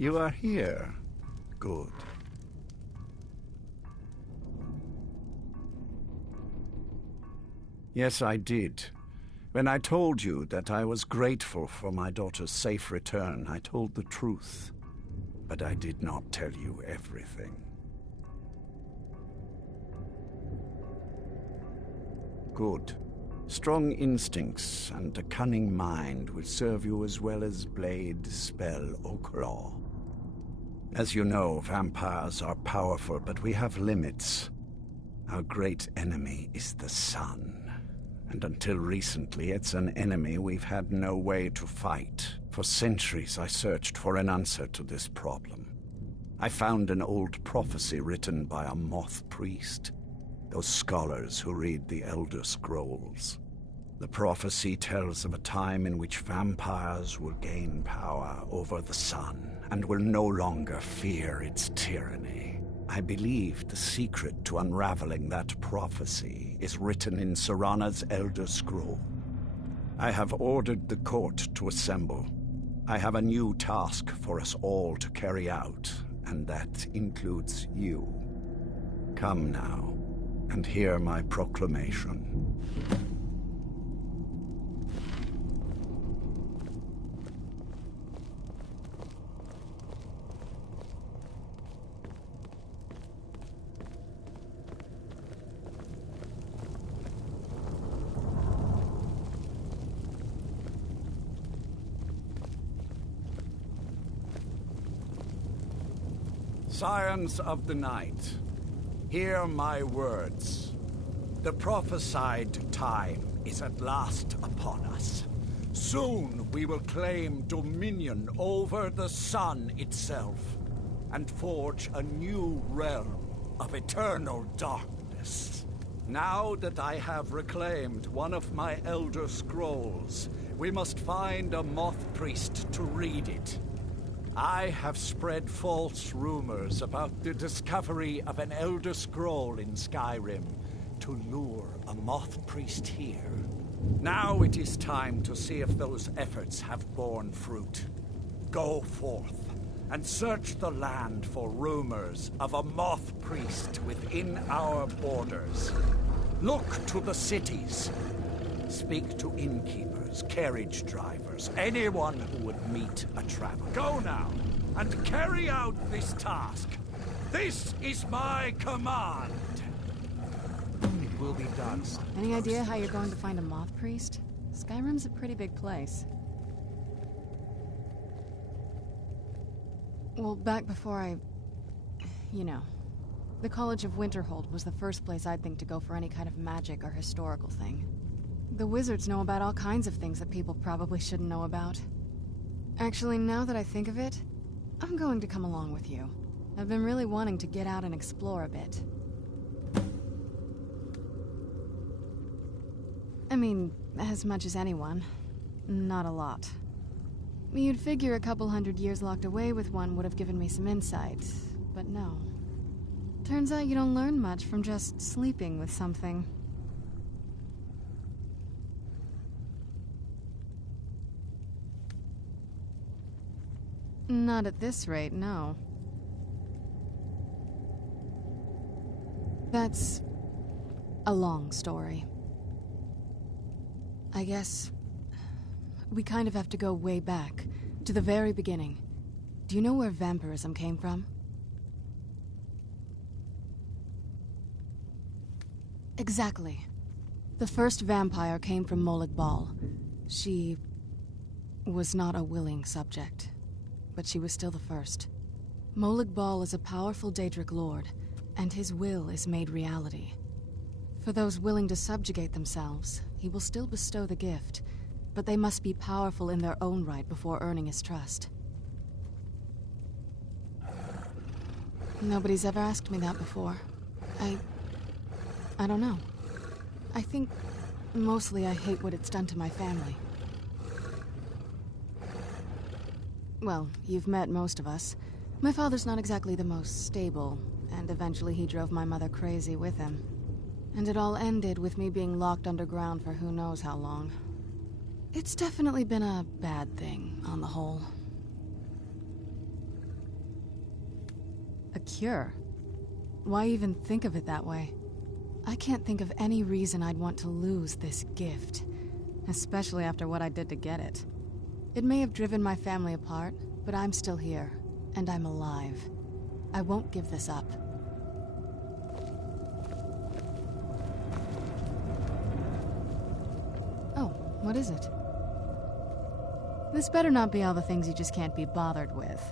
You are here. Good. Yes, I did. When I told you that I was grateful for my daughter's safe return, I told the truth. But I did not tell you everything. Good. Strong instincts and a cunning mind will serve you as well as blade, spell, or claw. As you know, vampires are powerful, but we have limits. Our great enemy is the sun. And until recently, it's an enemy we've had no way to fight. For centuries, I searched for an answer to this problem. I found an old prophecy written by a moth priest. Those scholars who read the Elder Scrolls. The prophecy tells of a time in which vampires will gain power over the sun and will no longer fear its tyranny. I believe the secret to unraveling that prophecy is written in Serana's Elder Scroll. I have ordered the court to assemble. I have a new task for us all to carry out, and that includes you. Come now, and hear my proclamation. Scions of the night, hear my words. The prophesied time is at last upon us. Soon we will claim dominion over the sun itself, and forge a new realm of eternal darkness. Now that I have reclaimed one of my Elder Scrolls, we must find a moth priest to read it. I have spread false rumors about the discovery of an Elder Scroll in Skyrim to lure a moth priest here. Now it is time to see if those efforts have borne fruit. Go forth and search the land for rumors of a moth priest within our borders. Look to the cities. Speak to innkeepers, carriage drivers, anyone who would meet a traveler. Go now, and carry out this task. This is my command. It will be done. Any idea how you're going to find a moth priest? Skyrim's a pretty big place. Well, back before the College of Winterhold was the first place I'd think to go for any kind of magic or historical thing. The wizards know about all kinds of things that people probably shouldn't know about. Actually, now that I think of it, I'm going to come along with you. I've been really wanting to get out and explore a bit. I mean, as much as anyone. Not a lot. You'd figure a couple 100 years locked away with one would have given me some insight, but no. Turns out you don't learn much from just sleeping with something. Not at this rate, no. That's a long story. I guess we kind of have to go way back, to the very beginning. Do you know where vampirism came from? Exactly. The first vampire came from Molag Bal. She was not a willing subject, but she was still the first. Molag Bal is a powerful Daedric lord, and his will is made reality. For those willing to subjugate themselves, he will still bestow the gift, but they must be powerful in their own right before earning his trust. Nobody's ever asked me that before. I don't know. I think mostly I hate what it's done to my family. Well, you've met most of us. My father's not exactly the most stable, and eventually he drove my mother crazy with him. And it all ended with me being locked underground for who knows how long. It's definitely been a bad thing, on the whole. A cure? Why even think of it that way? I can't think of any reason I'd want to lose this gift. Especially after what I did to get it. It may have driven my family apart, but I'm still here. And I'm alive. I won't give this up. Oh, what is it? This better not be all the things you just can't be bothered with.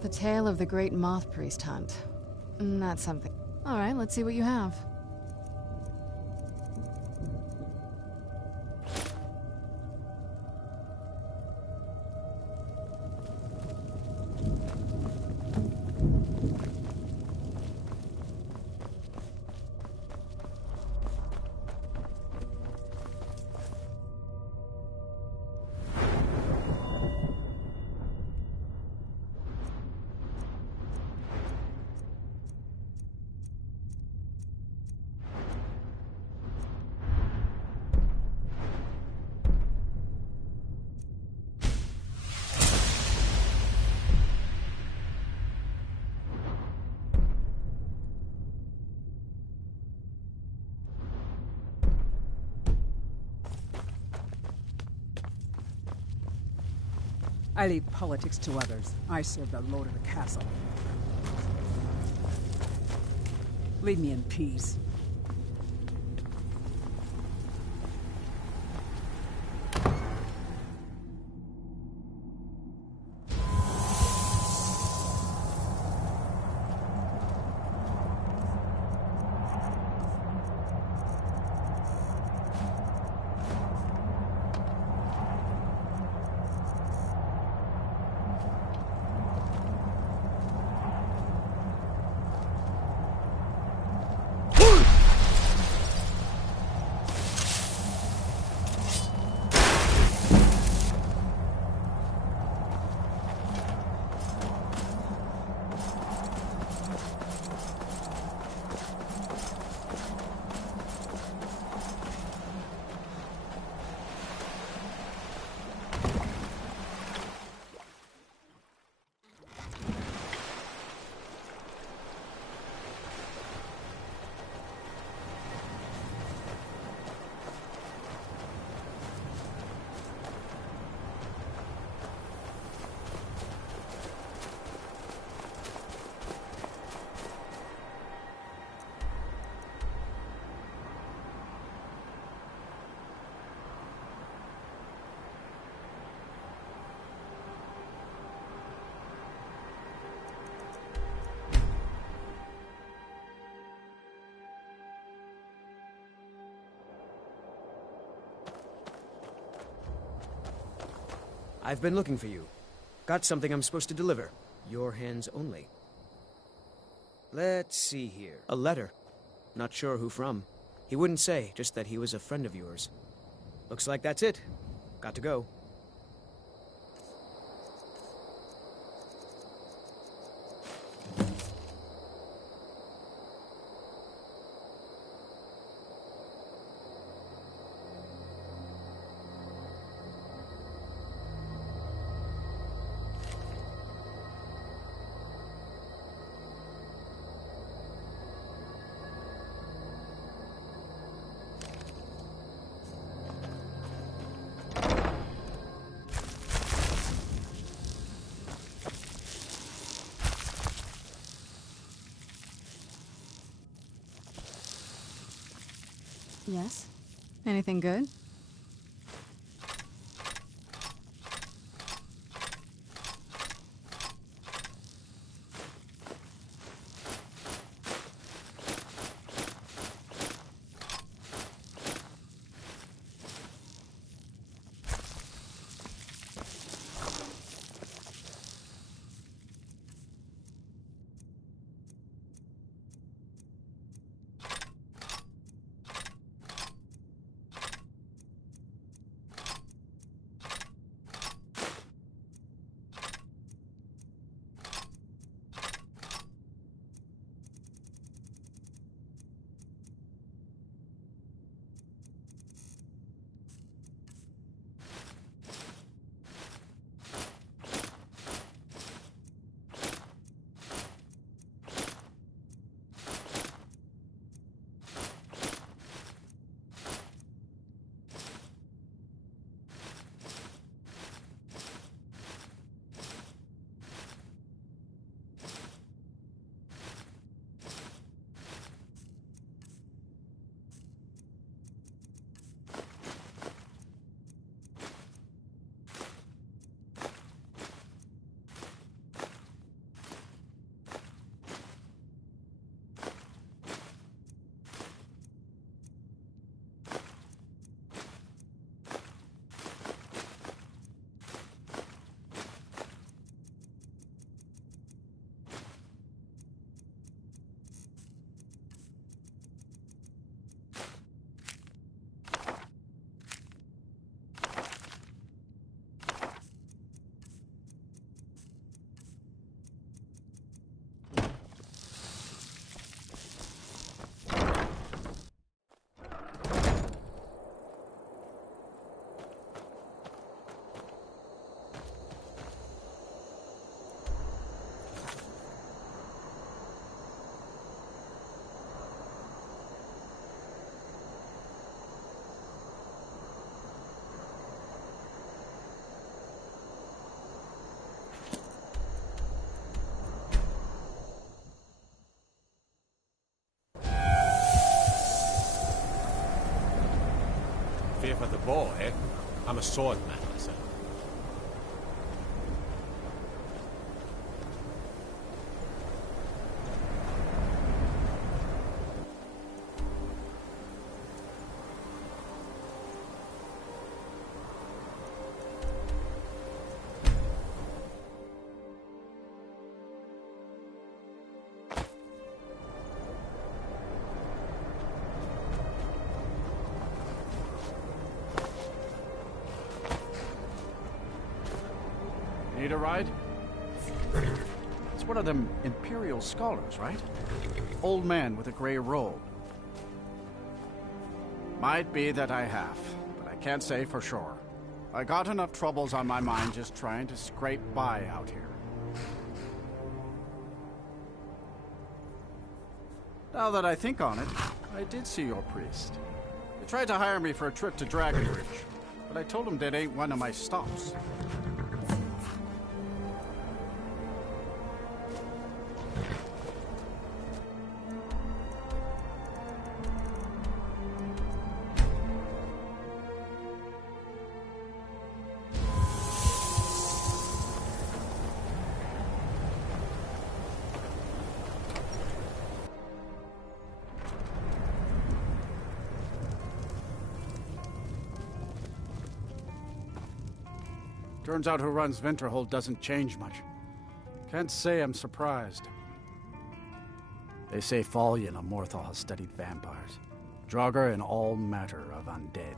The tale of the great moth priest hunt. That's something. Alright, let's see what you have. I leave politics to others. I serve the lord of the castle. Leave me in peace. I've been looking for you. Got something I'm supposed to deliver. Your hands only. Let's see here. A letter. Not sure who from. He wouldn't say, just that he was a friend of yours. Looks like that's it. Got to go. Yes? Anything good? Fear for the bow, eh? I'm a swordman myself. Need a ride? It's one of them Imperial scholars, right? Old man with a gray robe. Might be that I have, but I can't say for sure. I got enough troubles on my mind just trying to scrape by out here. Now that I think on it, I did see your priest. He tried to hire me for a trip to Dragonbridge, but I told him that ain't one of my stops. Turns out who runs Venterhold doesn't change much. Can't say I'm surprised. They say Fallion of Morthal has studied vampires. Draugr and all matter of undead.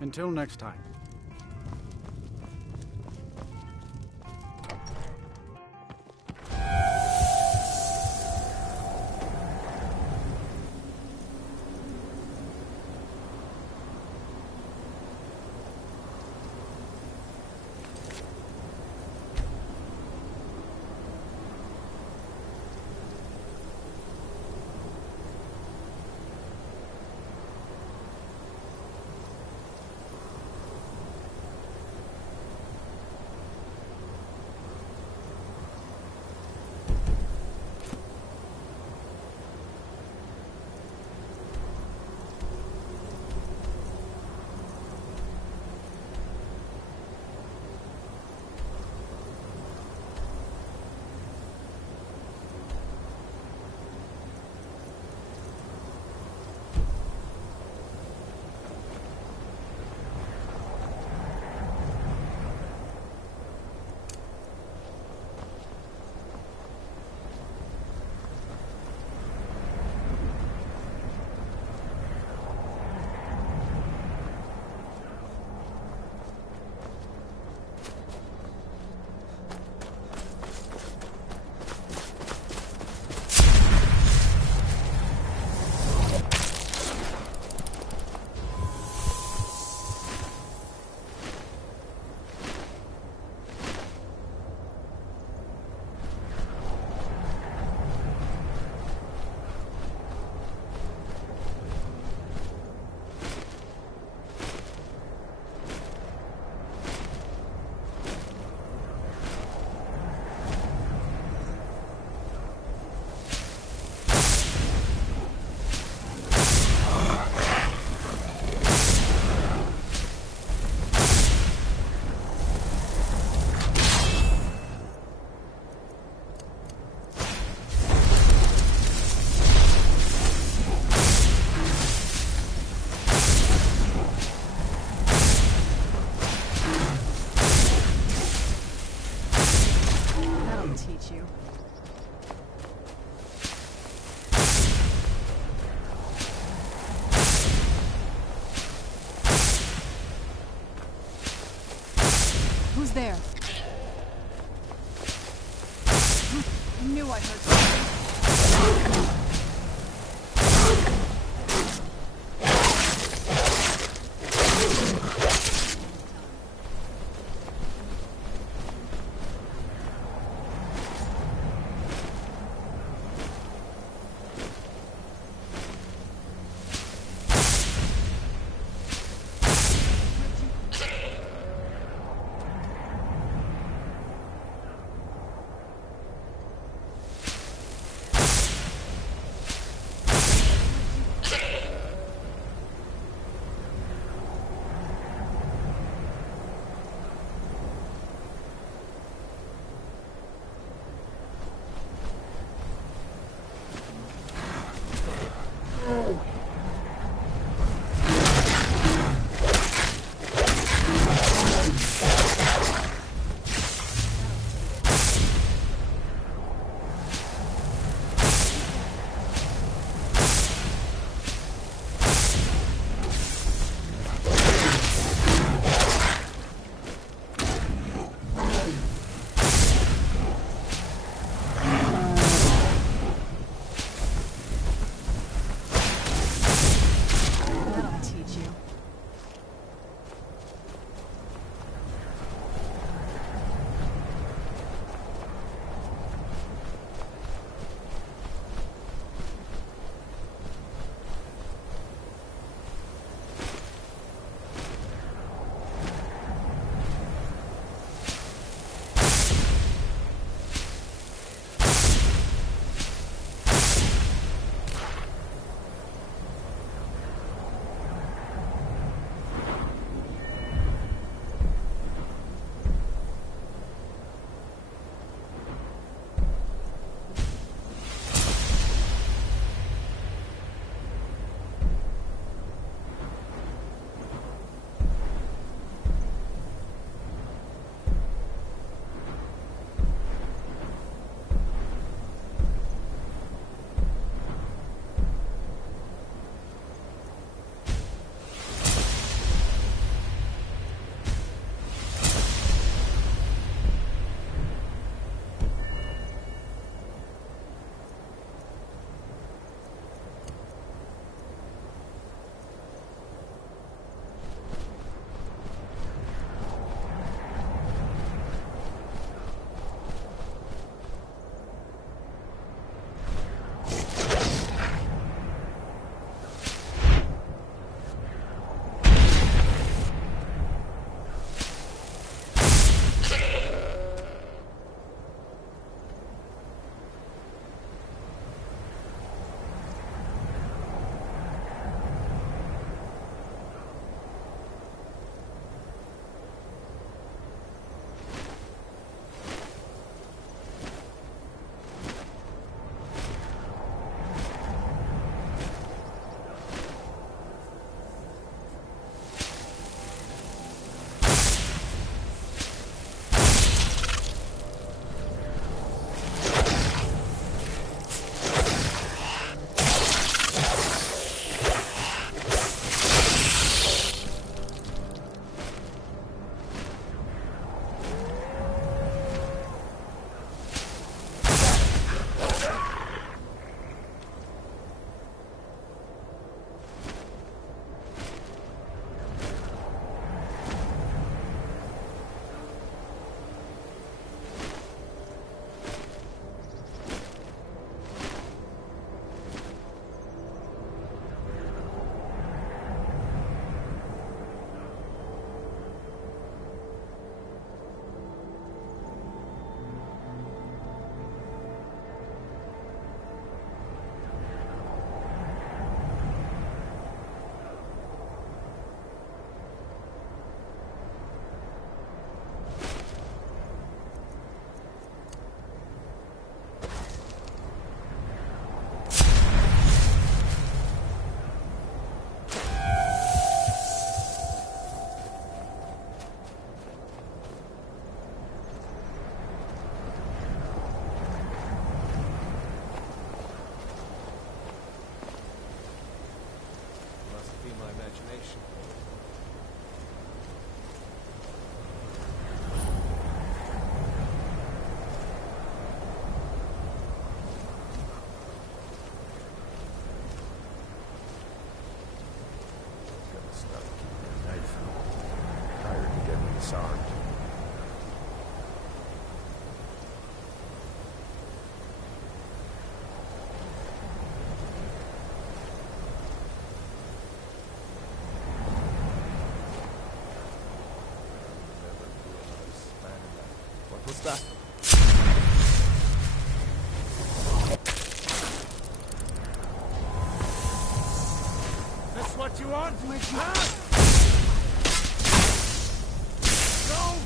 Until next time. Who's there? I knew I heard something. style. That's what you want? Huh? No!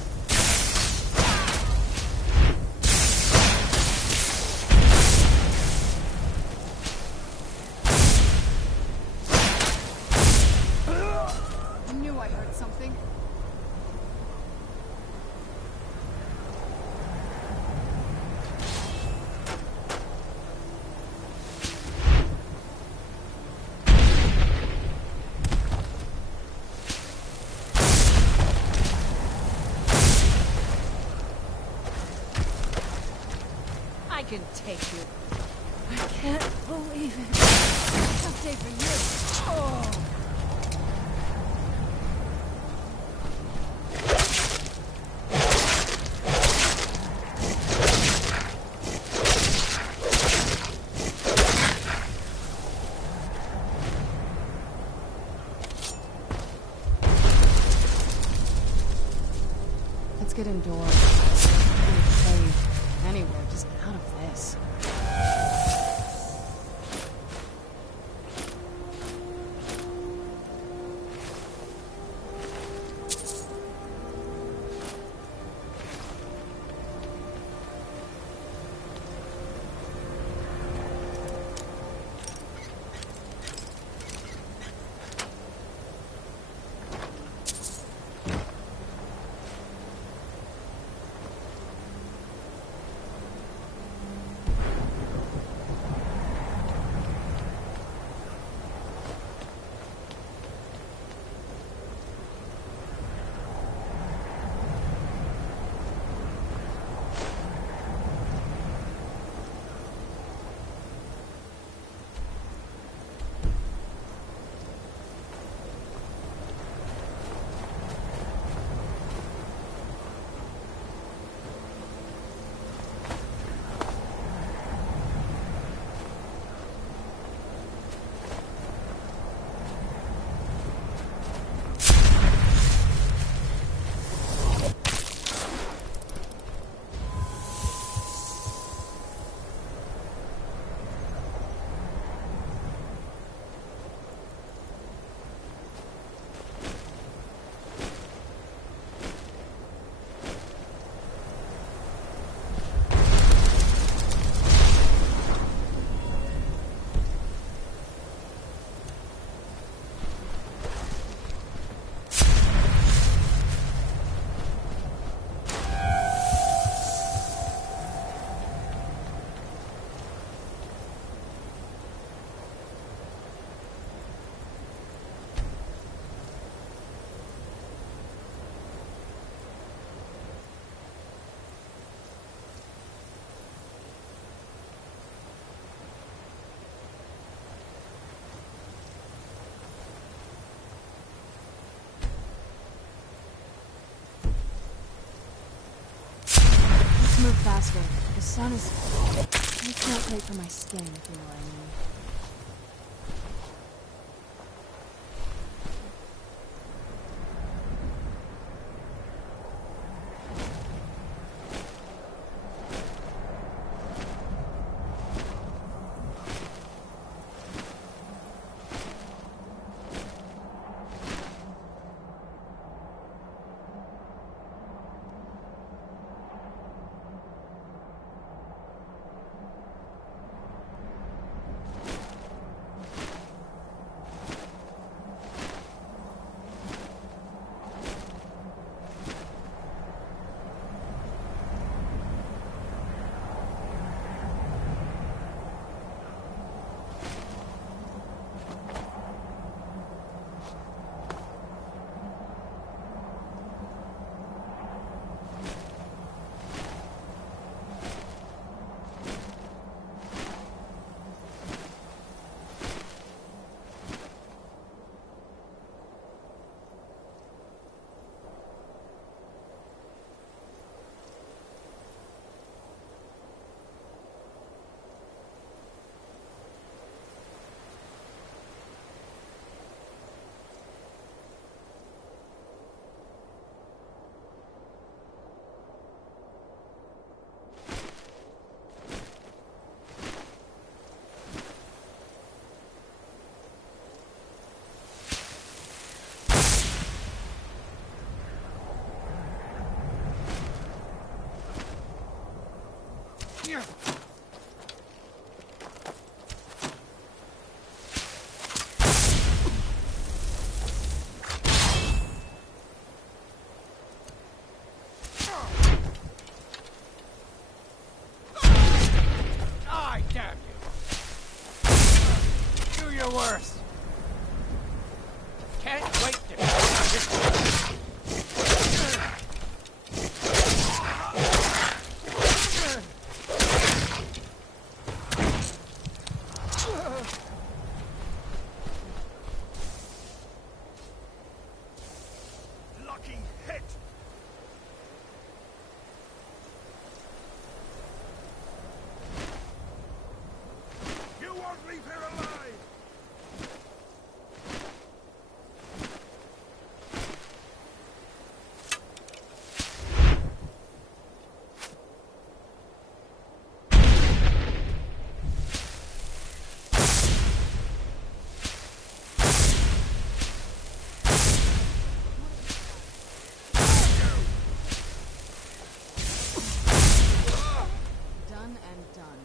I knew I heard something. I can take you. I can't believe it. Someday for you. Oh. Let's get indoors. Anywhere, just out of this. Move faster. The sun is... It's not great for my skin, if you know what I mean. I damn you! Do your worst! Can't wait to lucky hit! You won't leave here alive! Done and done.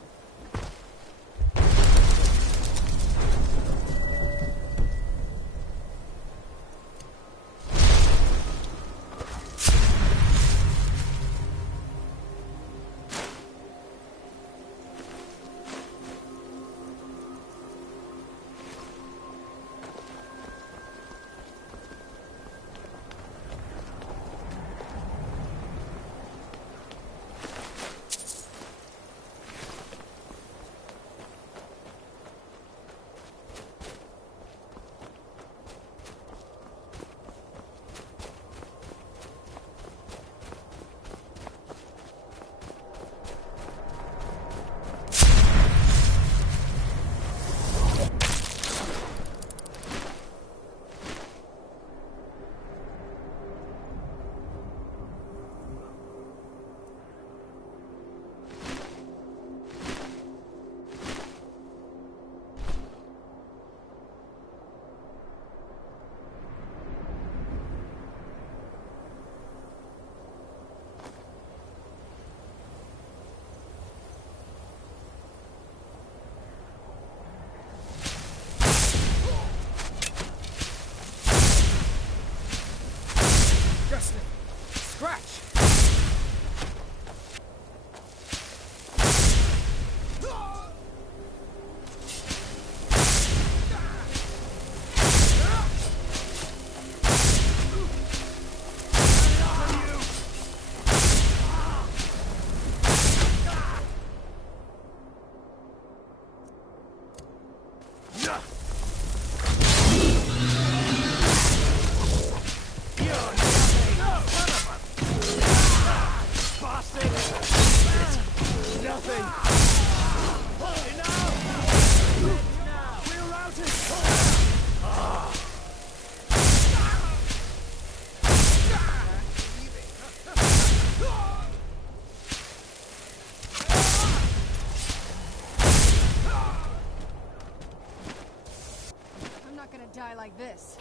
Die like this.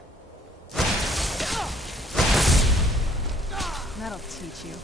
That'll teach you.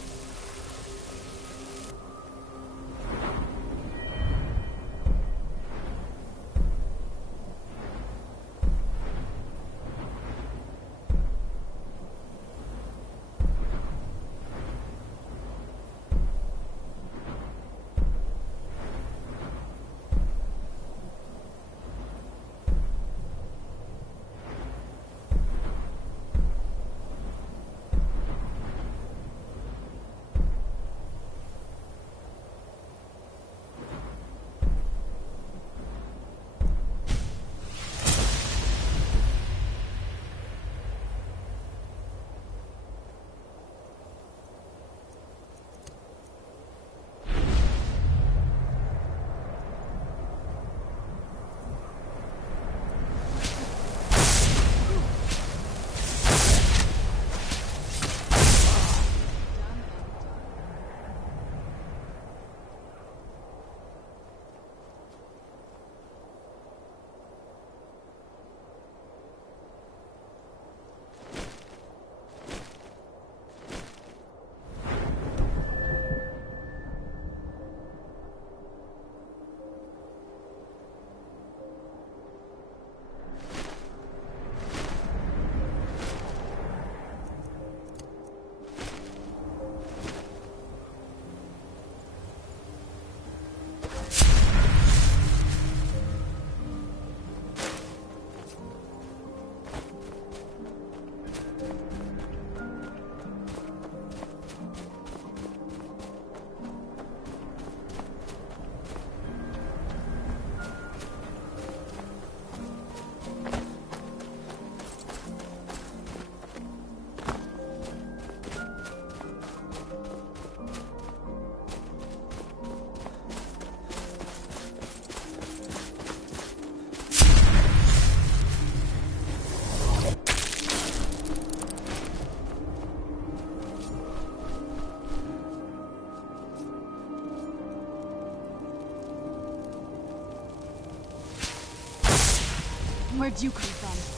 Where'd you come from?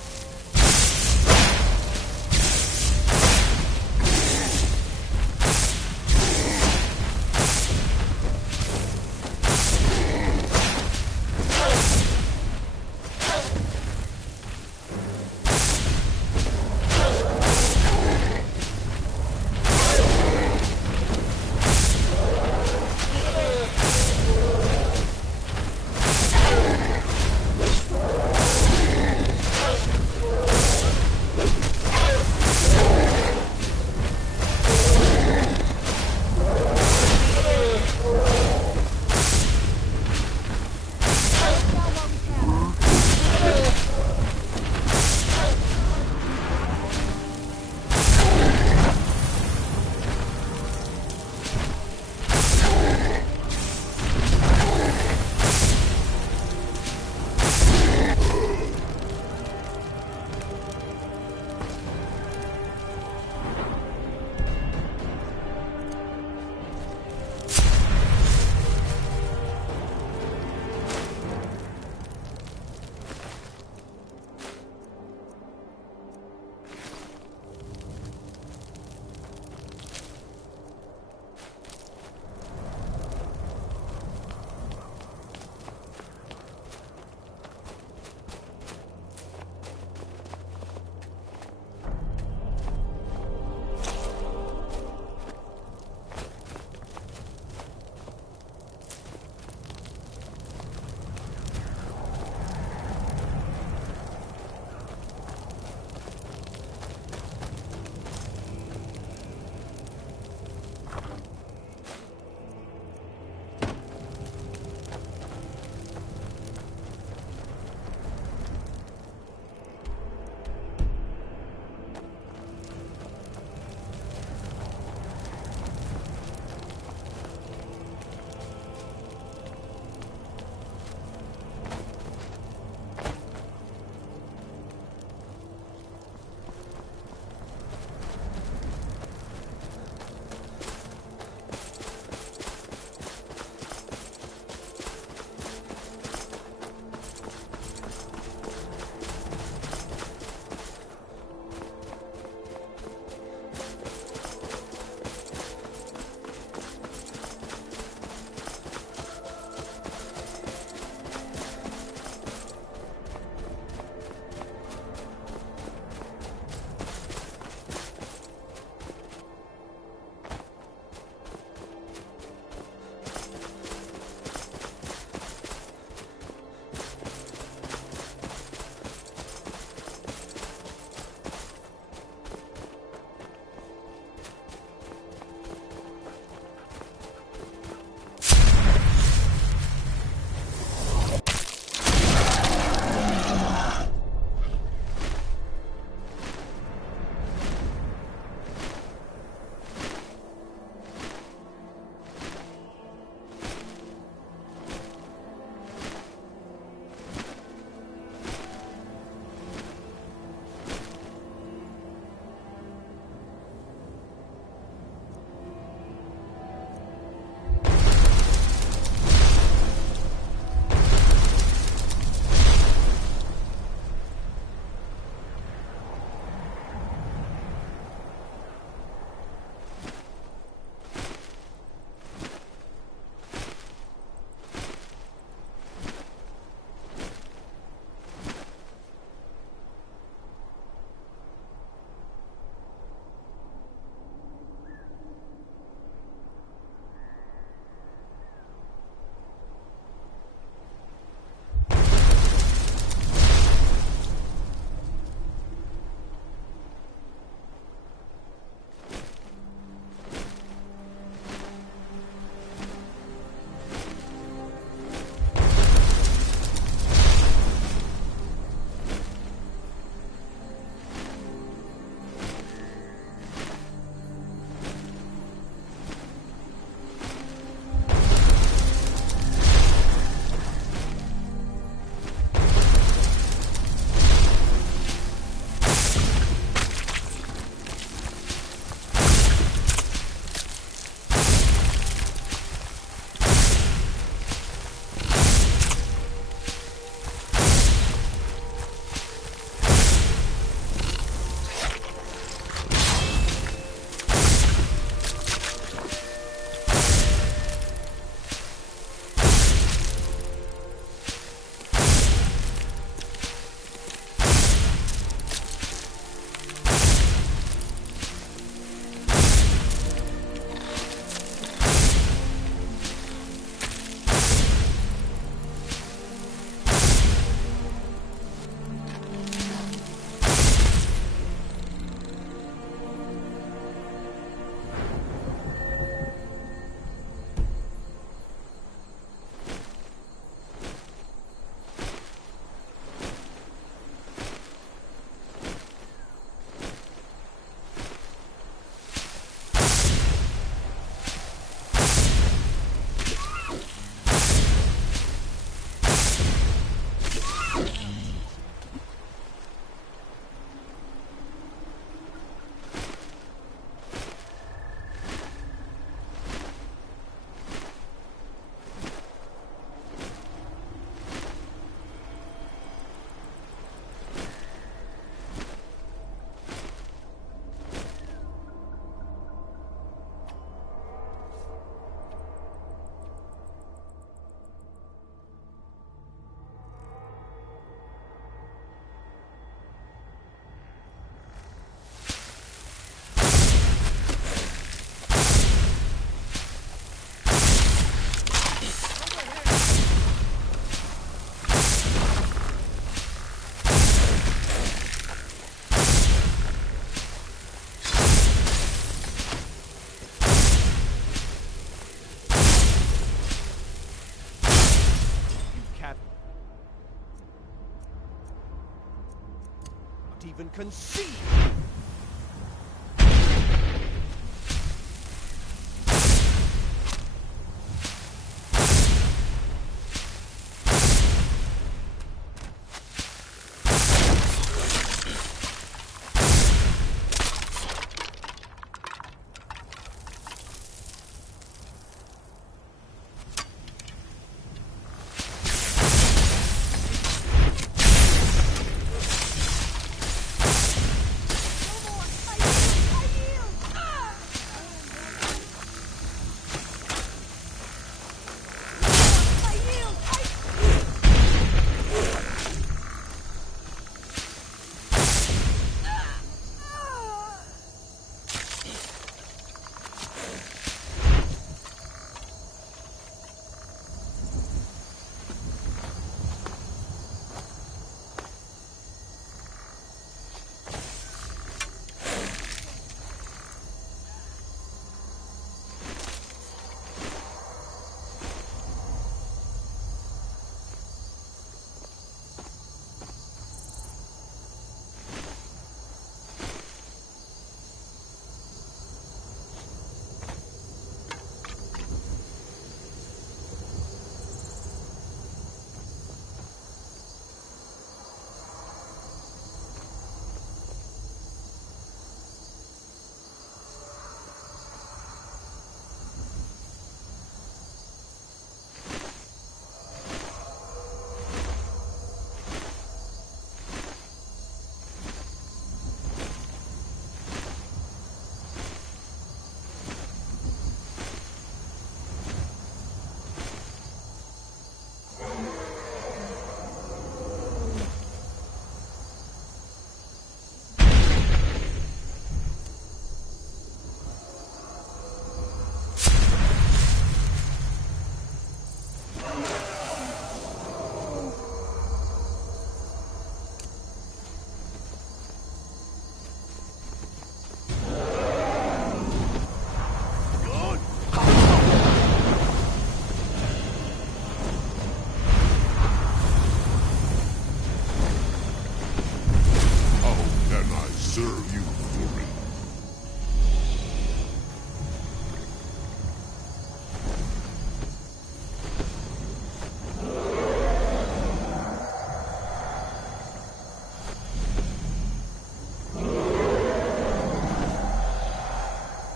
even conceive!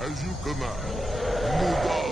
As you command, Muda.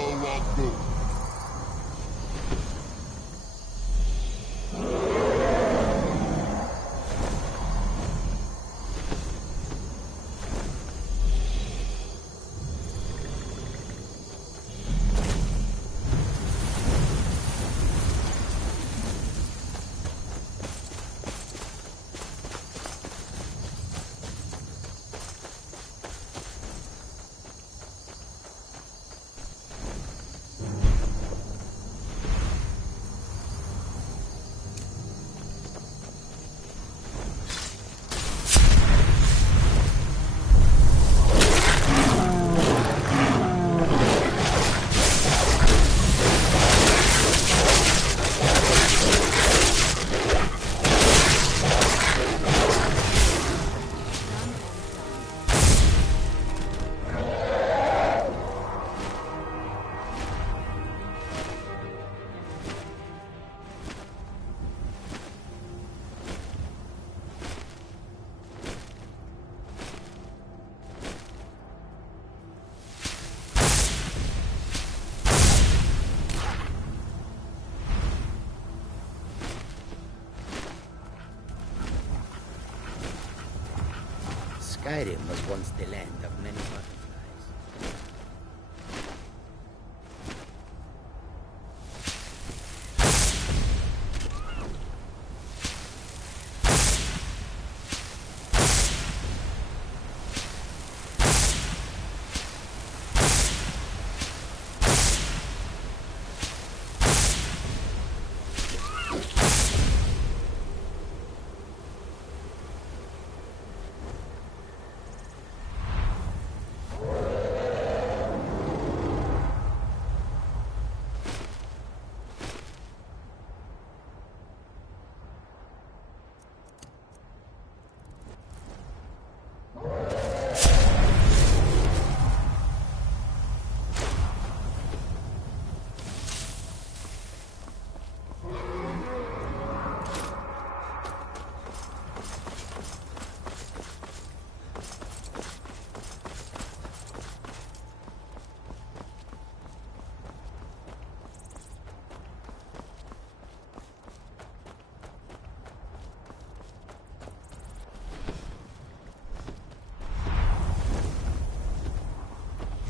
Skyrim was once the land of many butterflies.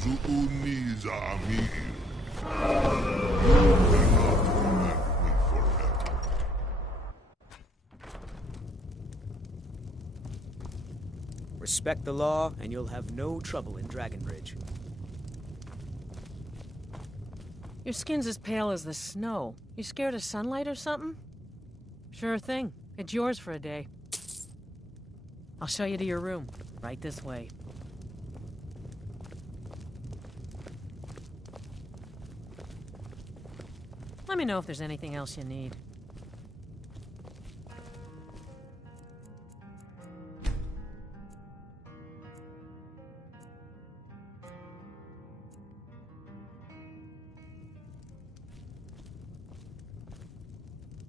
Zuuniza Amir. You cannot torment me forever. Respect the law, and you'll have no trouble in Dragonbridge. Your skin's as pale as the snow. You scared of sunlight or something? Sure thing. It's yours for a day. I'll show you to your room. Right this way. Let me know if there's anything else you need.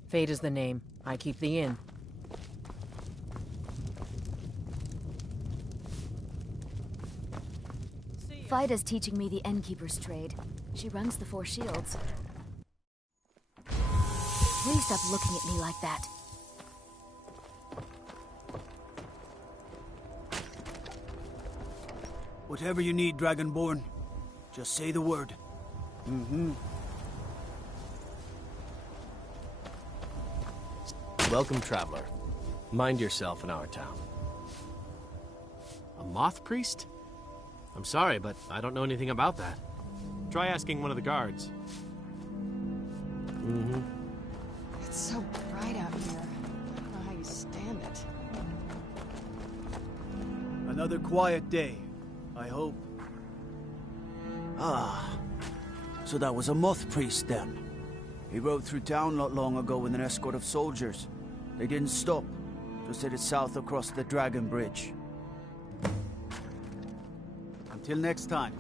Fate is the name. I keep the inn. Fida's teaching me the Innkeeper's trade. She runs the Four Shields. Please stop looking at me like that. Whatever you need, Dragonborn. Just say the word. Welcome, traveler. Mind yourself in our town. A moth priest? I'm sorry, but I don't know anything about that. Try asking one of the guards. It's so bright out here. I don't know how you stand it. Another quiet day, I hope. Ah, so that was a moth priest then. He rode through town not long ago with an escort of soldiers. They didn't stop, just headed south across the Dragon Bridge. Until next time.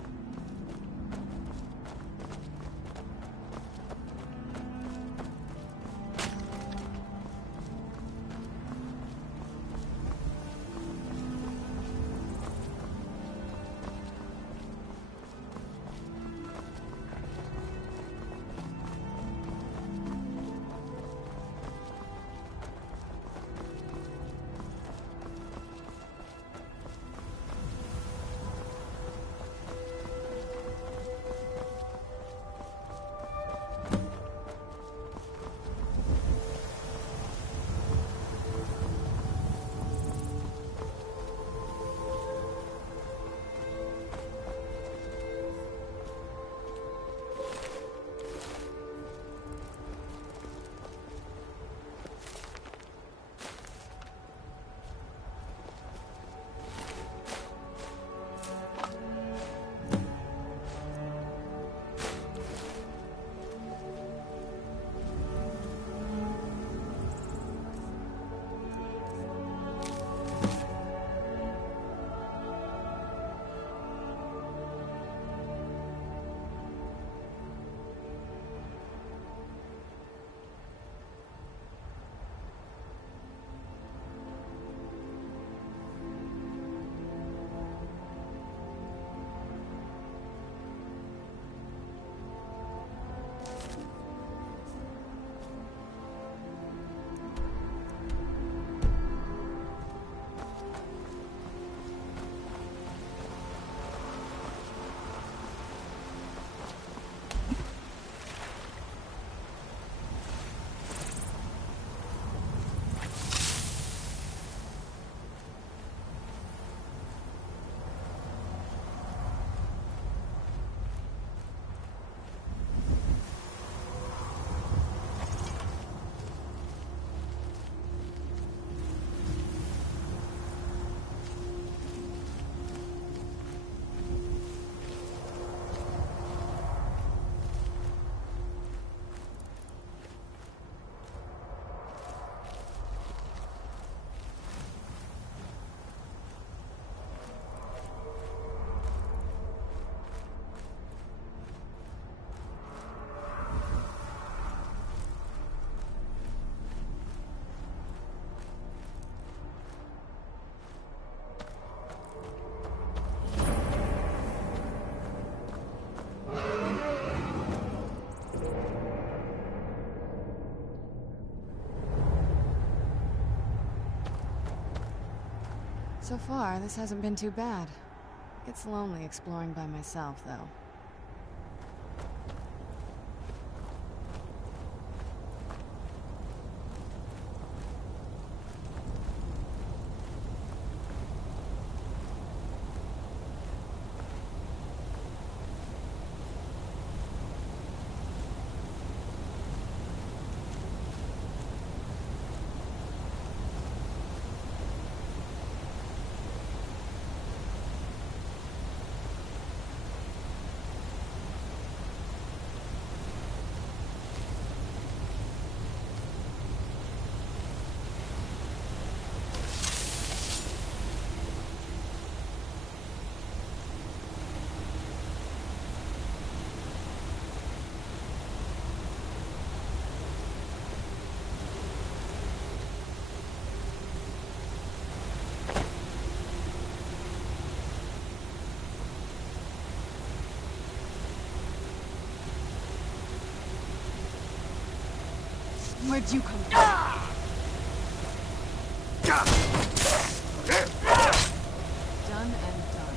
So far, this hasn't been too bad. Gets lonely exploring by myself, though. Where'd you come from? Done and done.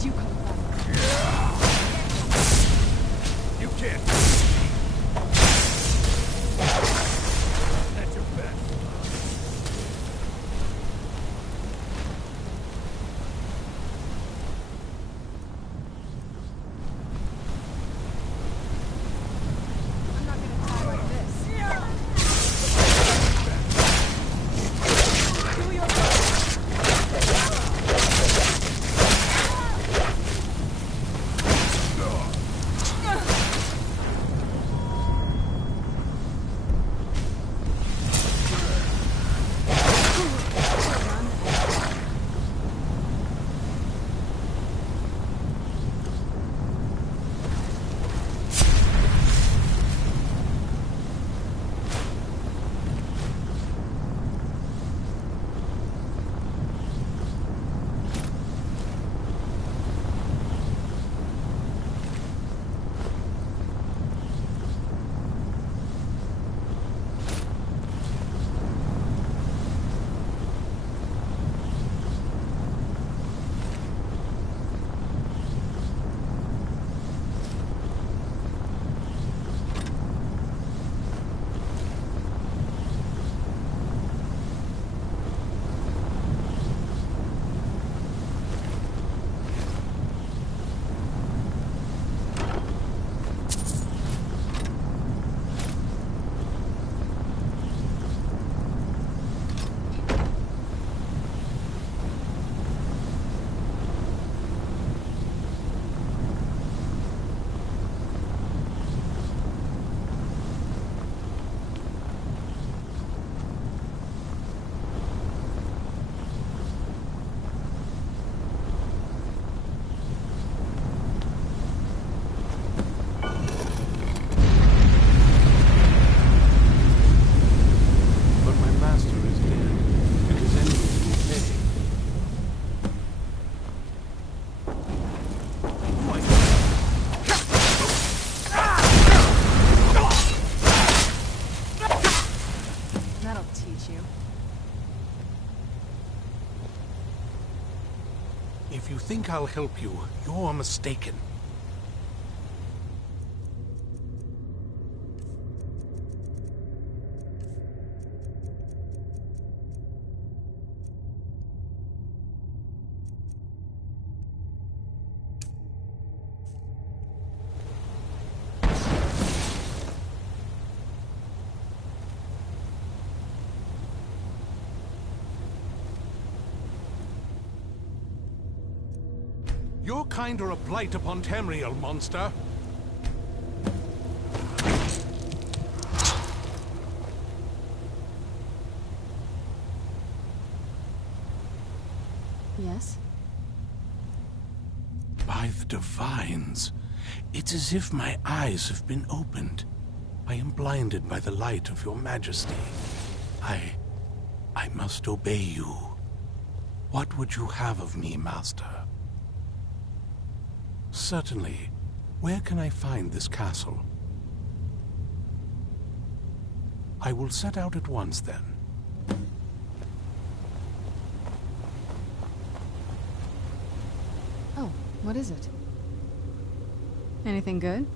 Did you come back? You can't. At your best. I'm not gonna die like this. Do your best. If you think I'll help you, you're mistaken. Your kind are a blight upon Tamriel, monster. Yes? By the Divines, it's as if my eyes have been opened. I am blinded by the light of your majesty. I must obey you. What would you have of me, master? Certainly. Where can I find this castle? I will set out at once, then. Oh, what is it? Anything good?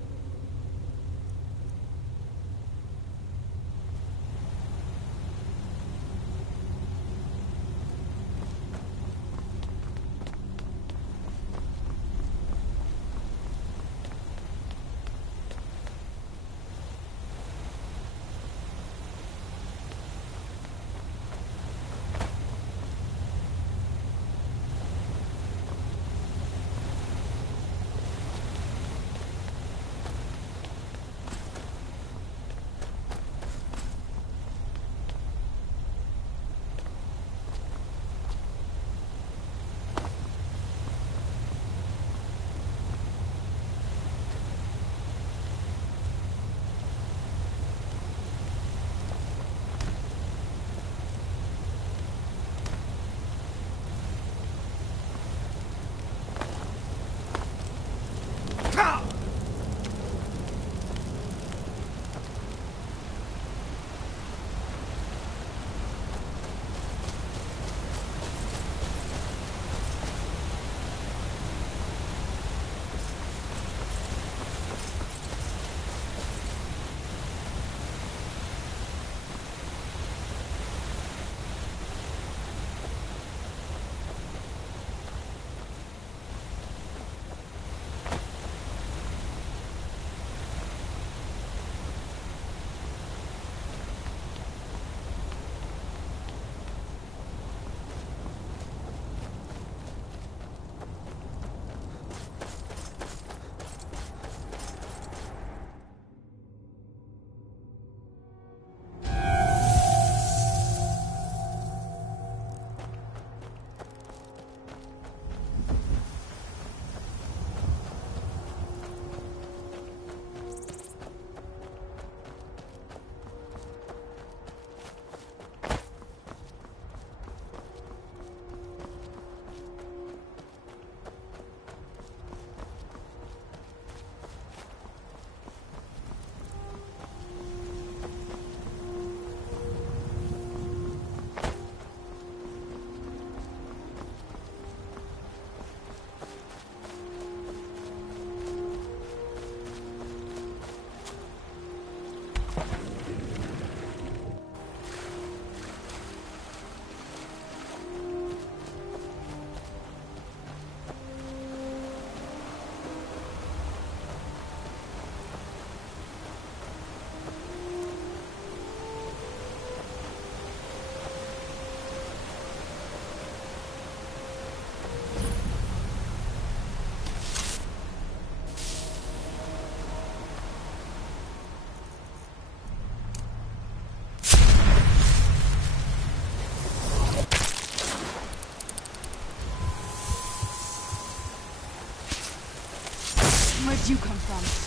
Where'd you come from?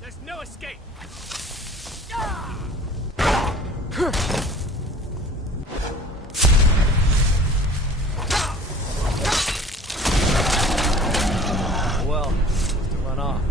There's no escape! Well, run off.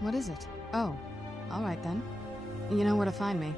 What is it? Oh, all right then. You know where to find me.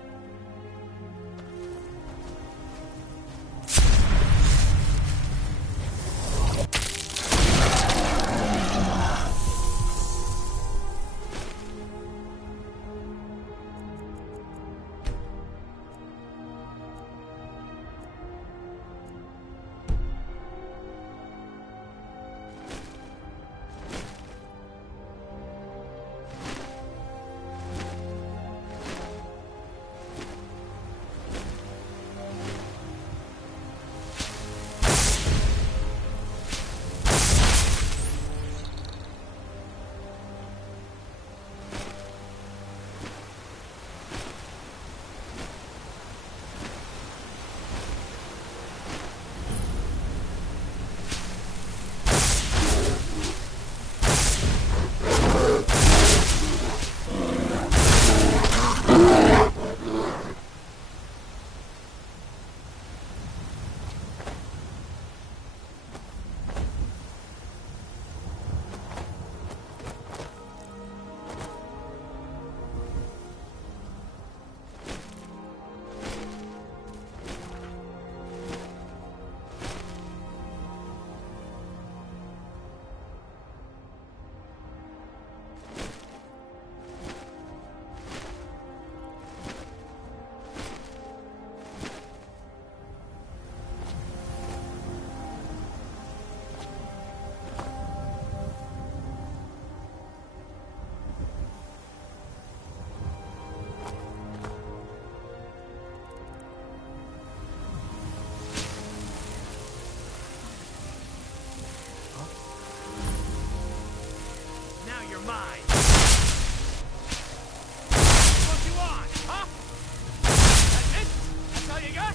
mine. What you want, huh? That's it? That's all you got?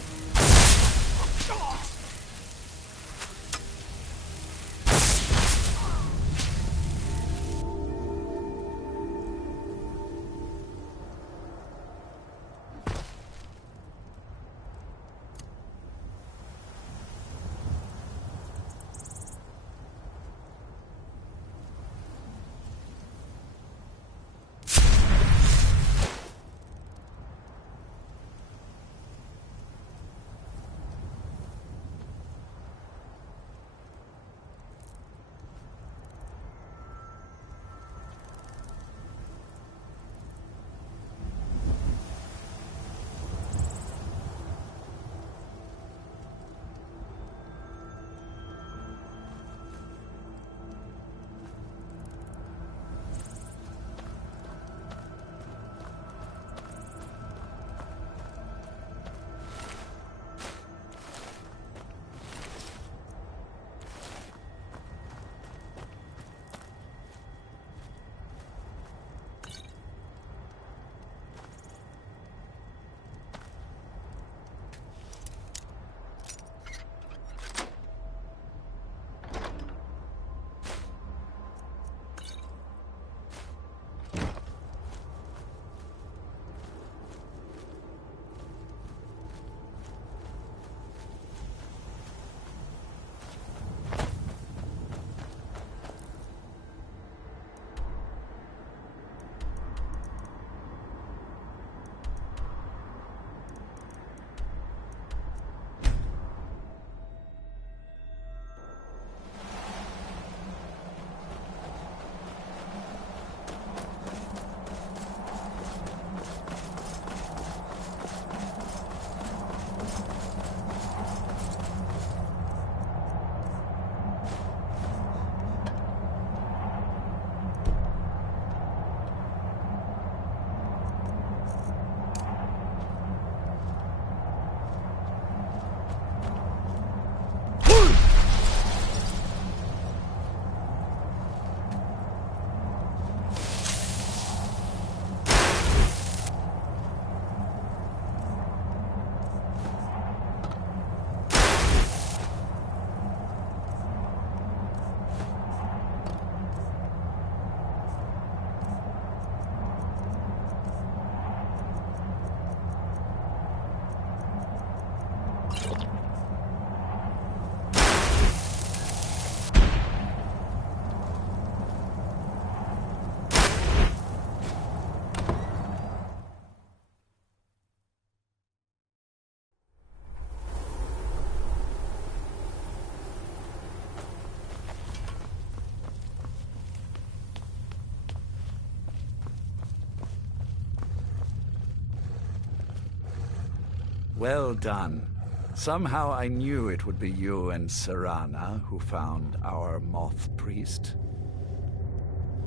Well done. Somehow I knew it would be you and Serana who found our moth priest.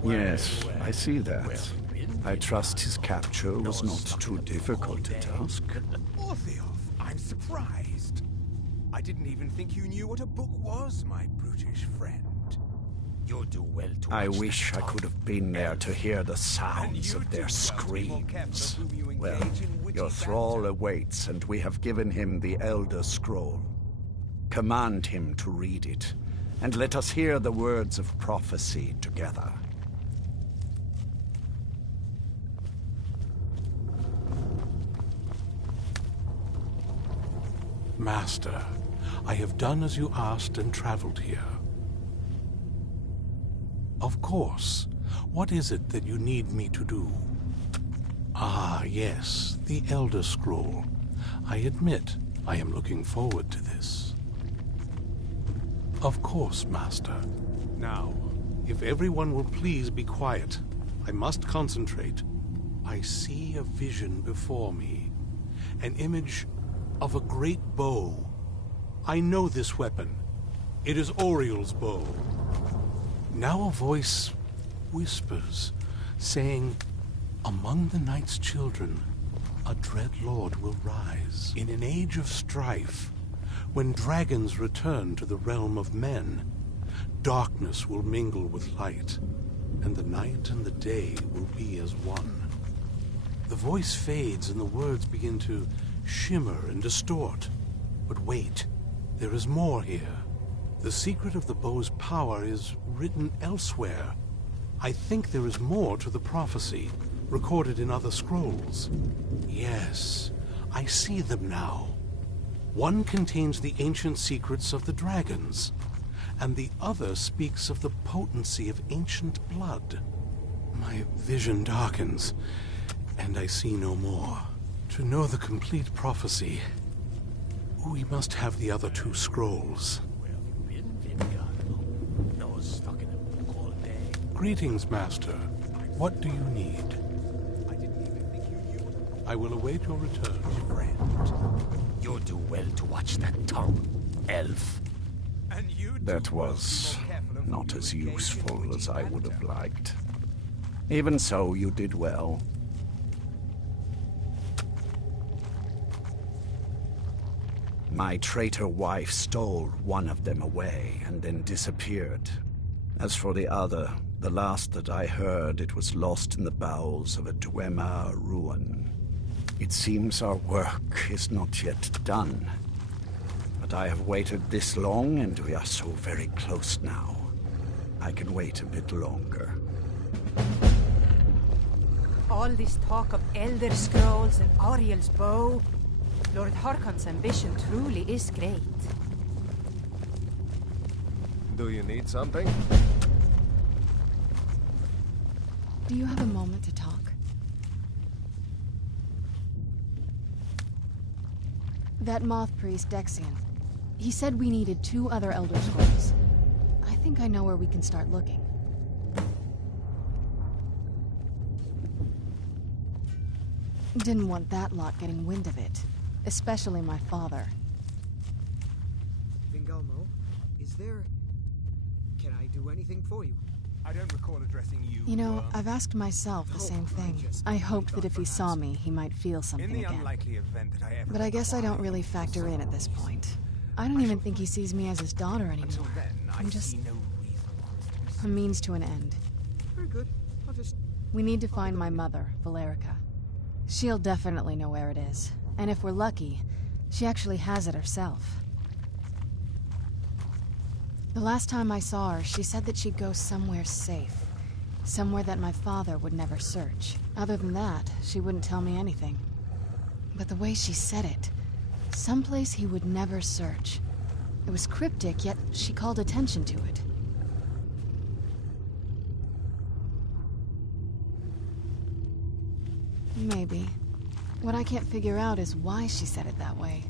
Yes, I see that. I trust his capture was not too difficult a task. Orthoff, I'm surprised. I didn't even think you knew what a book was, my brutish friend. You'll do well to I wish I could have been there to hear the sounds of their screams. Well, your thrall awaits, and we have given him the Elder Scroll. Command him to read it, and let us hear the words of prophecy together. Master, I have done as you asked and traveled here. Of course. What is it that you need me to do? Ah, yes, the Elder Scroll. I admit, I am looking forward to this. Of course, Master. Now, if everyone will please be quiet, I must concentrate. I see a vision before me. An image of a great bow. I know this weapon. It is Oriel's bow. Now a voice whispers, saying, among the night's children, a dread lord will rise. In an age of strife, when dragons return to the realm of men, darkness will mingle with light. and the night and the day will be as one. The voice fades and the words begin to shimmer and distort. But wait, there is more here. The secret of the bow's power is written elsewhere. I think there is more to the prophecy, recorded in other scrolls. Yes, I see them now. One contains the ancient secrets of the dragons, and the other speaks of the potency of ancient blood. My vision darkens, and I see no more. To know the complete prophecy, we must have the other two scrolls. Greetings, Master. What do you need? I will await your return. Friend, you'll do well to watch that tongue, elf. That was not as useful as I would have liked. Even so, you did well. My traitor wife stole one of them away and then disappeared. As for the other, the last that I heard, it was lost in the bowels of a Dwemer ruin. It seems our work is not yet done. But I have waited this long, and we are so very close now. I can wait a bit longer. All this talk of Elder Scrolls and Ariel's bow. Lord Harkon's ambition truly is great. Do you need something? Do you have a moment to talk? That moth priest, Dexian. He said we needed 2 other Elder Scrolls. I think I know where we can start looking. Didn't want that lot getting wind of it. Especially my father. Vingalmo, is there... Can I do anything for you? I don't recall addressing you. You know, I've asked myself the same thing. I hoped that if he saw me, he might feel something again. Unlikely event that I ever But I guess I don't really factor in at this point. I don't even think he sees me as his daughter anymore. I'm just a means to an end. Very good. We need to find my mother, Valerica. She'll definitely know where it is. And if we're lucky, she actually has it herself. The last time I saw her, she said that she'd go somewhere safe. Somewhere that my father would never search. Other than that, she wouldn't tell me anything. But the way she said it, someplace he would never search. It was cryptic, yet she called attention to it. Maybe. What I can't figure out is why she said it that way.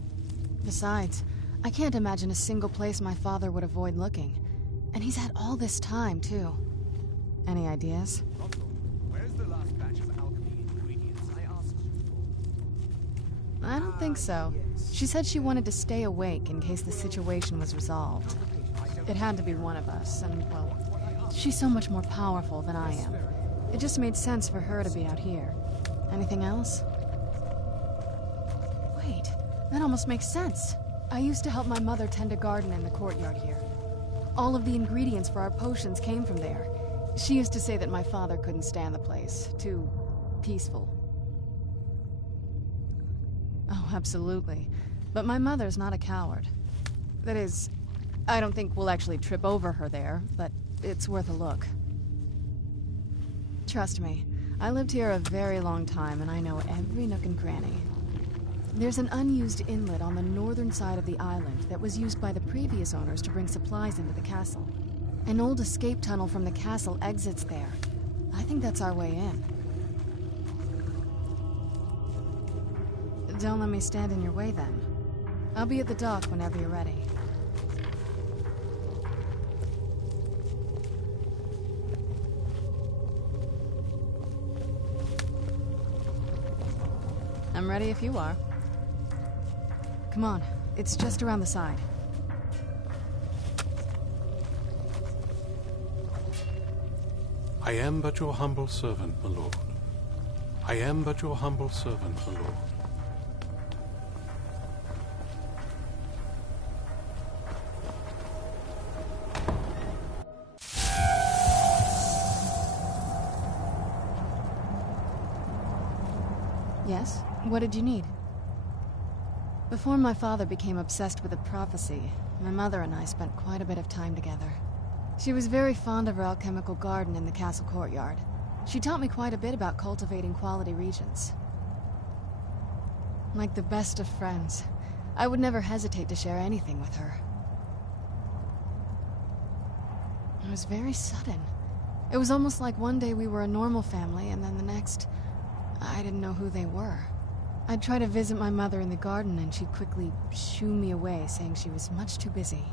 Besides, I can't imagine a single place my father would avoid looking. And he's had all this time, too. Any ideas? Where's the last batch of alchemy ingredients I asked you for? I don't think so. She said she wanted to stay awake in case the situation was resolved. It had to be one of us, and, well, she's so much more powerful than I am. It just made sense for her to be out here. Anything else? Wait, that almost makes sense. I used to help my mother tend a garden in the courtyard here. All of the ingredients for our potions came from there. She used to say that my father couldn't stand the place. Too peaceful. Oh, absolutely. But my mother's not a coward. That is, I don't think we'll actually trip over her there, but it's worth a look. Trust me, I lived here a very long time and I know every nook and cranny. There's an unused inlet on the northern side of the island that was used by the previous owners to bring supplies into the castle. An old escape tunnel from the castle exits there. I think that's our way in. Don't let me stand in your way then. I'll be at the dock whenever you're ready. I'm ready if you are. Come on, it's just around the side. I am but your humble servant, my lord. I am but your humble servant, my lord. Yes? What did you need? Before my father became obsessed with a prophecy, my mother and I spent quite a bit of time together. She was very fond of her alchemical garden in the castle courtyard. She taught me quite a bit about cultivating quality regions. Like the best of friends, I would never hesitate to share anything with her. It was very sudden. It was almost like one day we were a normal family, and then the next, I didn't know who they were. I'd try to visit my mother in the garden, and she'd quickly shoo me away, saying she was much too busy.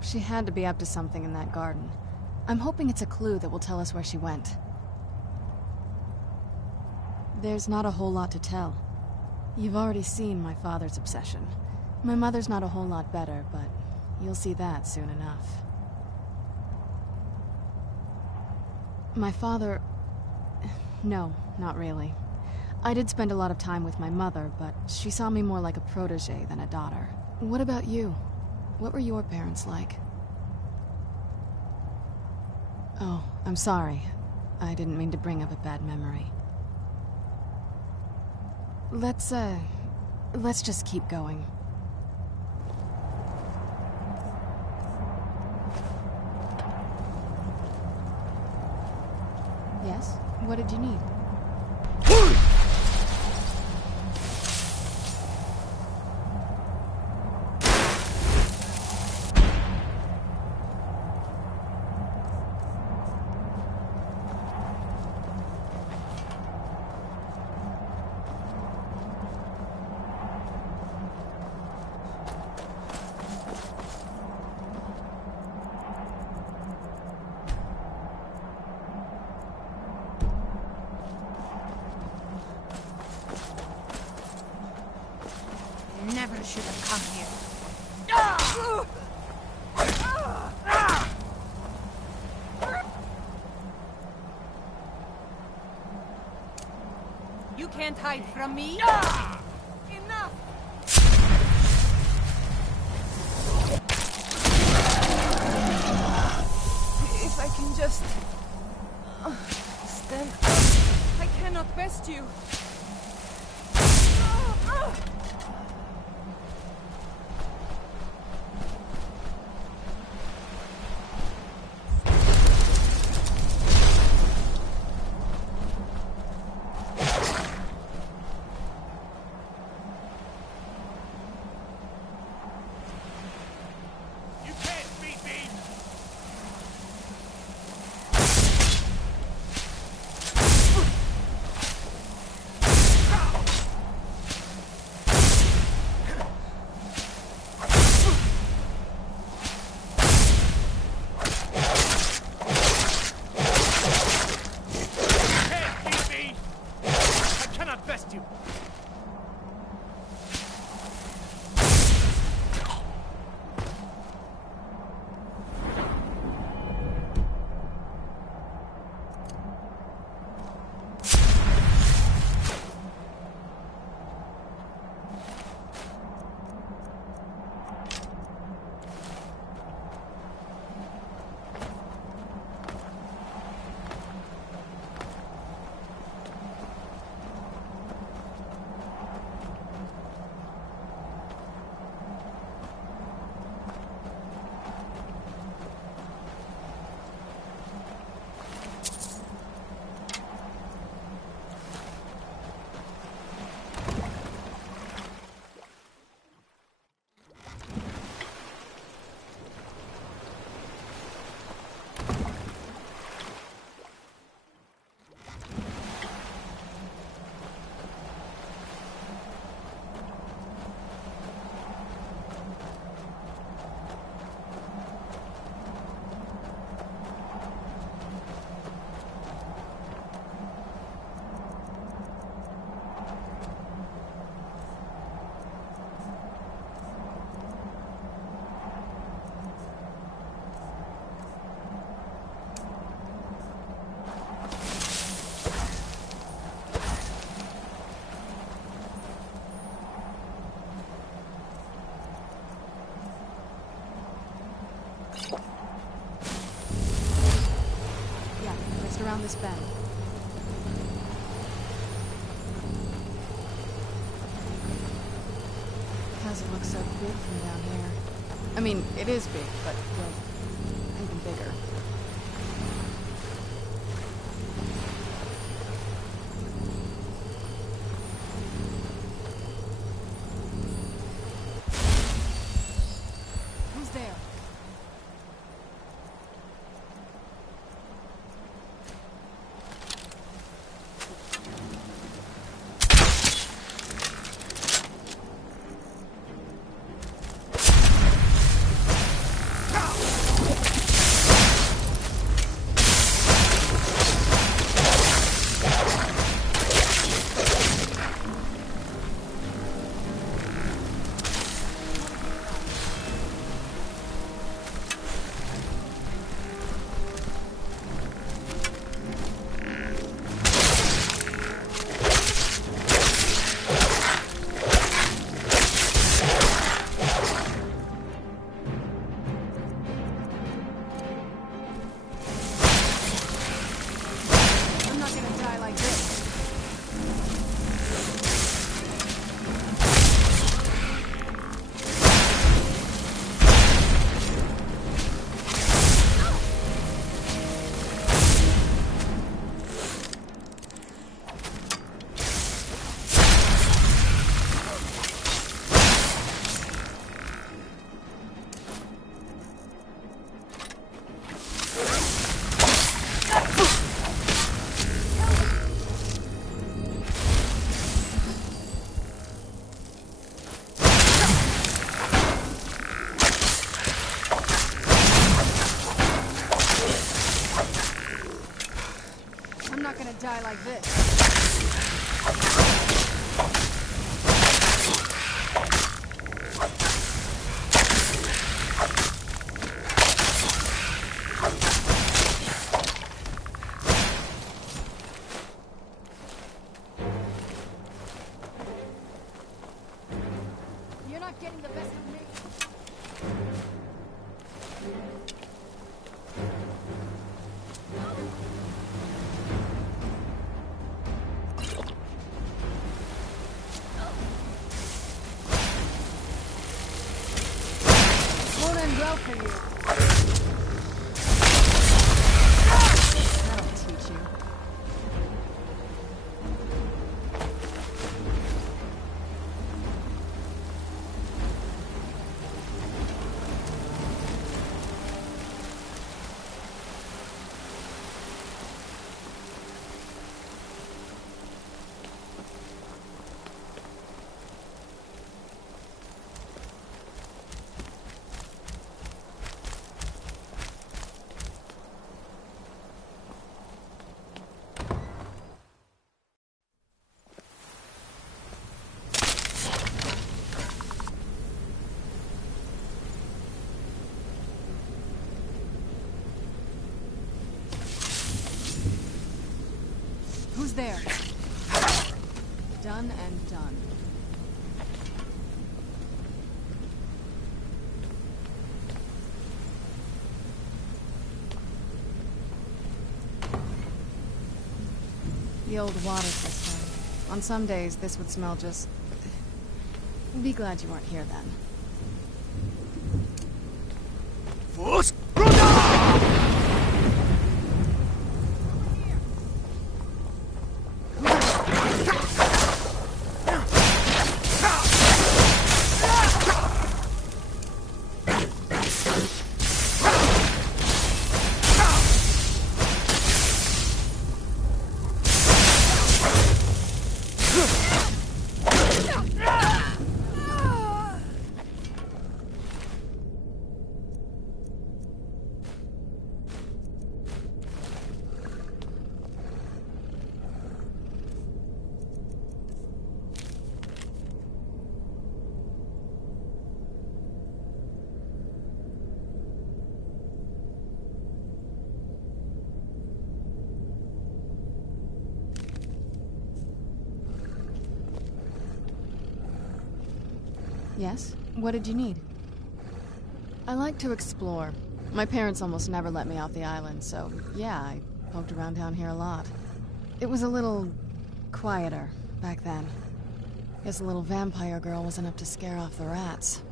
She had to be up to something in that garden. I'm hoping it's a clue that will tell us where she went. There's not a whole lot to tell. You've already seen my father's obsession. My mother's not a whole lot better, but you'll see that soon enough. My father... No, not really. I did spend a lot of time with my mother, but she saw me more like a protege than a daughter. What about you? What were your parents like? Oh, I'm sorry. I didn't mean to bring up a bad memory. Let's just keep going. Yes? What did you need? Never should have come here. You can't hide from me. Enough! If I can just stand up, I cannot best you. Around this bend. doesn't look so big from down here. I mean, it is big, but, well, even bigger. Who's there? Die like this. You're not getting the best of me. Well for you. That'll teach you. Who's there? Done and done. The old water system. On some days, this would smell just... Be glad you weren't here then. Force! Yes? What did you need? I like to explore. My parents almost never let me off the island, so yeah, I poked around down here a lot. It was a little quieter back then. Guess the little vampire girl was enough to scare off the rats.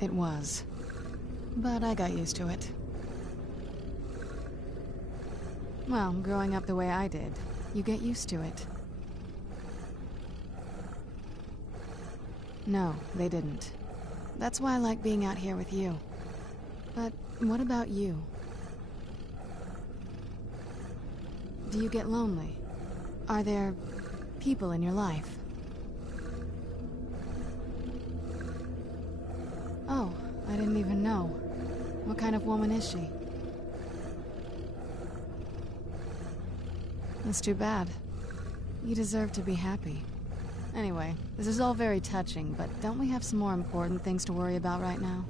It was. But I got used to it. Well, growing up the way I did, you get used to it. No, they didn't. That's why I like being out here with you. But what about you? Do you get lonely? Are there people in your life? Oh, I didn't even know. What kind of woman is she? That's too bad. You deserve to be happy. Anyway, this is all very touching, but don't we have some more important things to worry about right now?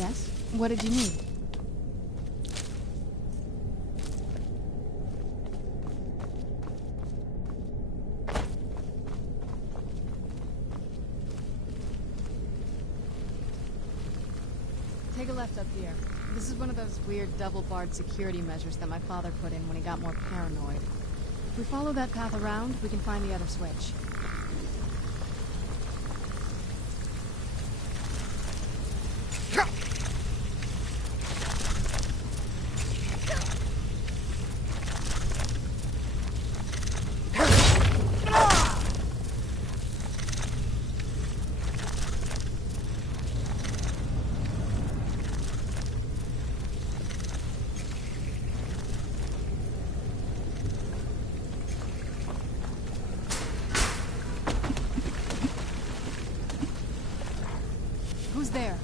Yes? What did you need? Take a left up here. This is one of those weird double-barred security measures that my father put in when he got more paranoid. If we follow that path around, we can find the other switch. Who's there?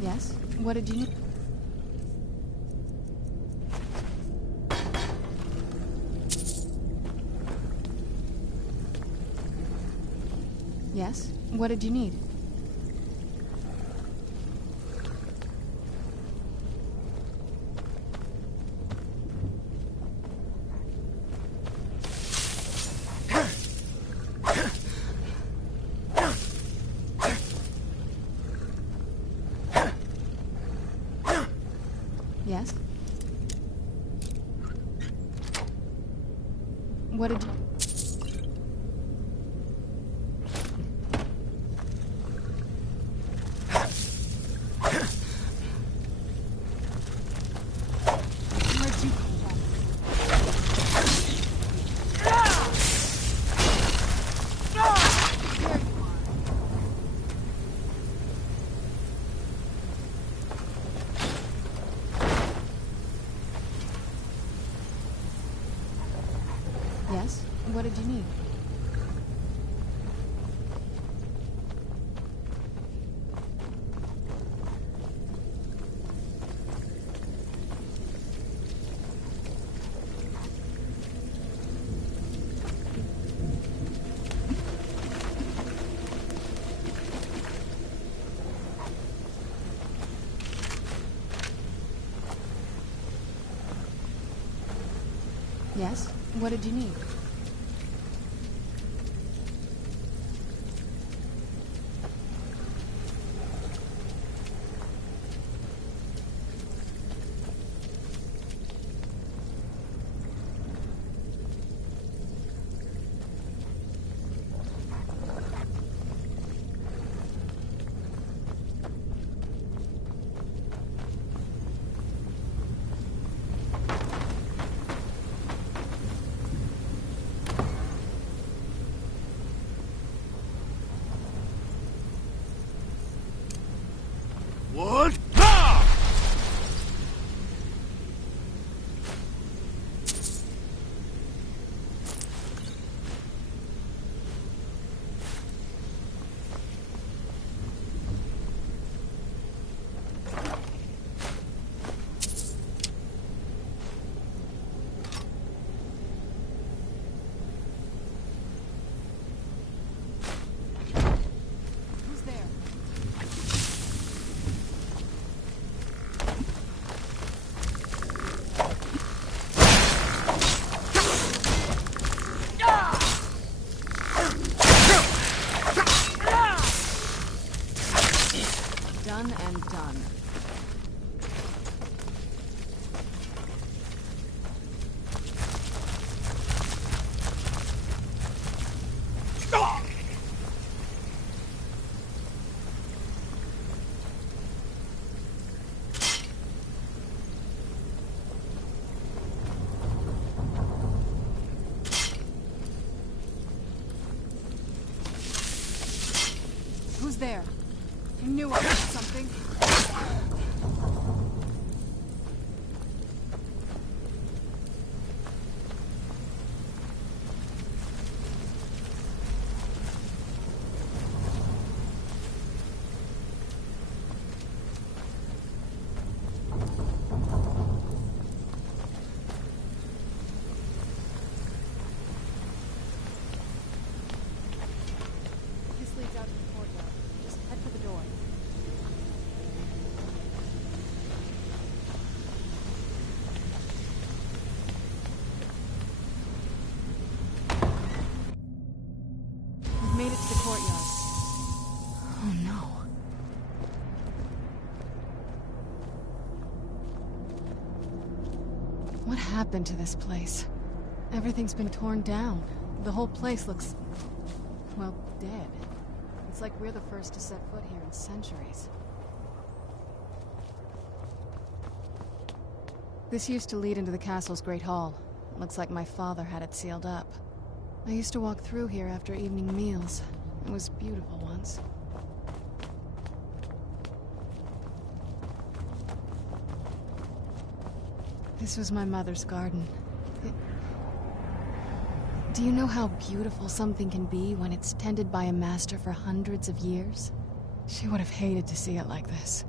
Yes? What did you need? Yes? What did you need? Yes? What did you... Where'd you come from? There you are. Yes? What did you need? Yes? What did you need? What? Done and done. Who's there? I knew I heard something. This leads out to the courtyard. Just head for the door. We've made it to the courtyard. Oh no. What happened to this place? Everything's been torn down. The whole place looks, well, dead. It's like we're the first to set foot here in centuries. This used to lead into the castle's great hall. Looks like my father had it sealed up. I used to walk through here after evening meals. It was beautiful once. This was my mother's garden. Do you know how beautiful something can be when it's tended by a master for hundreds of years? She would have hated to see it like this.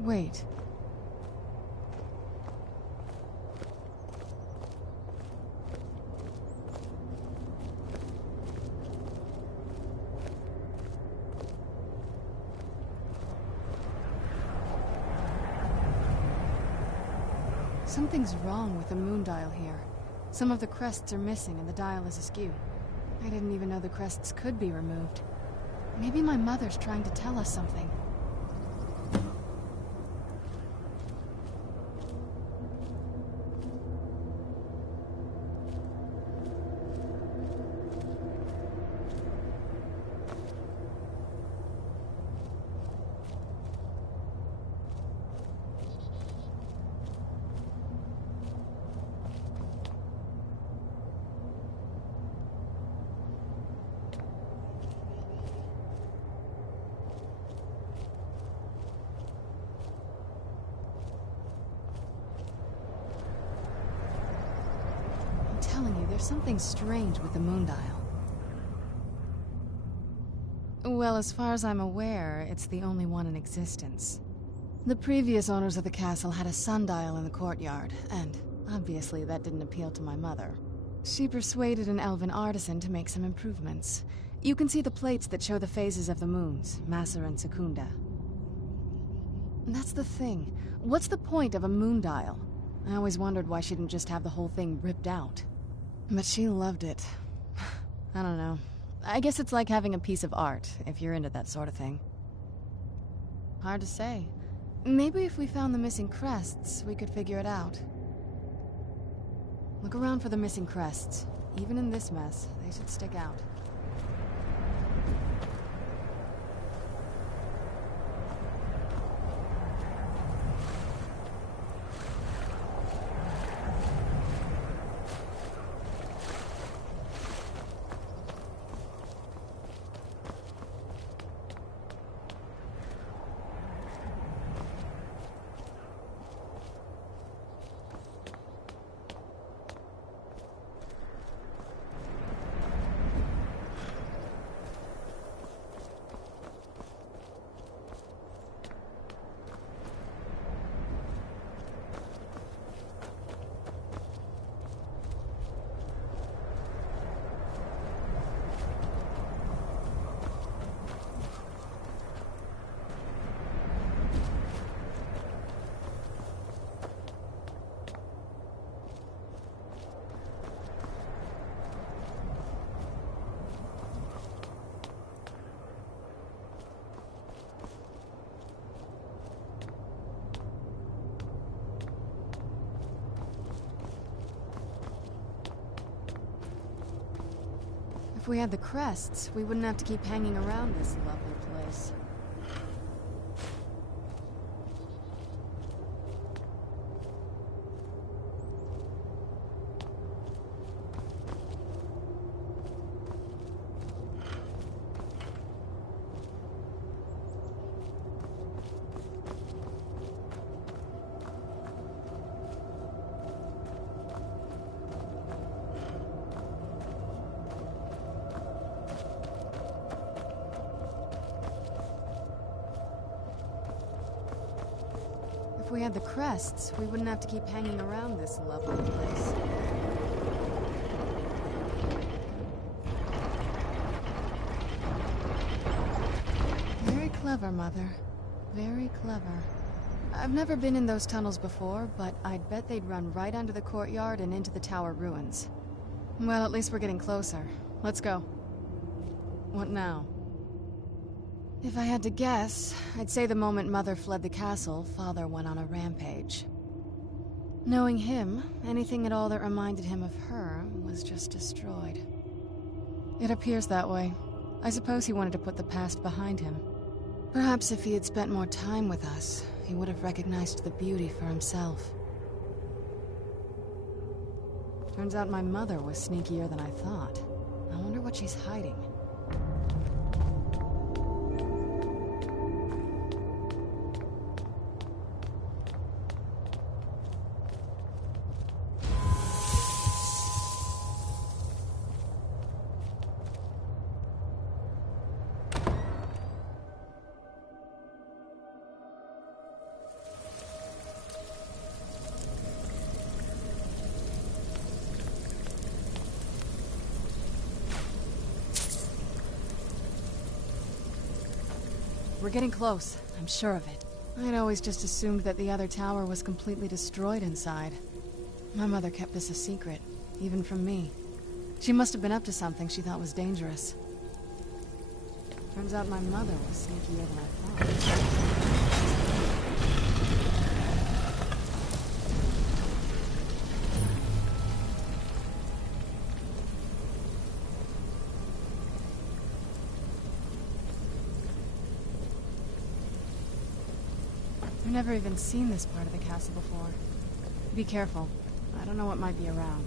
Wait. Something's wrong with the moon dial here. Some of the crests are missing and the dial is askew. I didn't even know the crests could be removed. Maybe my mother's trying to tell us something. There's something strange with the moon dial. Well, as far as I'm aware, it's the only one in existence. The previous owners of the castle had a sundial in the courtyard, and obviously that didn't appeal to my mother. She persuaded an elven artisan to make some improvements. You can see the plates that show the phases of the moons, Maser and Secunda. That's the thing. What's the point of a moon dial? I always wondered why she didn't just have the whole thing ripped out. But she loved it. I don't know. I guess it's like having a piece of art, if you're into that sort of thing. Hard to say. Maybe if we found the missing crests, we could figure it out. Look around for the missing crests. Even in this mess, they should stick out. If we had the crests, we wouldn't have to keep hanging around this lovely place. If we had the crests, we wouldn't have to keep hanging around this lovely place. Very clever, Mother. Very clever. I've never been in those tunnels before, but I'd bet they'd run right under the courtyard and into the tower ruins. Well, at least we're getting closer. Let's go. What now? If I had to guess, I'd say the moment Mother fled the castle, Father went on a rampage. Knowing him, anything at all that reminded him of her was just destroyed. It appears that way. I suppose he wanted to put the past behind him. Perhaps if he had spent more time with us, he would have recognized the beauty for himself. Turns out my mother was sneakier than I thought. I wonder what she's hiding. We're getting close. I'm sure of it. I'd always just assumed that the other tower was completely destroyed inside. My mother kept this a secret, even from me. She must have been up to something she thought was dangerous. Turns out my mother was sneakier than I thought. I've never even seen this part of the castle before. Be careful. I don't know what might be around.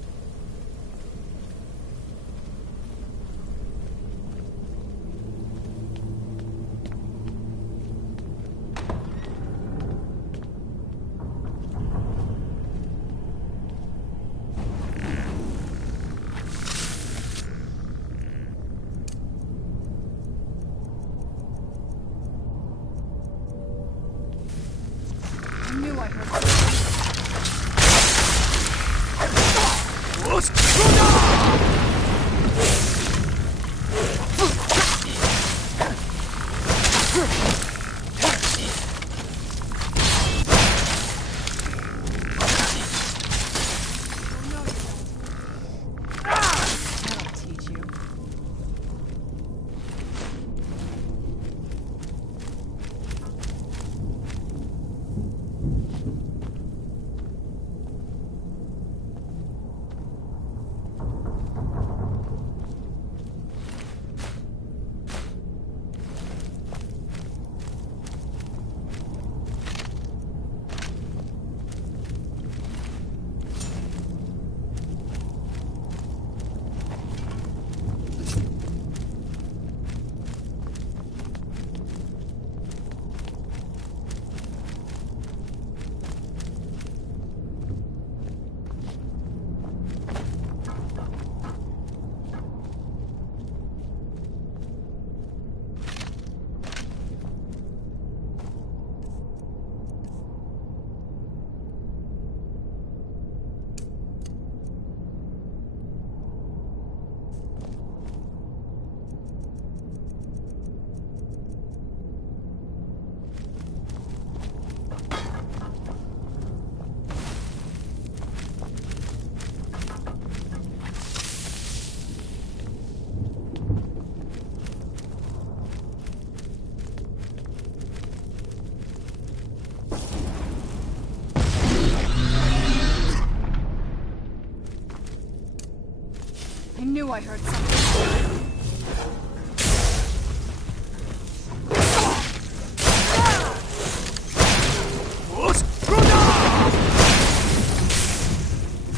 knew I heard something.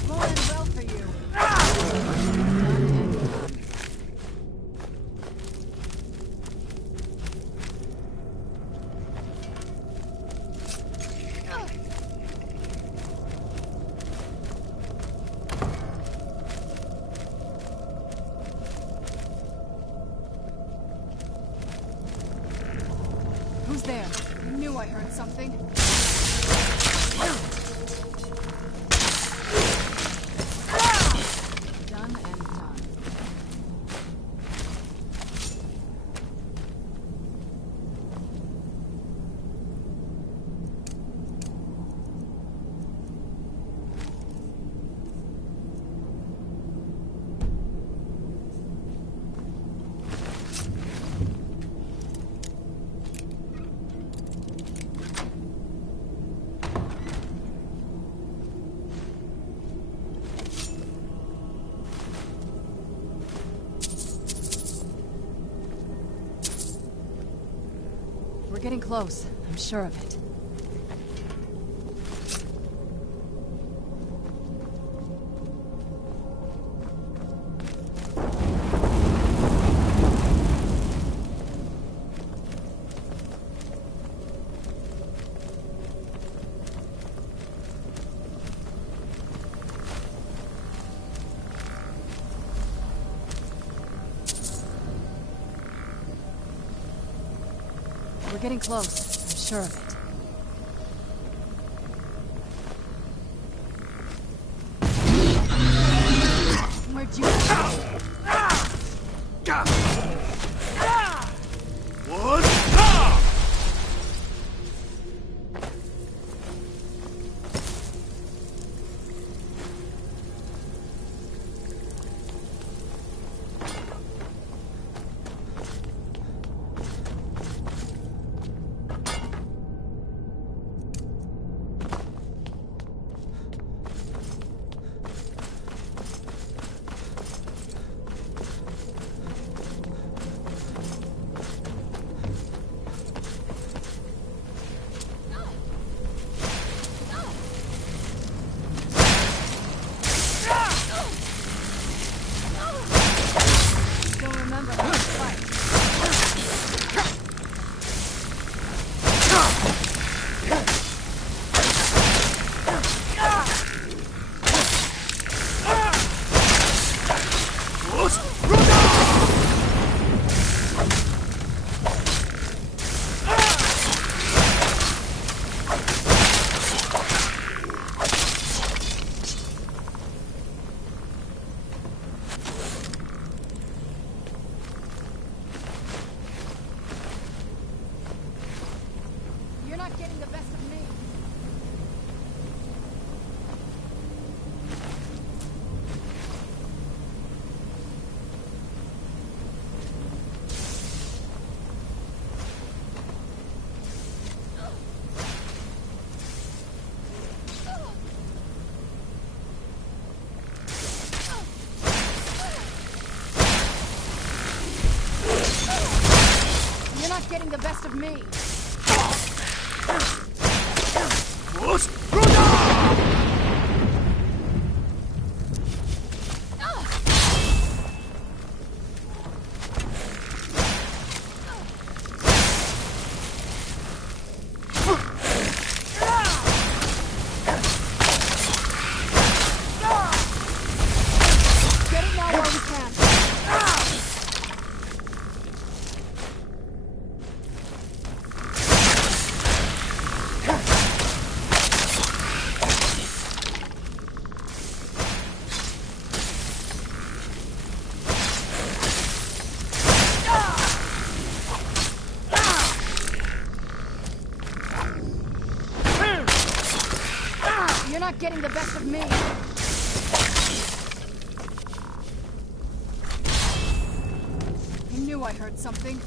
More than well for you. Who's there? I knew I heard something. Done and done. We're getting close. I'm sure of it. We're getting close. I'm sure of it. Where'd you getting the best of me. Getting the best of me. I knew I heard something.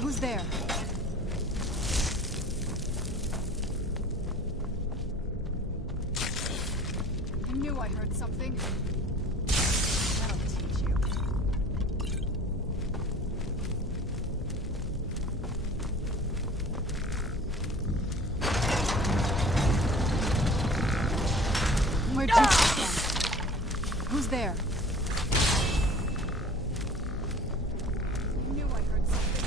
Who's there? I knew I heard something. That'll teach you. Where'd you come from? Who's there? I knew I heard something.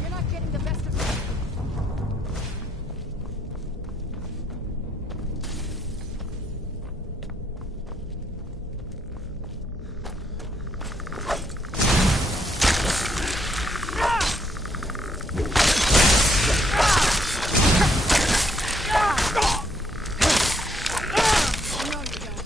You're not getting the best of me. No, you don't.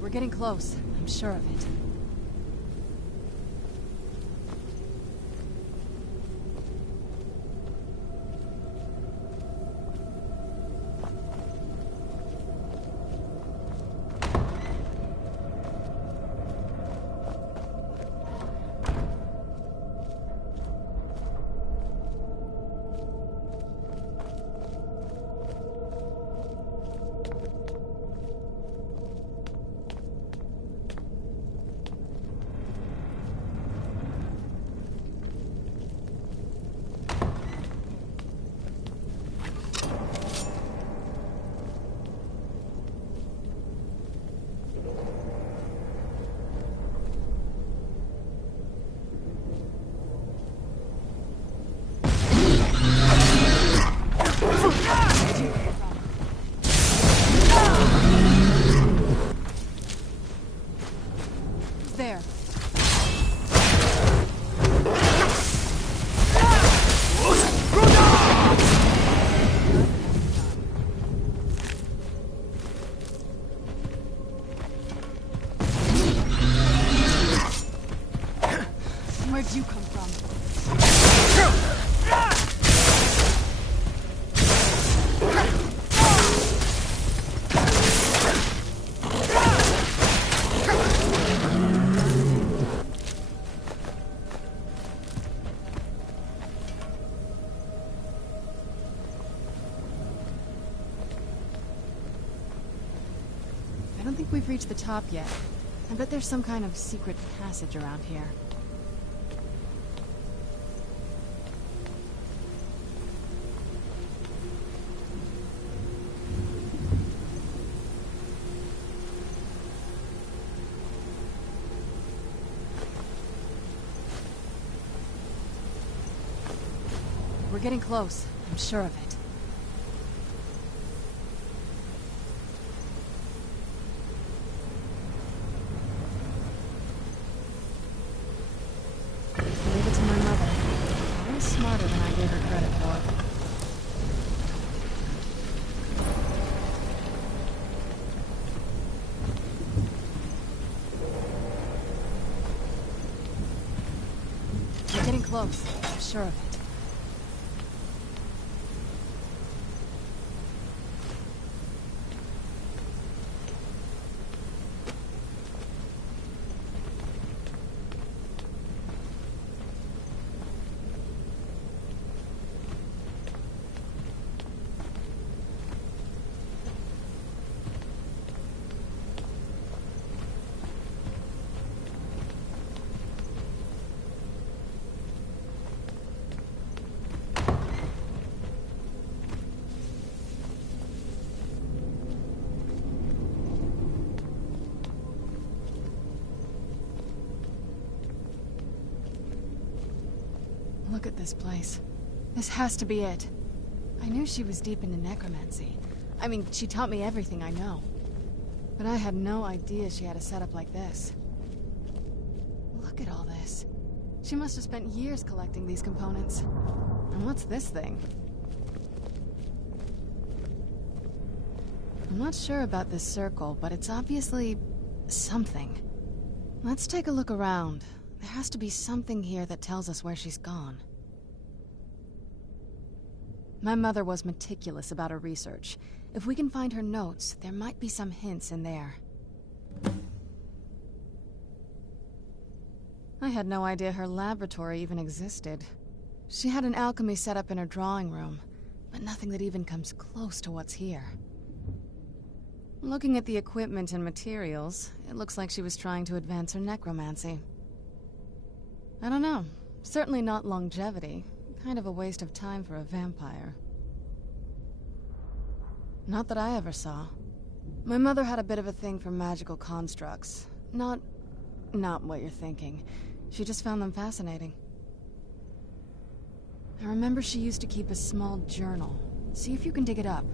We're getting close. I'm sure of it. reached the top yet. I bet there's some kind of secret passage around here. We're getting close. I'm sure of it. Leave it to my mother. Way smarter than I gave her credit for. We're getting close. I'm sure of it. Look at this place. This has to be it. I knew she was deep into necromancy. I mean, she taught me everything I know. But I had no idea she had a setup like this. Look at all this. She must have spent years collecting these components. And what's this thing? I'm not sure about this circle, but it's obviously something. Let's take a look around. There has to be something here that tells us where she's gone. My mother was meticulous about her research. If we can find her notes, there might be some hints in there. I had no idea her laboratory even existed. She had an alchemy set up in her drawing room, but nothing that even comes close to what's here. Looking at the equipment and materials, it looks like she was trying to advance her necromancy. I don't know. Certainly not longevity. Kind of a waste of time for a vampire. Not that I ever saw. My mother had a bit of a thing for magical constructs. Not what you're thinking. She just found them fascinating. I remember she used to keep a small journal. See if you can dig it up.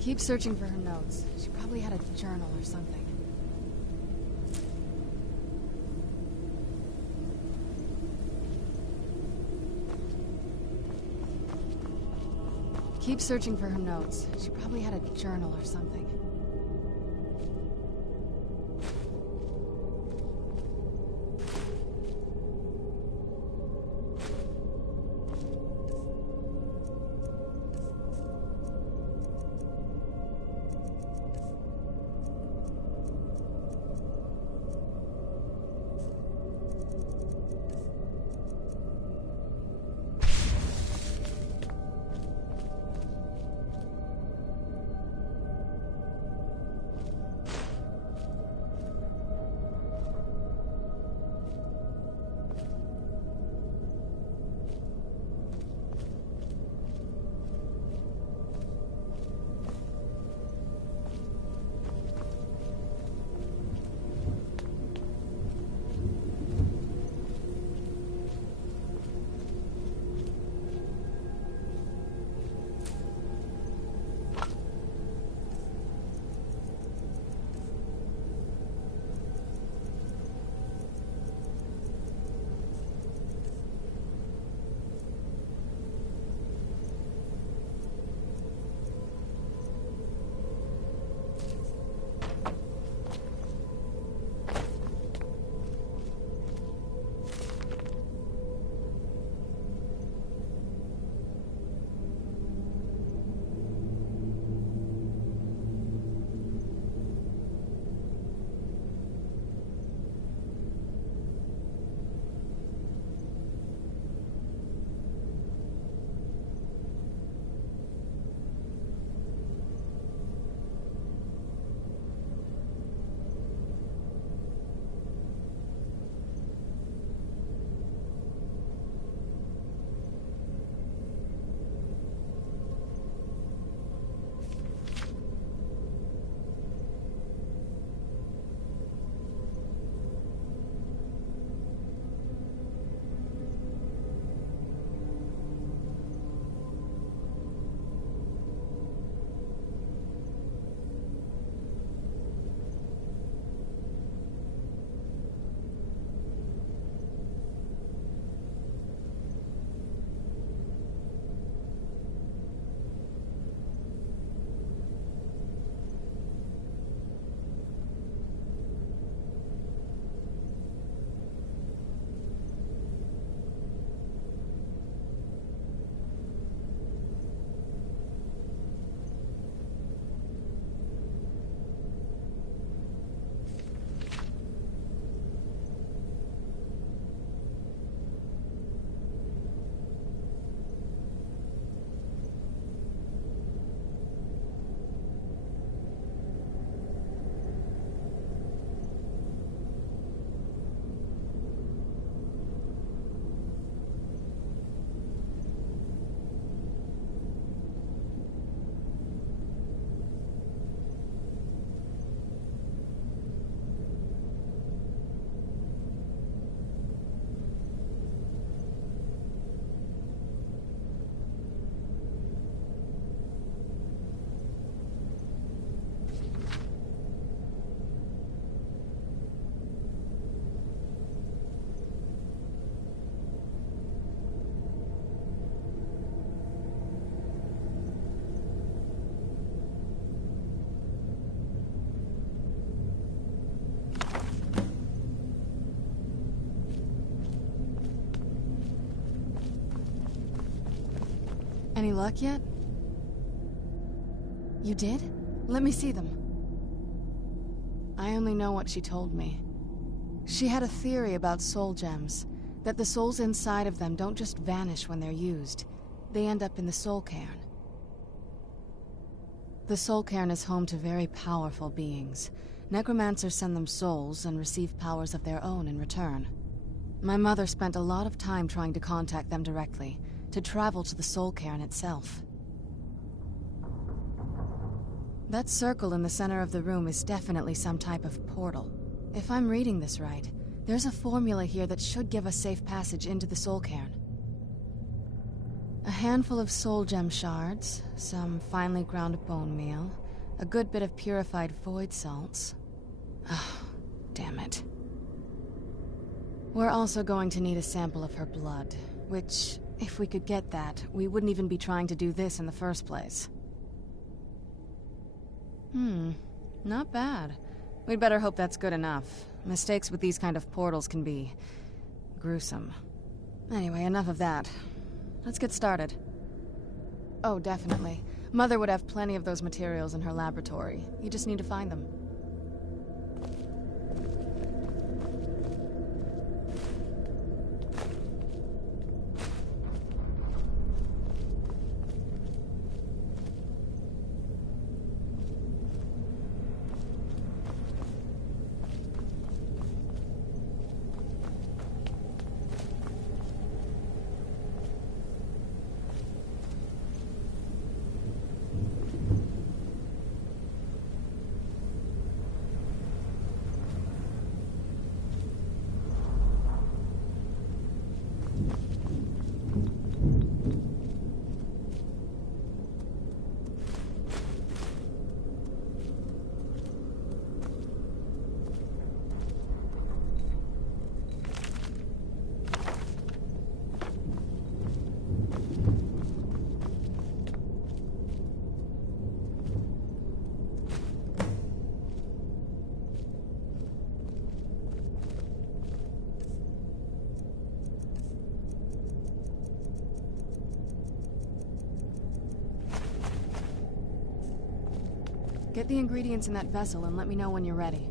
Keep searching for her notes. She probably had a journal or something. Keep searching for her notes. She probably had a journal or something. Any luck yet? You did? Let me see them. I only know what she told me. She had a theory about soul gems, that the souls inside of them don't just vanish when they're used. They end up in the soul cairn. The soul cairn is home to very powerful beings. Necromancers send them souls and receive powers of their own in return. My mother spent a lot of time trying to contact them directly, to travel to the soul cairn itself. That circle in the center of the room is definitely some type of portal. If I'm reading this right, there's a formula here that should give us safe passage into the soul cairn. A handful of soul gem shards, some finely ground bone meal, a good bit of purified void salts. Oh, damn it. We're also going to need a sample of her blood, which, if we could get that, we wouldn't even be trying to do this in the first place. Not bad. We'd better hope that's good enough. Mistakes with these kind of portals can be gruesome. Anyway, enough of that. Let's get started. Oh, definitely. Mother would have plenty of those materials in her laboratory. You just need to find them. Get the ingredients in that vessel and let me know when you're ready.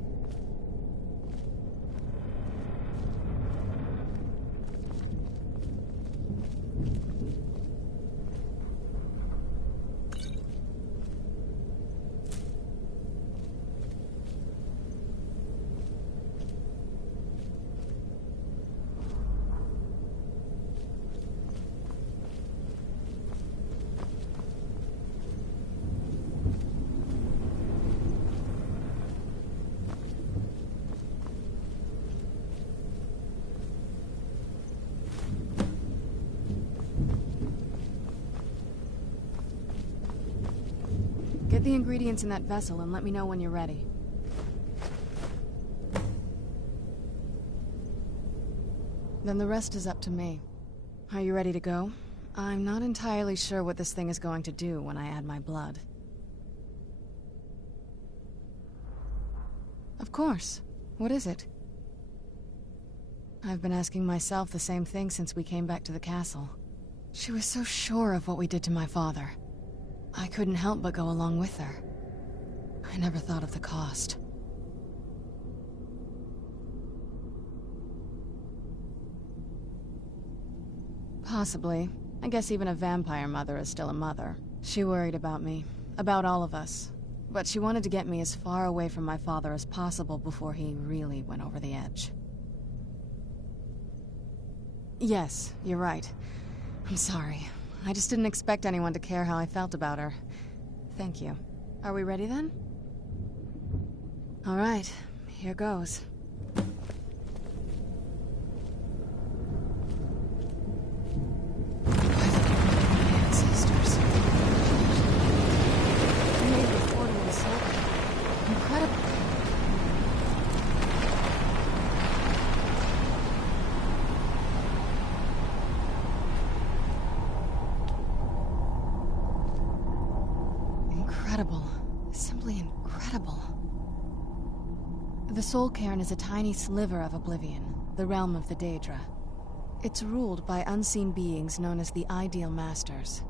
Get the ingredients in that vessel and let me know when you're ready. Then the rest is up to me. Are you ready to go? I'm not entirely sure what this thing is going to do when I add my blood. Of course. What is it? I've been asking myself the same thing since we came back to the castle. She was so sure of what we did to my father. I couldn't help but go along with her. I never thought of the cost. Possibly. I guess even a vampire mother is still a mother. She worried about me, about all of us. But she wanted to get me as far away from my father as possible before he really went over the edge. Yes, you're right. I'm sorry. I just didn't expect anyone to care how I felt about her. Thank you. Are we ready then? All right, here goes. Ancestors. They made the portal in silver. Incredible. Incredible. Simply incredible. The Soul Cairn is a tiny sliver of Oblivion, the realm of the Daedra. It's ruled by unseen beings known as the Ideal Masters.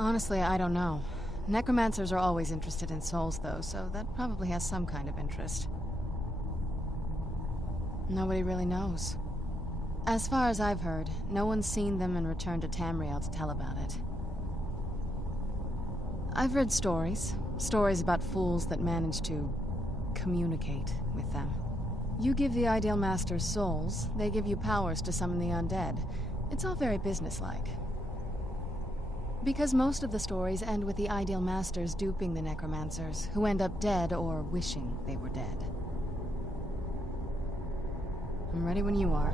Honestly, I don't know. Necromancers are always interested in souls, though, so that probably has some kind of interest. Nobody really knows. As far as I've heard, no one's seen them and returned to Tamriel to tell about it. I've read stories. Stories about fools that manage to communicate with them. You give the Ideal Masters souls, they give you powers to summon the undead. It's all very businesslike. Because most of the stories end with the Ideal Masters duping the necromancers, who end up dead or wishing they were dead. I'm ready when you are.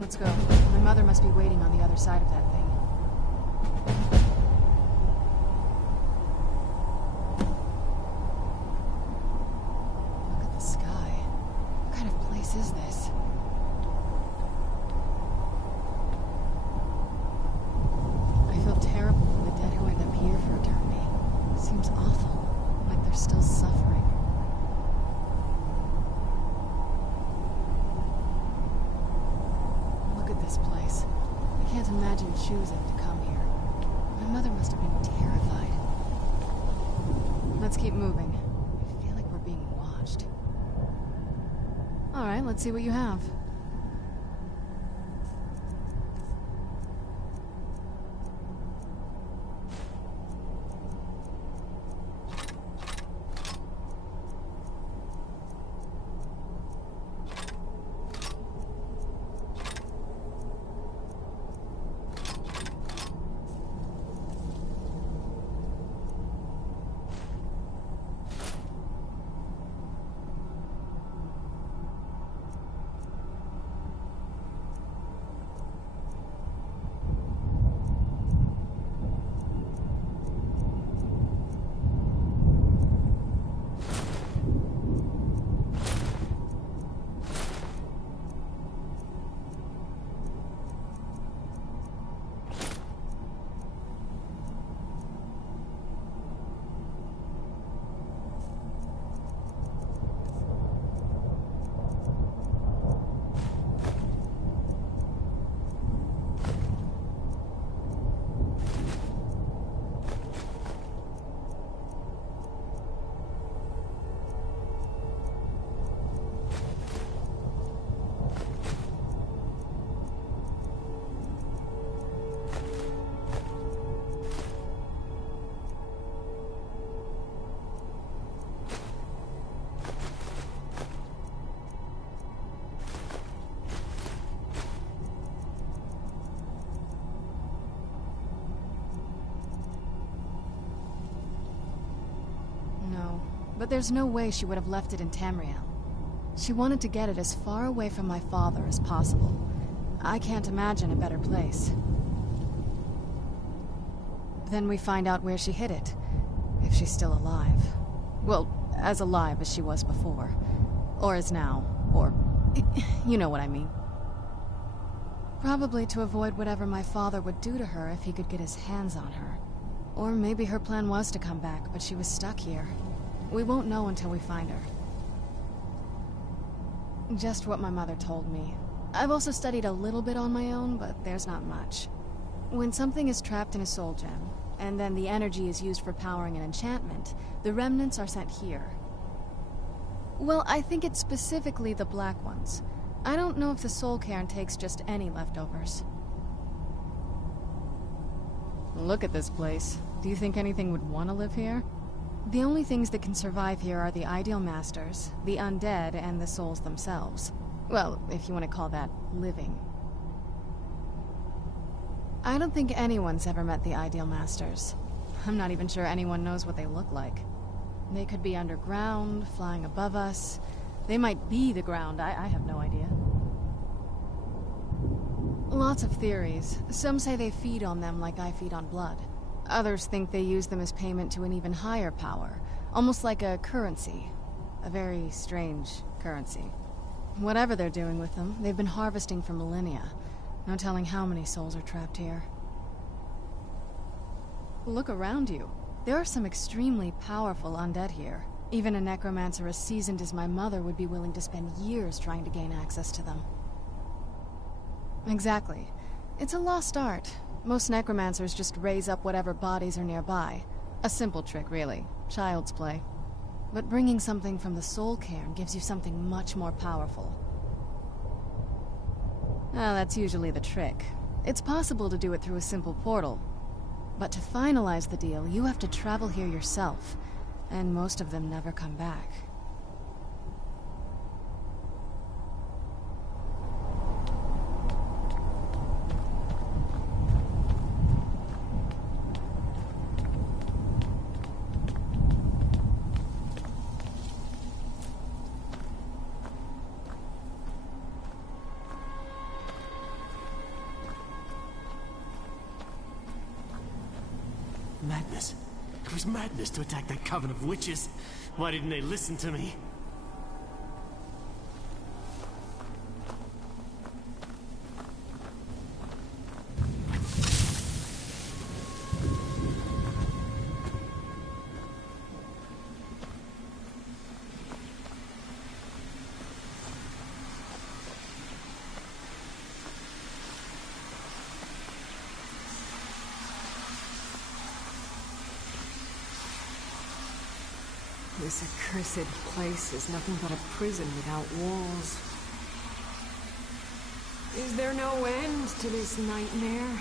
Let's go. My mother must be waiting on the other side of that thing. Look at the sky. What kind of place is this? I feel terrible for the dead who end up here for eternity. Seems awful. Like they're still suffering. This place. I can't imagine choosing to come here. My mother must have been terrified. Let's keep moving. I feel like we're being watched. All right, let's see what you have. But there's no way she would have left it in Tamriel. She wanted to get it as far away from my father as possible. I can't imagine a better place. Then we find out where she hid it. If she's still alive. Well, as alive as she was before. Or is now. Or... you know what I mean. Probably to avoid whatever my father would do to her if he could get his hands on her. Or maybe her plan was to come back, but she was stuck here. We won't know until we find her. Just what my mother told me. I've also studied a little bit on my own, but there's not much. When something is trapped in a soul gem, and then the energy is used for powering an enchantment, the remnants are sent here. Well, I think it's specifically the black ones. I don't know if the soul cairn takes just any leftovers. Look at this place. Do you think anything would want to live here? The only things that can survive here are the Ideal Masters, the undead, and the souls themselves. Well, if you want to call that living. I don't think anyone's ever met the Ideal Masters. I'm not even sure anyone knows what they look like. They could be underground, flying above us. They might be the ground, I have no idea. Lots of theories. Some say they feed on them like I feed on blood. Others think they use them as payment to an even higher power, almost like a currency. A very strange currency. Whatever they're doing with them, they've been harvesting for millennia. No telling how many souls are trapped here. Look around you. There are some extremely powerful undead here. Even a necromancer as seasoned as my mother would be willing to spend years trying to gain access to them. Exactly. It's a lost art. Most necromancers just raise up whatever bodies are nearby. A simple trick, really. Child's play. But bringing something from the soul cairn gives you something much more powerful. Ah, that's usually the trick. It's possible to do it through a simple portal. But to finalize the deal, you have to travel here yourself. And most of them never come back. Madness. It was madness to attack that coven of witches. Why didn't they listen to me? This accursed place is nothing but a prison without walls. Is there no end to this nightmare?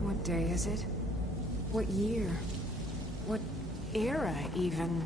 What day is it? What year? What era, even?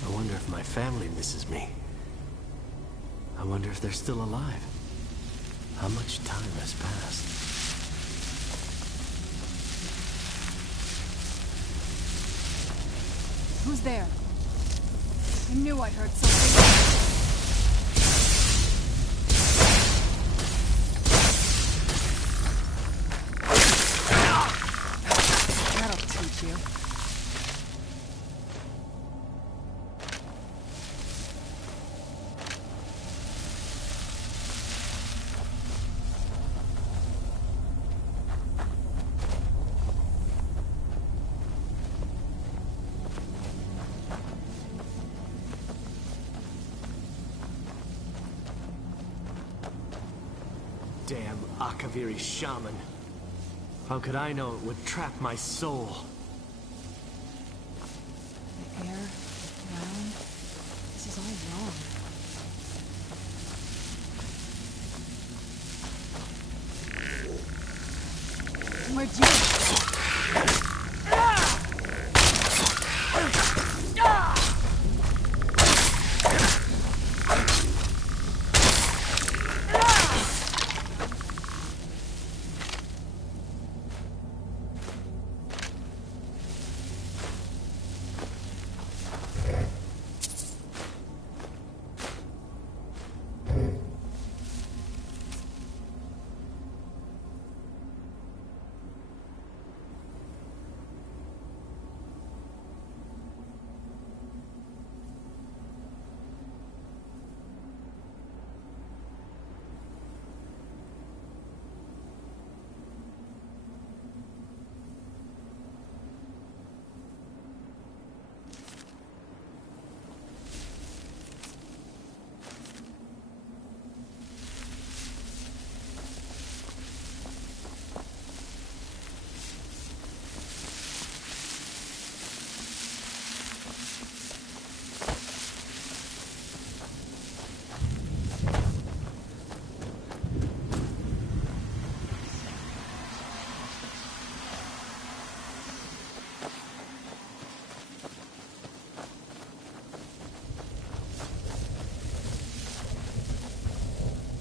I wonder if my family misses me. I wonder if they're still alive. How much time has passed? Who's there? I knew I heard something. You. Damn Akaviri shaman. How could I know it would trap my soul? The air, the ground, this is all wrong. Where'd you...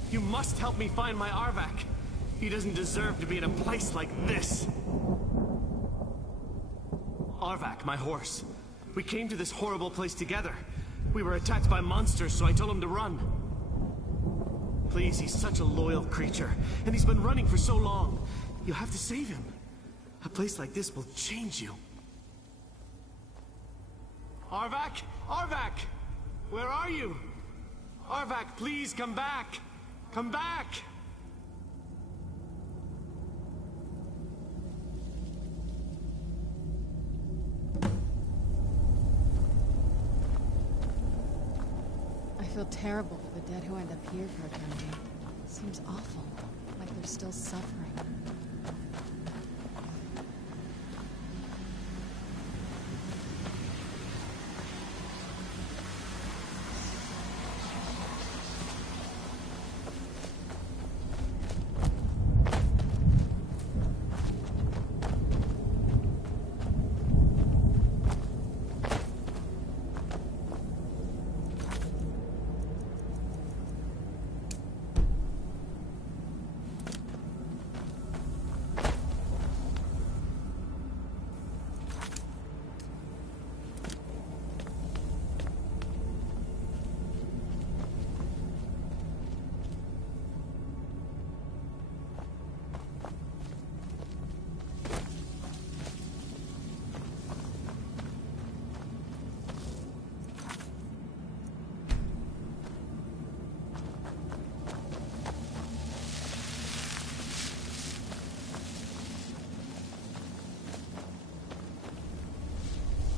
You must help me find my Arvak. He doesn't deserve to be in a place like this. Arvak, my horse. We came to this horrible place together. We were attacked by monsters, so I told him to run. Please, he's such a loyal creature, and he's been running for so long. You have to save him. A place like this will change you. Arvak! Arvak! Where are you? Arvak, please come back! Come back! I feel terrible for the dead who end up here for eternity. Seems awful, like they're still suffering.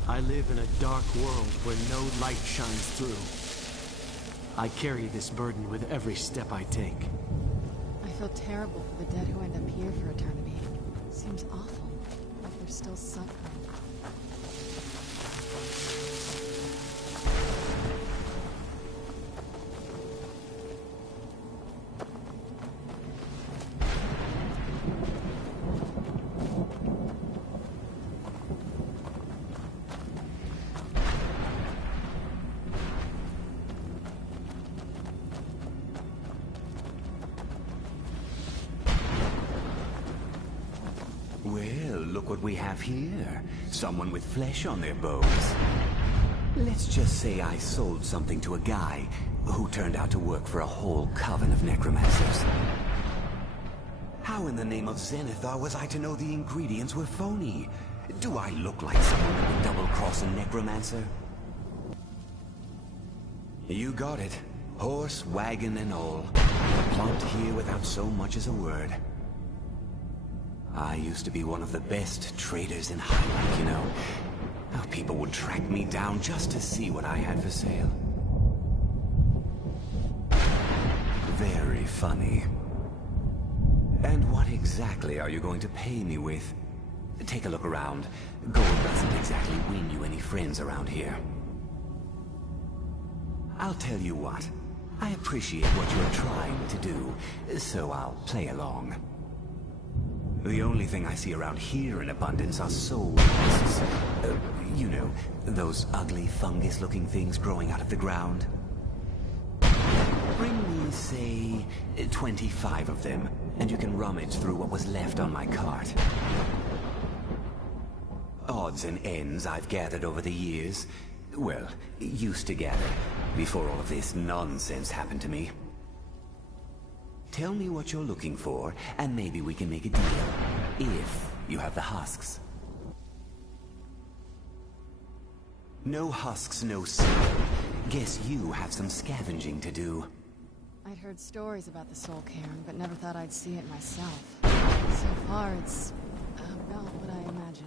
I live in a dark world where no light shines through. I carry this burden with every step I take. I feel terrible for the dead who end up here for eternity. Seems awful, like they're still suffering. Well, look what we have here. Someone with flesh on their bones. Let's just say I sold something to a guy who turned out to work for a whole coven of necromancers. How in the name of Zenithar was I to know the ingredients were phony? Do I look like someone that would double-cross a necromancer? You got it. Horse, wagon, and all. Plopped here without so much as a word. I used to be one of the best traders in Arvak, you know. How people would track me down just to see what I had for sale. Very funny. And what exactly are you going to pay me with? Take a look around. Gold doesn't exactly win you any friends around here. I'll tell you what. I appreciate what you're trying to do, so I'll play along. The only thing I see around here in abundance are soul husks. You know, those ugly fungus-looking things growing out of the ground. Bring me, say, 25 of them, and you can rummage through what was left on my cart. Odds and ends I've gathered over the years. Well, used to gather, before all of this nonsense happened to me. Tell me what you're looking for, and maybe we can make a deal. If you have the husks. No husks, no sale. Guess you have some scavenging to do. I'd heard stories about the Soul Cairn, but never thought I'd see it myself. So far, it's about what I imagined.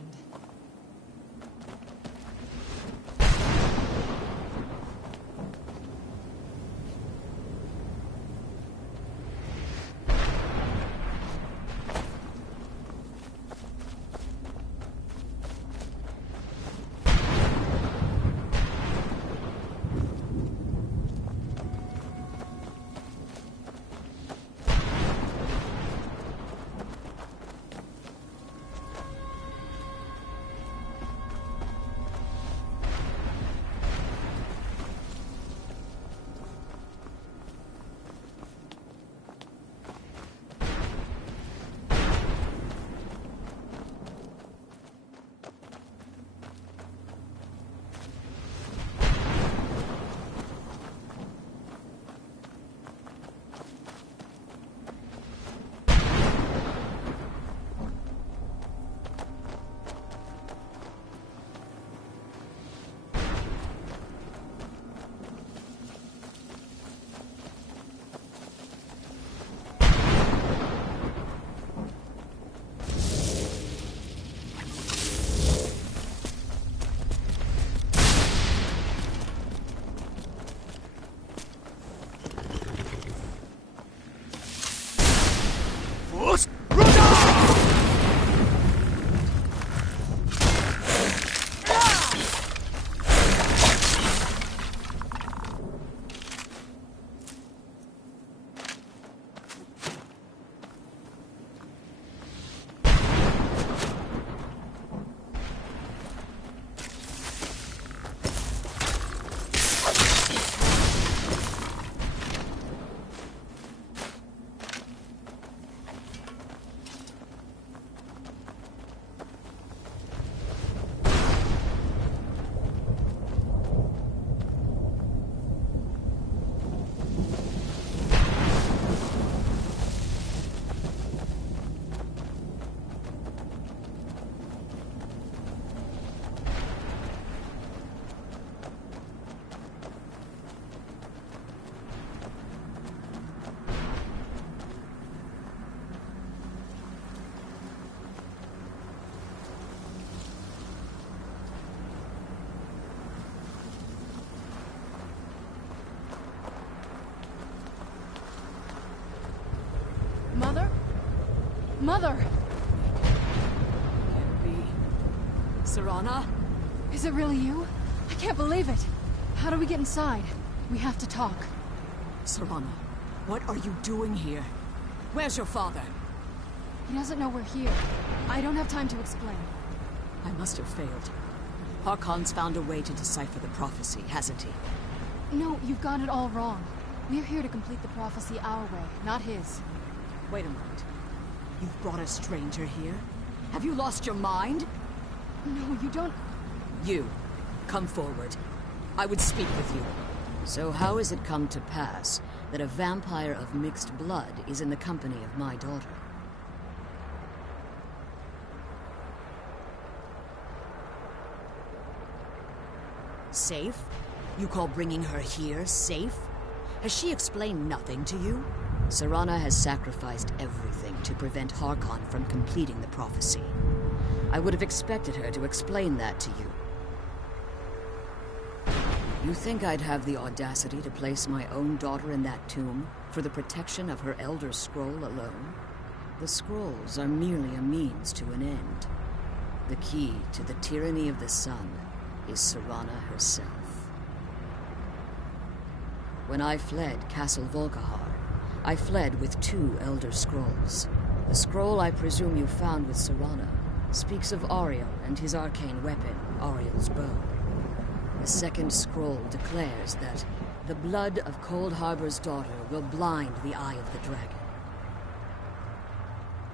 Mother! Can't be. Serana? Is it really you? I can't believe it! How do we get inside? We have to talk. Serana, what are you doing here? Where's your father? He doesn't know we're here. I don't have time to explain. I must have failed. Harkon's found a way to decipher the prophecy, hasn't he? No, you've got it all wrong. We're here to complete the prophecy our way, not his. Wait a moment. You've brought a stranger here? Have you lost your mind? No, you don't... You, come forward. I would speak with you. So how has it come to pass that a vampire of mixed blood is in the company of my daughter? Safe? You call bringing her here safe? Has she explained nothing to you? Serana has sacrificed everything to prevent Harkon from completing the prophecy. I would have expected her to explain that to you. You think I'd have the audacity to place my own daughter in that tomb for the protection of her Elder Scroll alone? The scrolls are merely a means to an end. The key to the tyranny of the sun is Serana herself. When I fled Castle Volkihar, I fled with 2 Elder Scrolls. The scroll I presume you found with Serana speaks of Ariel and his arcane weapon, Ariel's bow. The second scroll declares that the blood of Cold Harbor's daughter will blind the eye of the dragon.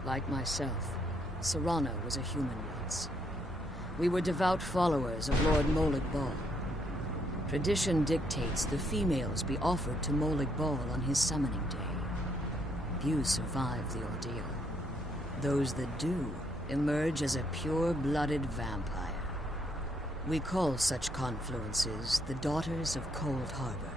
Like myself, Serana was a human once. We were devout followers of Lord Molag Bal. Tradition dictates the females be offered to Molag Bal on his summoning day. Few survive the ordeal. Those that do emerge as a pure-blooded vampire. We call such confluences the Daughters of Cold Harbor.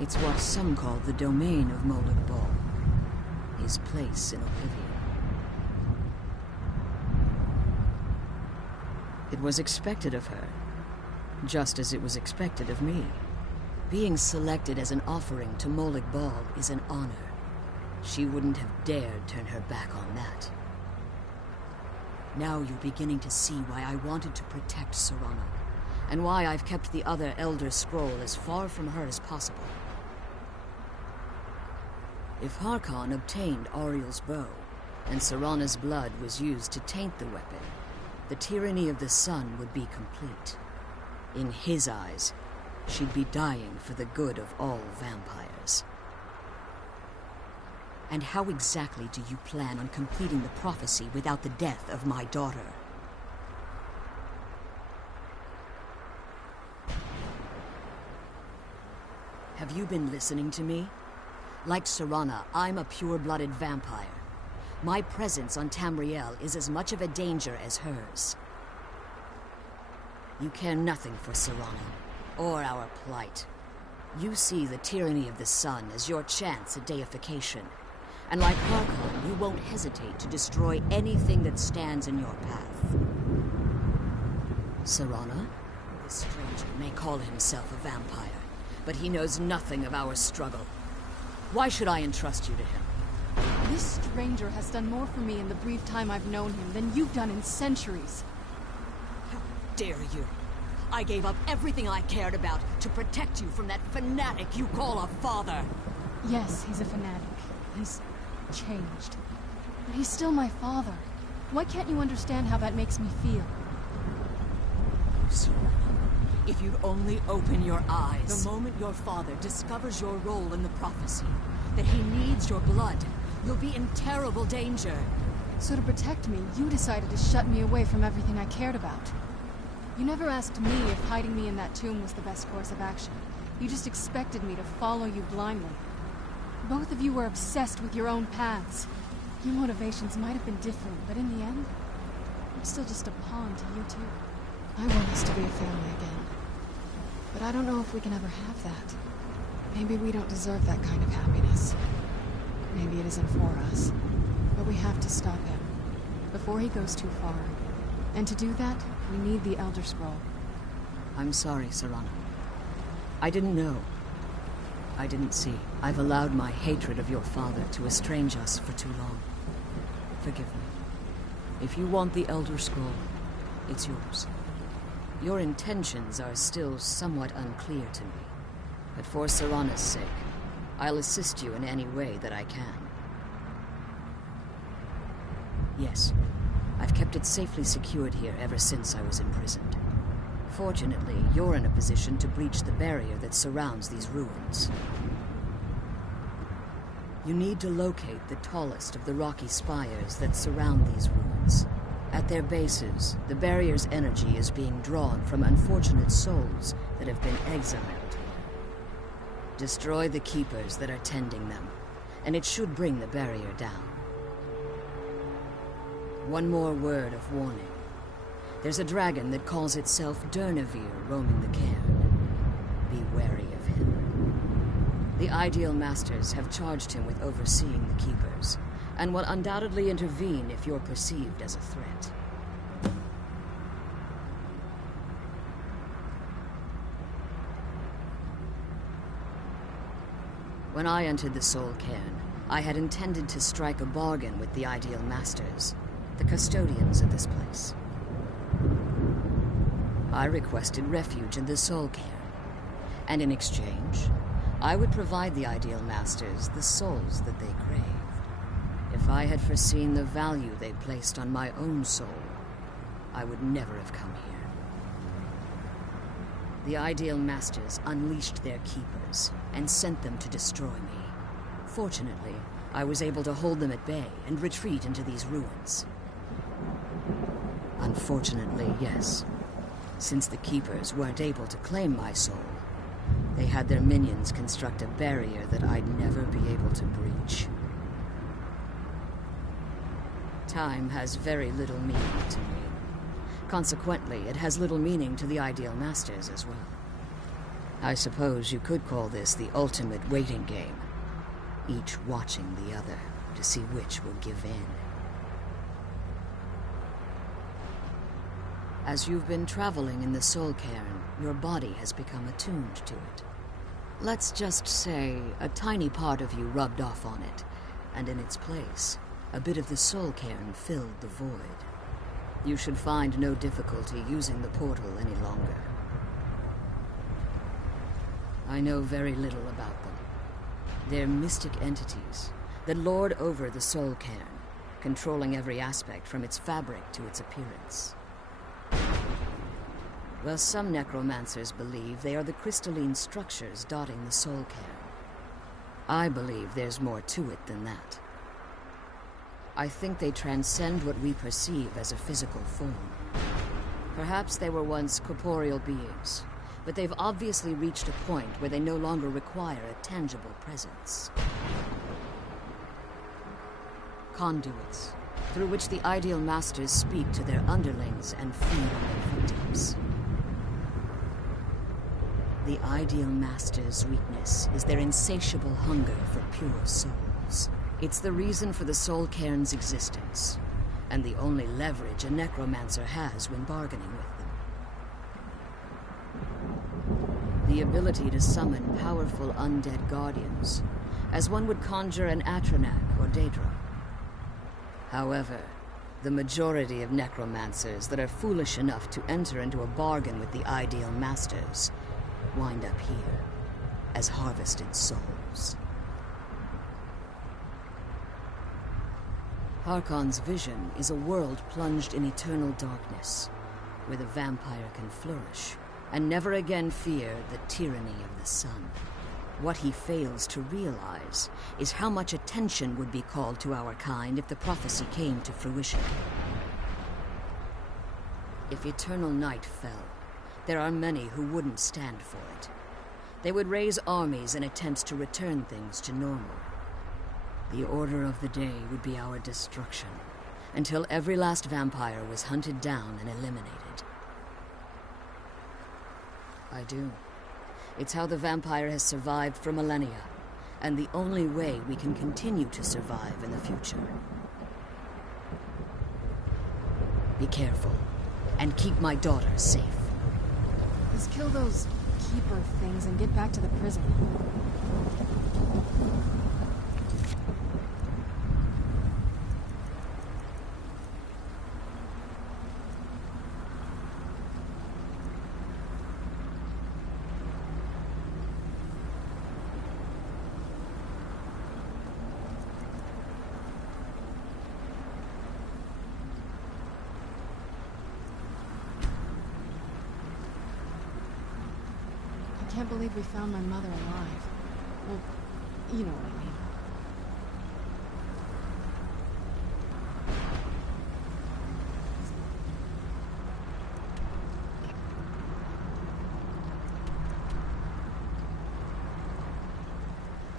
It's what some call the domain of Molag Bal, his place in oblivion. It was expected of her, just as it was expected of me. Being selected as an offering to Molag Bal is an honor. She wouldn't have dared turn her back on that. Now you're beginning to see why I wanted to protect Serana, and why I've kept the other Elder Scroll as far from her as possible. If Harkon obtained Ariel's bow, and Serana's blood was used to taint the weapon, the tyranny of the sun would be complete. In his eyes, she'd be dying for the good of all vampires. And how exactly do you plan on completing the prophecy without the death of my daughter? Have you been listening to me? Like Serana, I'm a pure-blooded vampire. My presence on Tamriel is as much of a danger as hers. You care nothing for Serana, or our plight. You see the tyranny of the sun as your chance at deification. And like Harkon, you won't hesitate to destroy anything that stands in your path. Serana? This stranger may call himself a vampire, but he knows nothing of our struggle. Why should I entrust you to him? This stranger has done more for me in the brief time I've known him than you've done in centuries. How dare you? I gave up everything I cared about to protect you from that fanatic you call a father. Yes, he's a fanatic. He's changed. But he's still my father. Why can't you understand how that makes me feel? Serana, if you'd only open your eyes. The moment your father discovers your role in the prophecy, that he needs your blood, you'll be in terrible danger. So to protect me, you decided to shut me away from everything I cared about. You never asked me if hiding me in that tomb was the best course of action. You just expected me to follow you blindly. Both of you were obsessed with your own paths. Your motivations might have been different, but in the end, I'm still just a pawn to you two. I want us to be a family again. But I don't know if we can ever have that. Maybe we don't deserve that kind of happiness. Maybe it isn't for us. But we have to stop him, before he goes too far. And to do that, we need the Elder Scroll. I'm sorry, Serana. I didn't know. I didn't see. I've allowed my hatred of your father to estrange us for too long. Forgive me. If you want the Elder Scroll, it's yours. Your intentions are still somewhat unclear to me. But for Serana's sake, I'll assist you in any way that I can. Yes, I've kept it safely secured here ever since I was imprisoned. Fortunately, you're in a position to breach the barrier that surrounds these ruins. You need to locate the tallest of the rocky spires that surround these ruins. At their bases, the barrier's energy is being drawn from unfortunate souls that have been exiled. Destroy the keepers that are tending them, and it should bring the barrier down. One more word of warning. There's a dragon that calls itself Durnehviir roaming the Cairn. Be wary of him. The Ideal Masters have charged him with overseeing the keepers, and will undoubtedly intervene if you're perceived as a threat. When I entered the Soul Cairn, I had intended to strike a bargain with the Ideal Masters, the custodians of this place. I requested refuge in the Soul Cairn, and in exchange, I would provide the Ideal Masters the souls that they craved. If I had foreseen the value they placed on my own soul, I would never have come here. The Ideal Masters unleashed their keepers and sent them to destroy me. Fortunately, I was able to hold them at bay and retreat into these ruins. Unfortunately, yes. Since the keepers weren't able to claim my soul, they had their minions construct a barrier that I'd never be able to breach. Time has very little meaning to me. Consequently, it has little meaning to the Ideal Masters as well. I suppose you could call this the ultimate waiting game, each watching the other to see which will give in. As you've been traveling in the Soul Cairn, your body has become attuned to it. Let's just say a tiny part of you rubbed off on it, and in its place, a bit of the Soul Cairn filled the void. You should find no difficulty using the portal any longer. I know very little about them. They're mystic entities that lord over the Soul Cairn, controlling every aspect from its fabric to its appearance. Well, some necromancers believe they are the crystalline structures dotting the Soul Cairn. I believe there's more to it than that. I think they transcend what we perceive as a physical form. Perhaps they were once corporeal beings, but they've obviously reached a point where they no longer require a tangible presence. Conduits, through which the Ideal Masters speak to their underlings and feed on their victims. The Ideal Masters' weakness is their insatiable hunger for pure souls. It's the reason for the Soul Cairn's existence, and the only leverage a necromancer has when bargaining with them. The ability to summon powerful undead guardians, as one would conjure an Atronak or Daedra. However, the majority of necromancers that are foolish enough to enter into a bargain with the Ideal Masters wind up here as harvested souls. Harkon's vision is a world plunged in eternal darkness, where the vampire can flourish and never again fear the tyranny of the sun. What he fails to realize is how much attention would be called to our kind if the prophecy came to fruition. If eternal night fell, there are many who wouldn't stand for it. They would raise armies in attempts to return things to normal. The order of the day would be our destruction, until every last vampire was hunted down and eliminated. I do. It's how the vampire has survived for millennia, and the only way we can continue to survive in the future. Be careful, and keep my daughter safe. Let's kill those keeper things and get back to the prison. I can't believe we found my mother alive. Well, you know what I mean.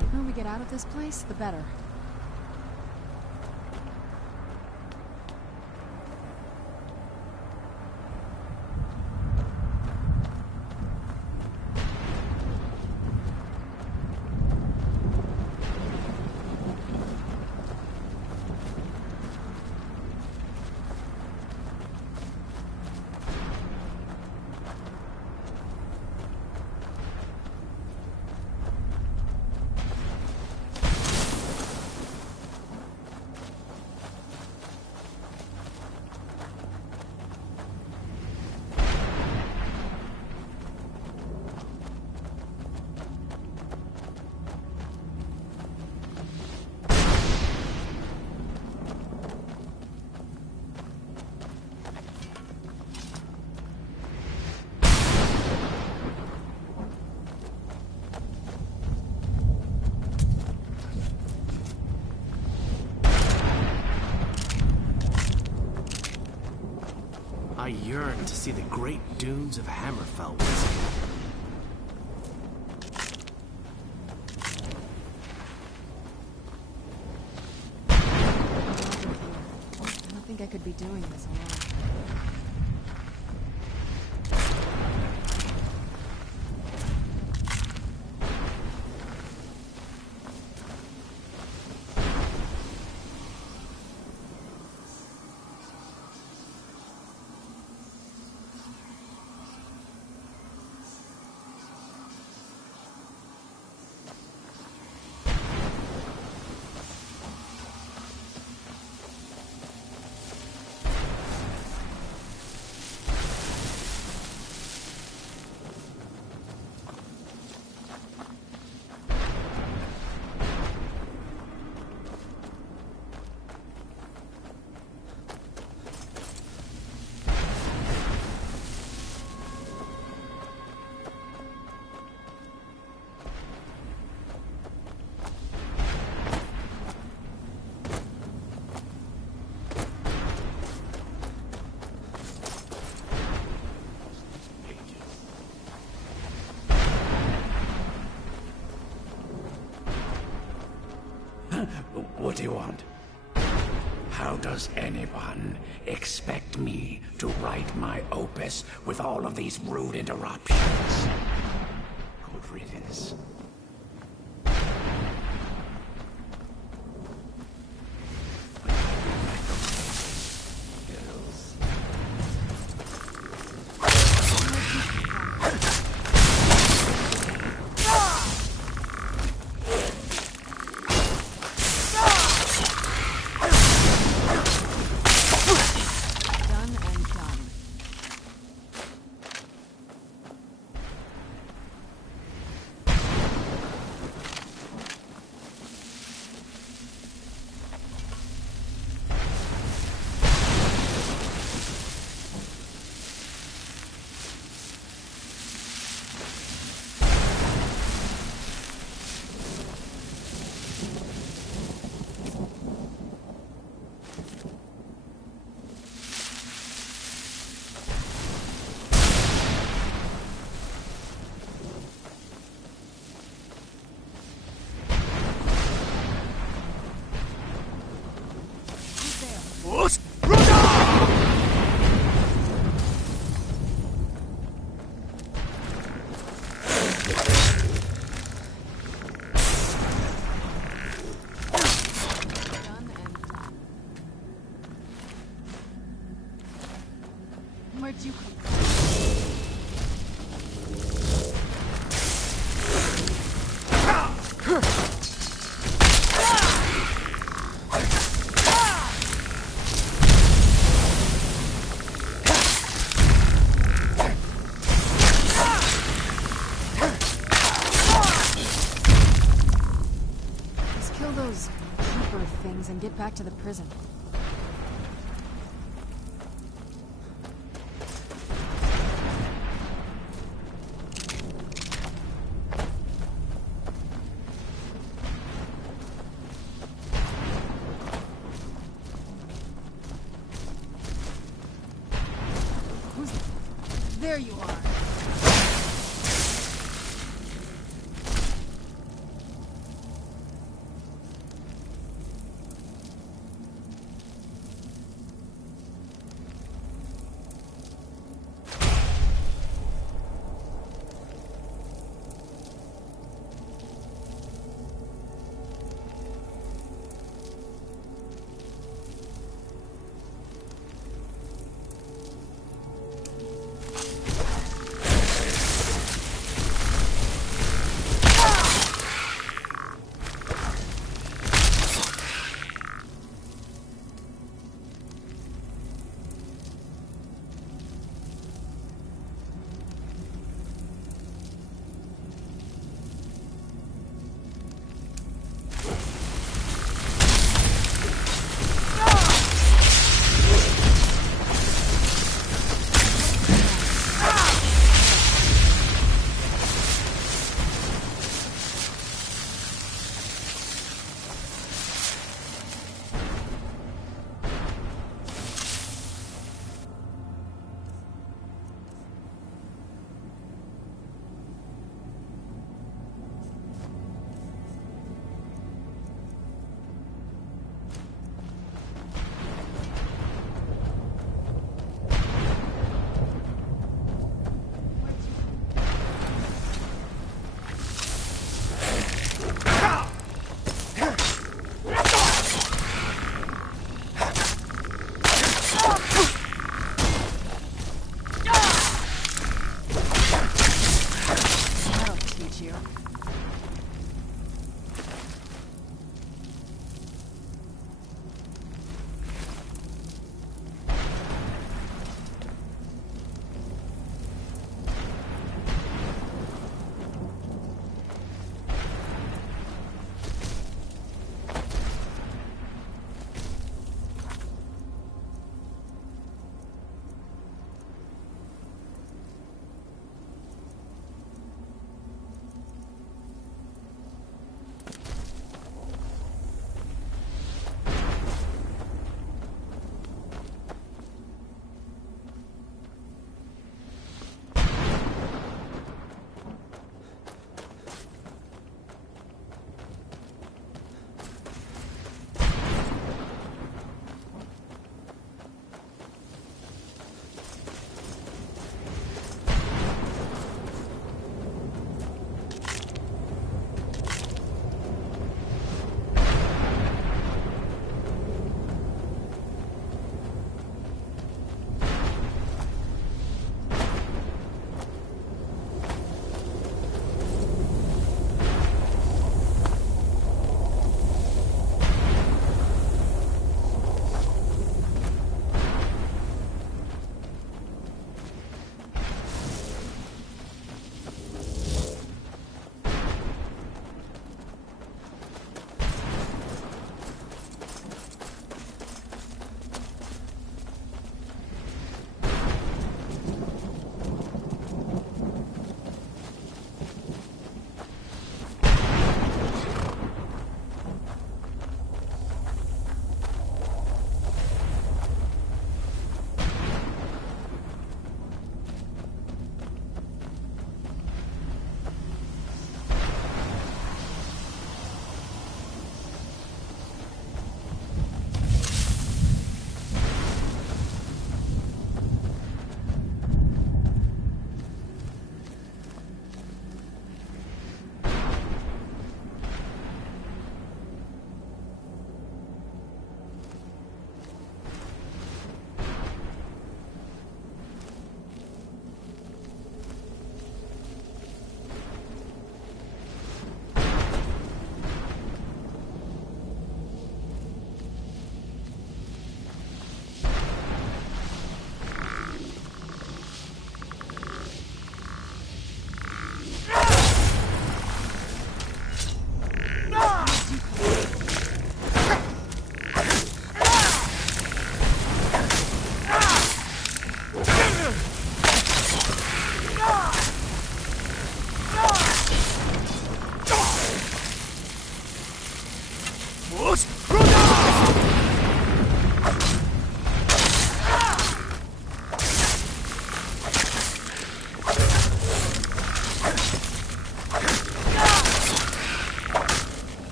The sooner we get out of this place, the better. Cairn to see the great dunes of Hammerfell once again. I don't think I could be doing this alone. What do you want? How does anyone expect me to write my opus with all of these rude interruptions? Good riddance. Where'd you come from? Let's kill those keeper things and get back to the prison. There you are.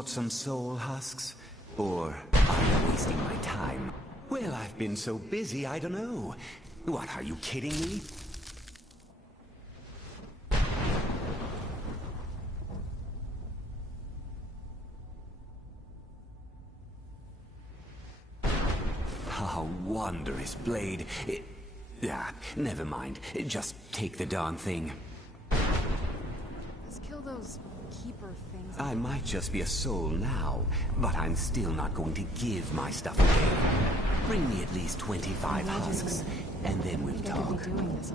brought some soul husks? Or are you wasting my time? Well, I've been so busy, I don't know. What, are you kidding me? Oh, wondrous blade. Never mind. Just take the darn thing. Let's kill those keeper things. I might just be a soul now, but I'm still not going to give my stuff away. Bring me at least 25 husks, and then we'll talk. Doing this.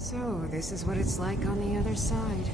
So, this is what it's like on the other side.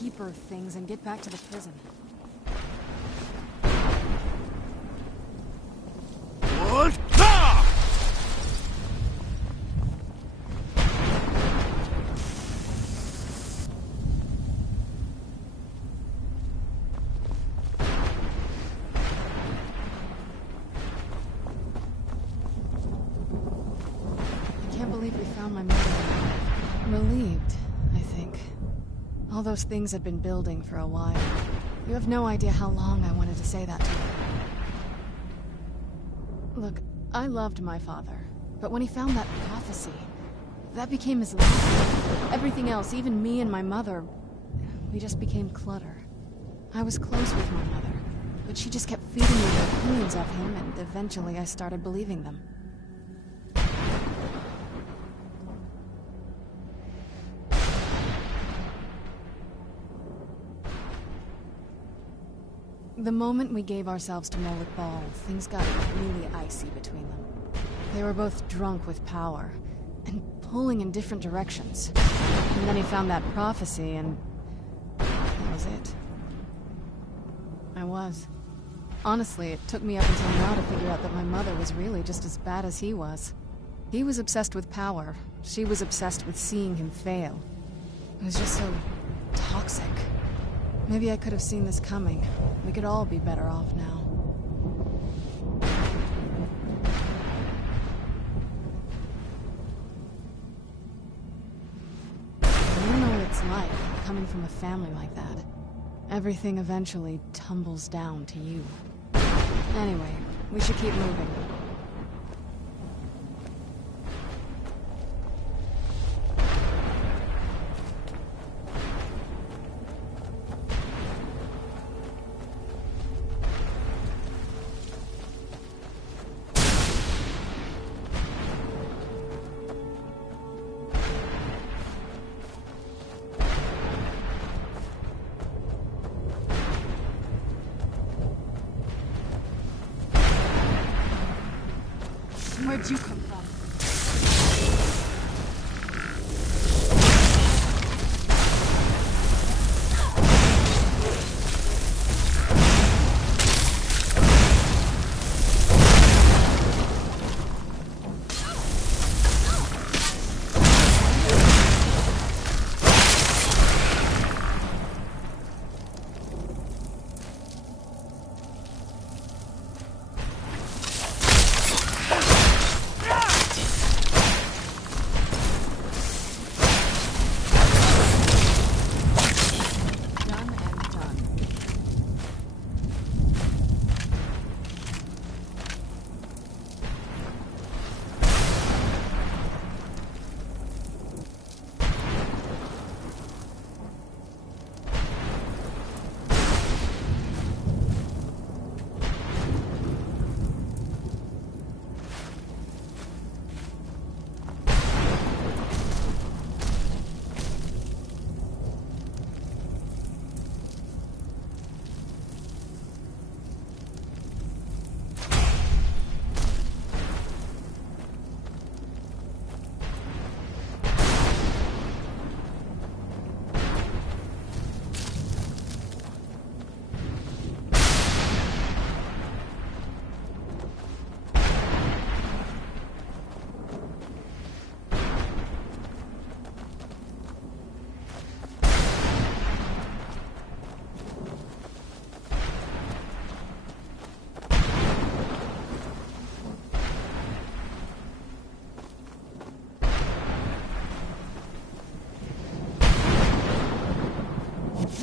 Keeper things and get back to the prison. found my mother alive. Relieved, I think. All those things had been building for a while. You have no idea how long I wanted to say that to you. Look, I loved my father, but when he found that prophecy, that became his life. Everything else, even me and my mother, we just became clutter. I was close with my mother, but she just kept feeding me her opinions of him, and eventually I started believing them. The moment we gave ourselves to Molik Bal, things got really icy between them. They were both drunk with power, and pulling in different directions. And then he found that prophecy, and that was it. I was. Honestly, it took me up until now to figure out that my mother was really just as bad as he was. He was obsessed with power. She was obsessed with seeing him fail. It was just so toxic. Maybe I could have seen this coming. We could all be better off now. I don't know what it's like, coming from a family like that. Everything eventually tumbles down to you. Anyway, we should keep moving. Where'd you come from?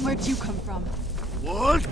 Where'd you come from? What?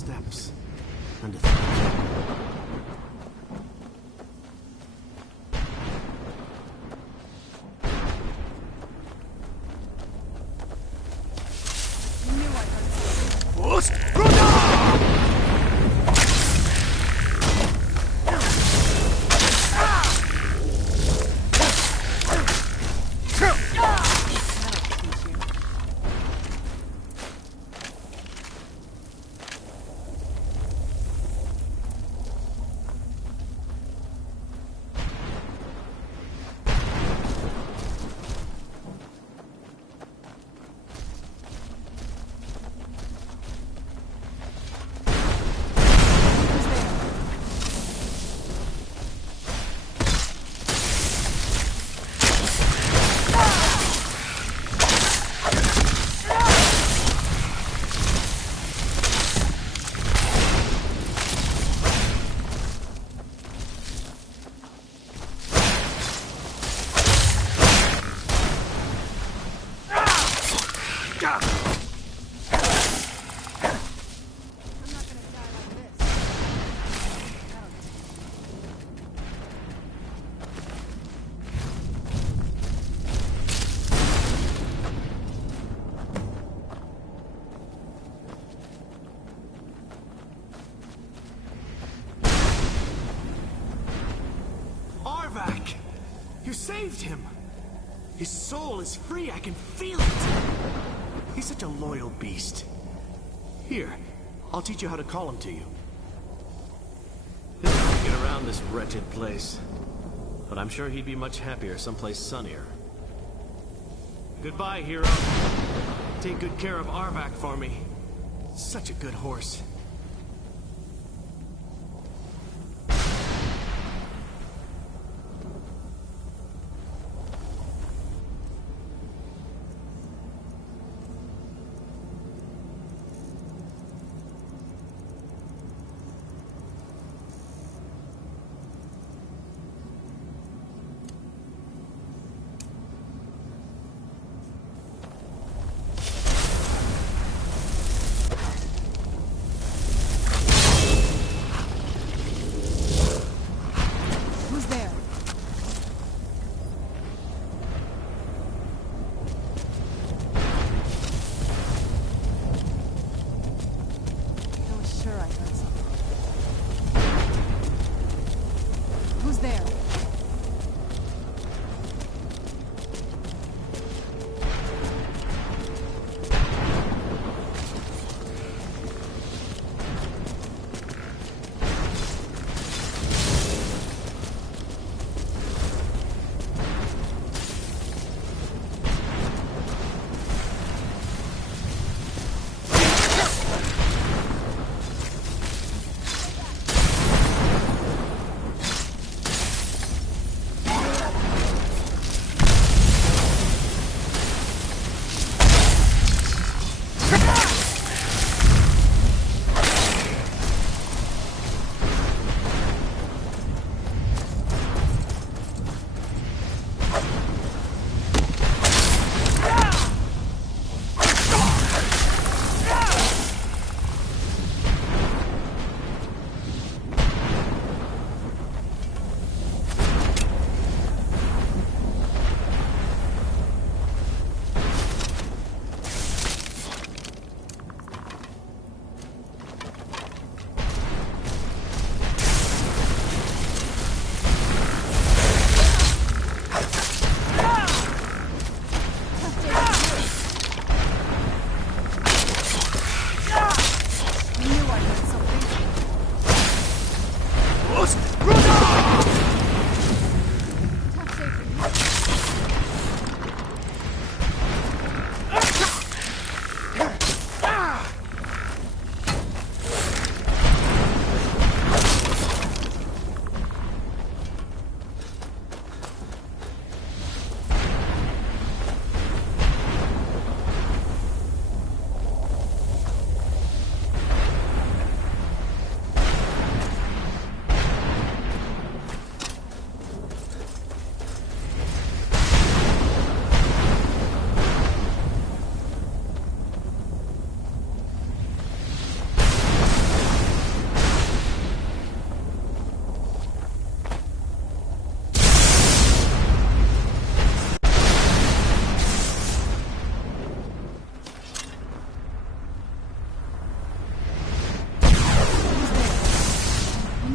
steps. And a threat. Arvak! You saved him! His soul is free, I can feel it! He's such a loyal beast. Here, I'll teach you how to call him to you. He'll have to get around this wretched place. But I'm sure he'd be much happier someplace sunnier. Goodbye, hero. Take good care of Arvak for me. Such a good horse.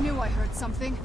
knew I heard something.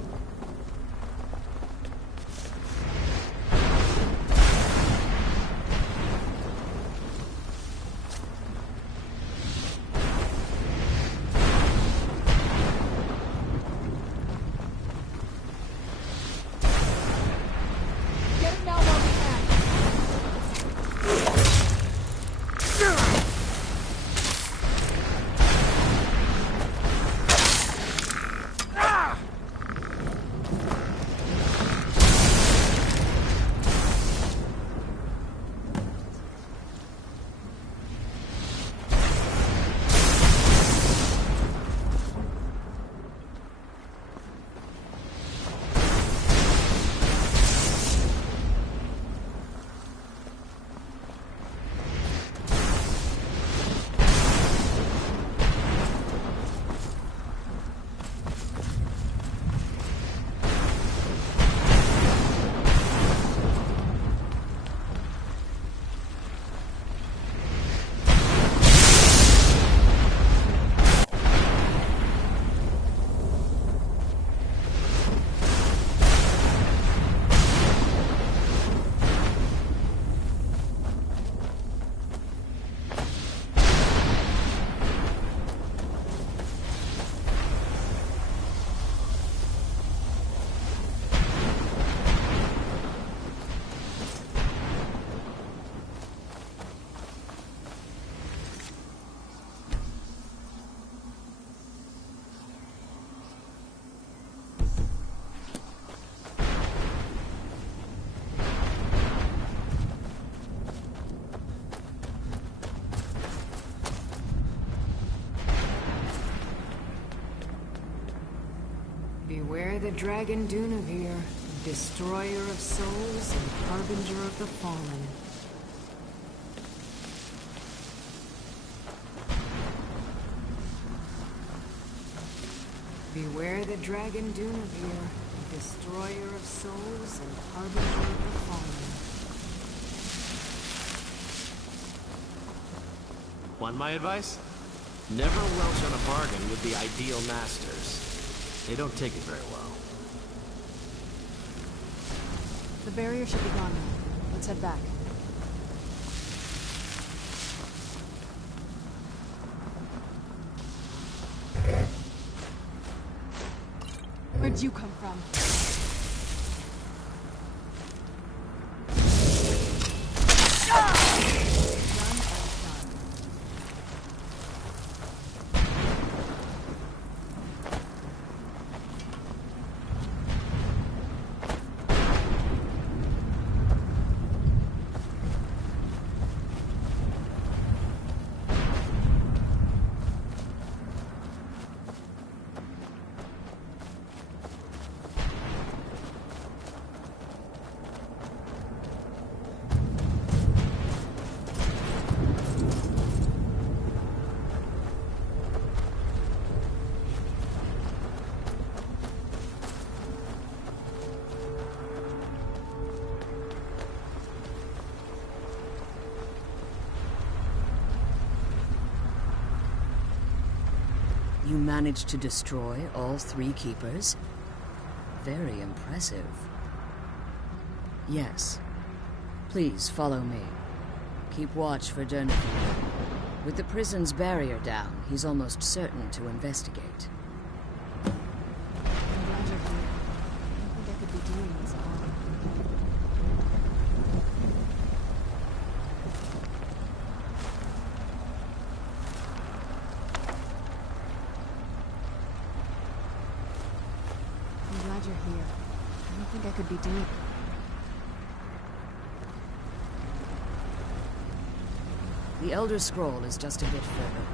Beware the dragon Durnehviir, destroyer of souls and harbinger of the fallen. Beware the dragon Durnehviir, destroyer of souls and harbinger of the fallen. Want my advice? Never welch on a bargain with the ideal masters. They don't take it very well. The barrier should be gone now. Let's head back. Where'd you come from? You managed to destroy all 3 keepers? Very impressive. Yes. Please follow me. Keep watch for Durnehviir. With the prison's barrier down, he's almost certain to investigate. I'm glad you're here. I don't think I could be doing this alone. I'm glad you're here. I don't think I could be doing... The Elder Scroll is just a bit further.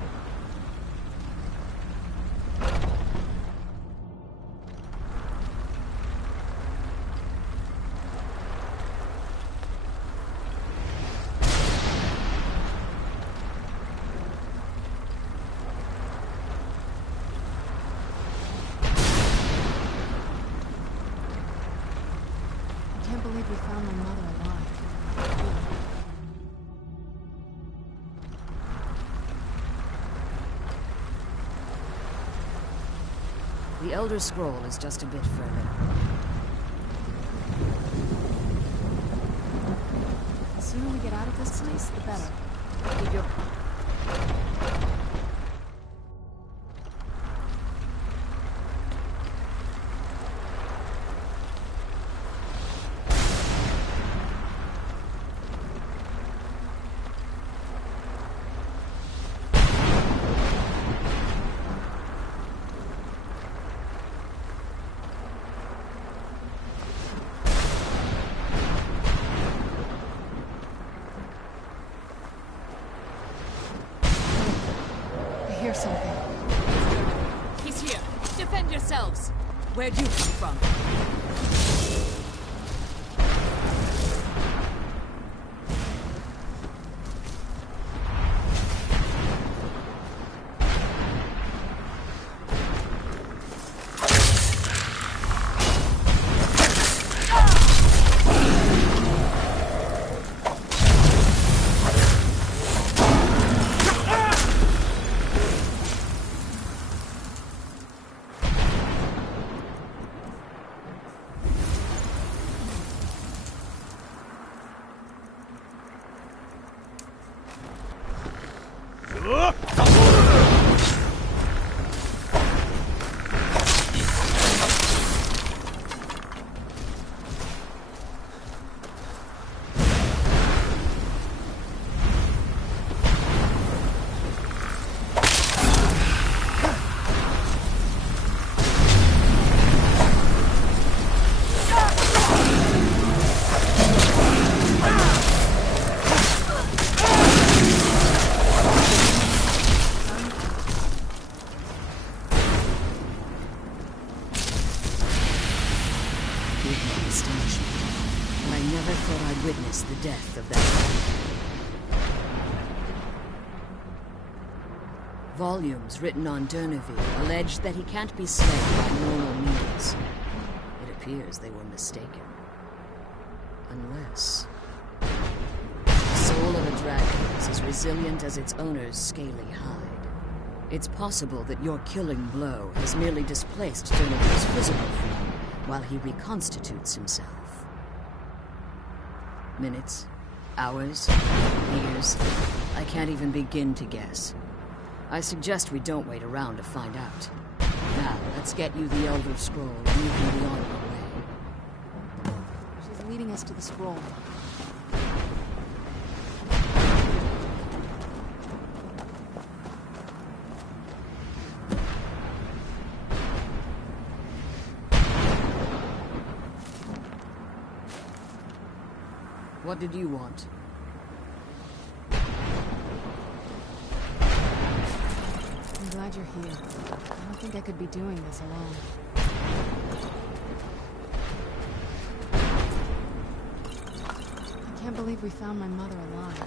I can't believe we found my mother alive. The The Elder Scroll is just a bit further. The sooner we get out of this place, the better. Keep your... He's here. Defend yourselves. Where'd you come from? The death of that man. Volumes written on Durnehviir allege that he can't be slain by normal means. It appears they were mistaken. Unless... the soul of a dragon is as resilient as its owner's scaly hide. It's possible that your killing blow has merely displaced Durnehviir's physical form while he reconstitutes himself. Minutes, hours, years. I can't even begin to guess. I suggest we don't wait around to find out. Now, let's get you the Elder Scroll and you can be on your way. She's leading us to the scroll. What did you want? I'm glad you're here. I don't think I could be doing this alone. I can't believe we found my mother alive.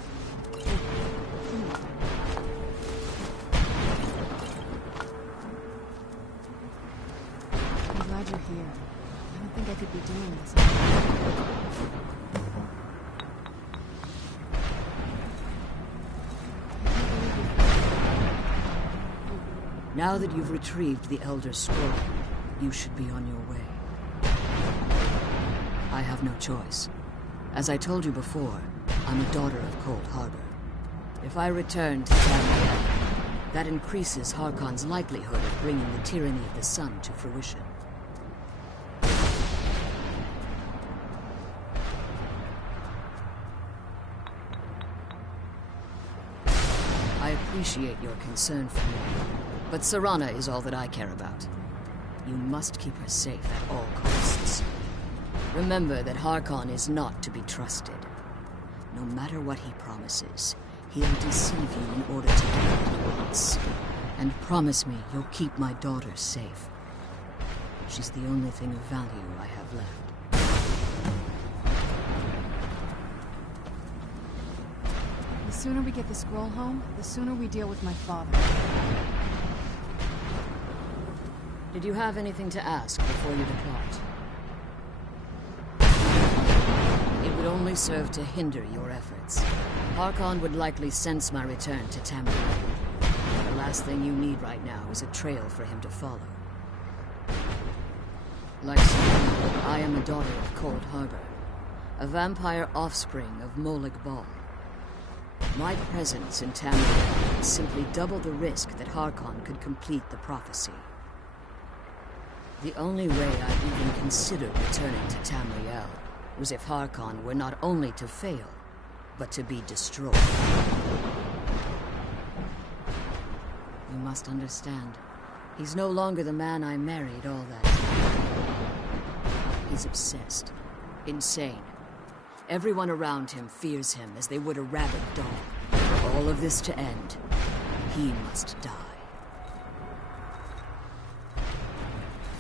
I'm glad you're here. I don't think I could be doing this alone. Now that you've retrieved the Elder Scroll, you should be on your way. I have no choice. As I told you before, I'm a daughter of Cold Harbor. If I return to Tamriel, that increases Harkon's likelihood of bringing the tyranny of the sun to fruition. I appreciate your concern for me. But Serana is all that I care about. You must keep her safe at all costs. Remember that Harkon is not to be trusted. No matter what he promises, he'll deceive you in order to get what he wants. And promise me you'll keep my daughter safe. She's the only thing of value I have left. The sooner we get the scroll home, the sooner we deal with my father. Did you have anything to ask before you depart? It would only serve to hinder your efforts. Harkon would likely sense my return to Tamriel. The last thing you need right now is a trail for him to follow. Like you, I am a daughter of Cold Harbor, a vampire offspring of Molag Bal. My presence in Tamriel would simply double the risk that Harkon could complete the prophecy. The only way I'd even considered returning to Tamriel was if Harkon were not only to fail, but to be destroyed. You must understand, he's no longer the man I married all that time. He's obsessed, insane. Everyone around him fears him as they would a rabid dog. For all of this to end, he must die.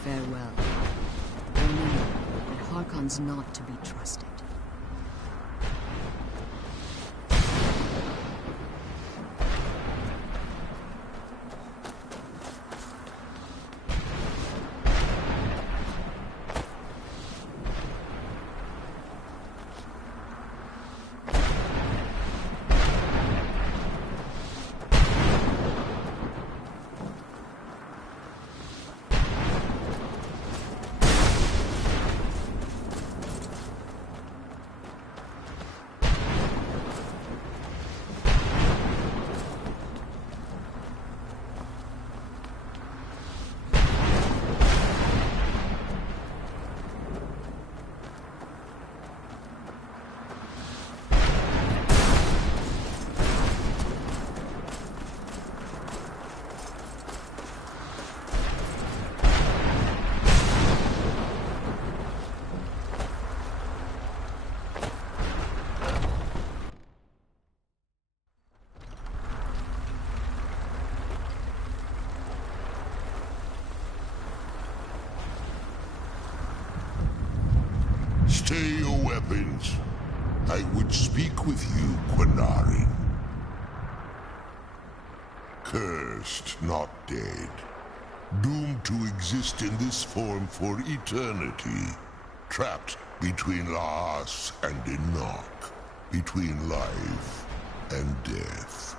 Farewell. Remember that Harkon's not to be trusted. Stay your weapons. I would speak with you, Quinarin. Cursed, not dead. Doomed to exist in this form for eternity. Trapped between Laas and Enoch. Between life and death.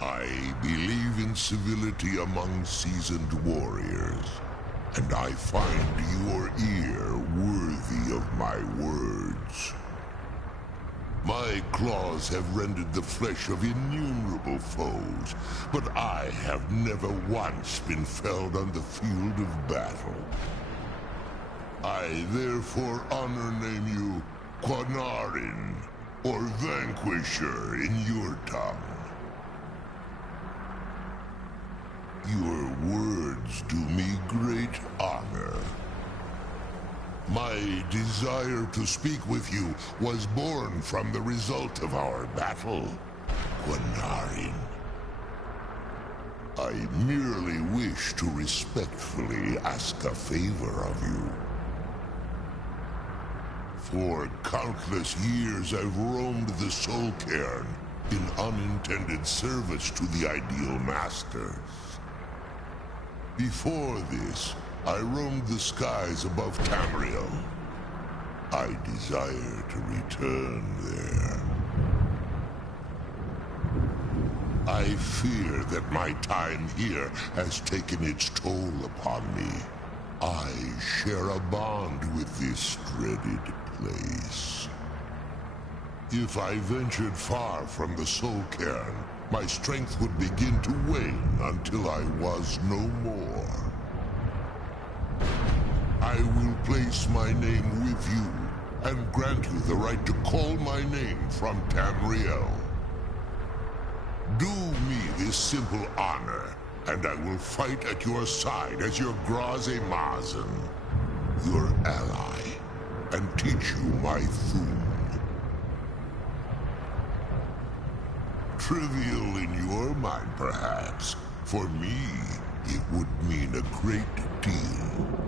I believe in civility among seasoned warriors, and I find your ear worthy of my words. My claws have rendered the flesh of innumerable foes, but I have never once been felled on the field of battle. I therefore honor name you Quinarin, or Vanquisher in your tongue. Your words do me great honor. My desire to speak with you was born from the result of our battle, Quinarin. I merely wish to respectfully ask a favor of you. For countless years I've roamed the Soul Cairn in unintended service to the Ideal Masters. Before this, I roamed the skies above Tamriel. I desire to return there. I fear that my time here has taken its toll upon me. I share a bond with this dreaded place. If I ventured far from the Soul Cairn, my strength would begin to wane until I was no more. I will place my name with you, and grant you the right to call my name from Tamriel. Do me this simple honor, and I will fight at your side as your Graze Mazen, your ally, and teach you my Thum. Trivial in your mind, perhaps. For me, it would mean a great deal.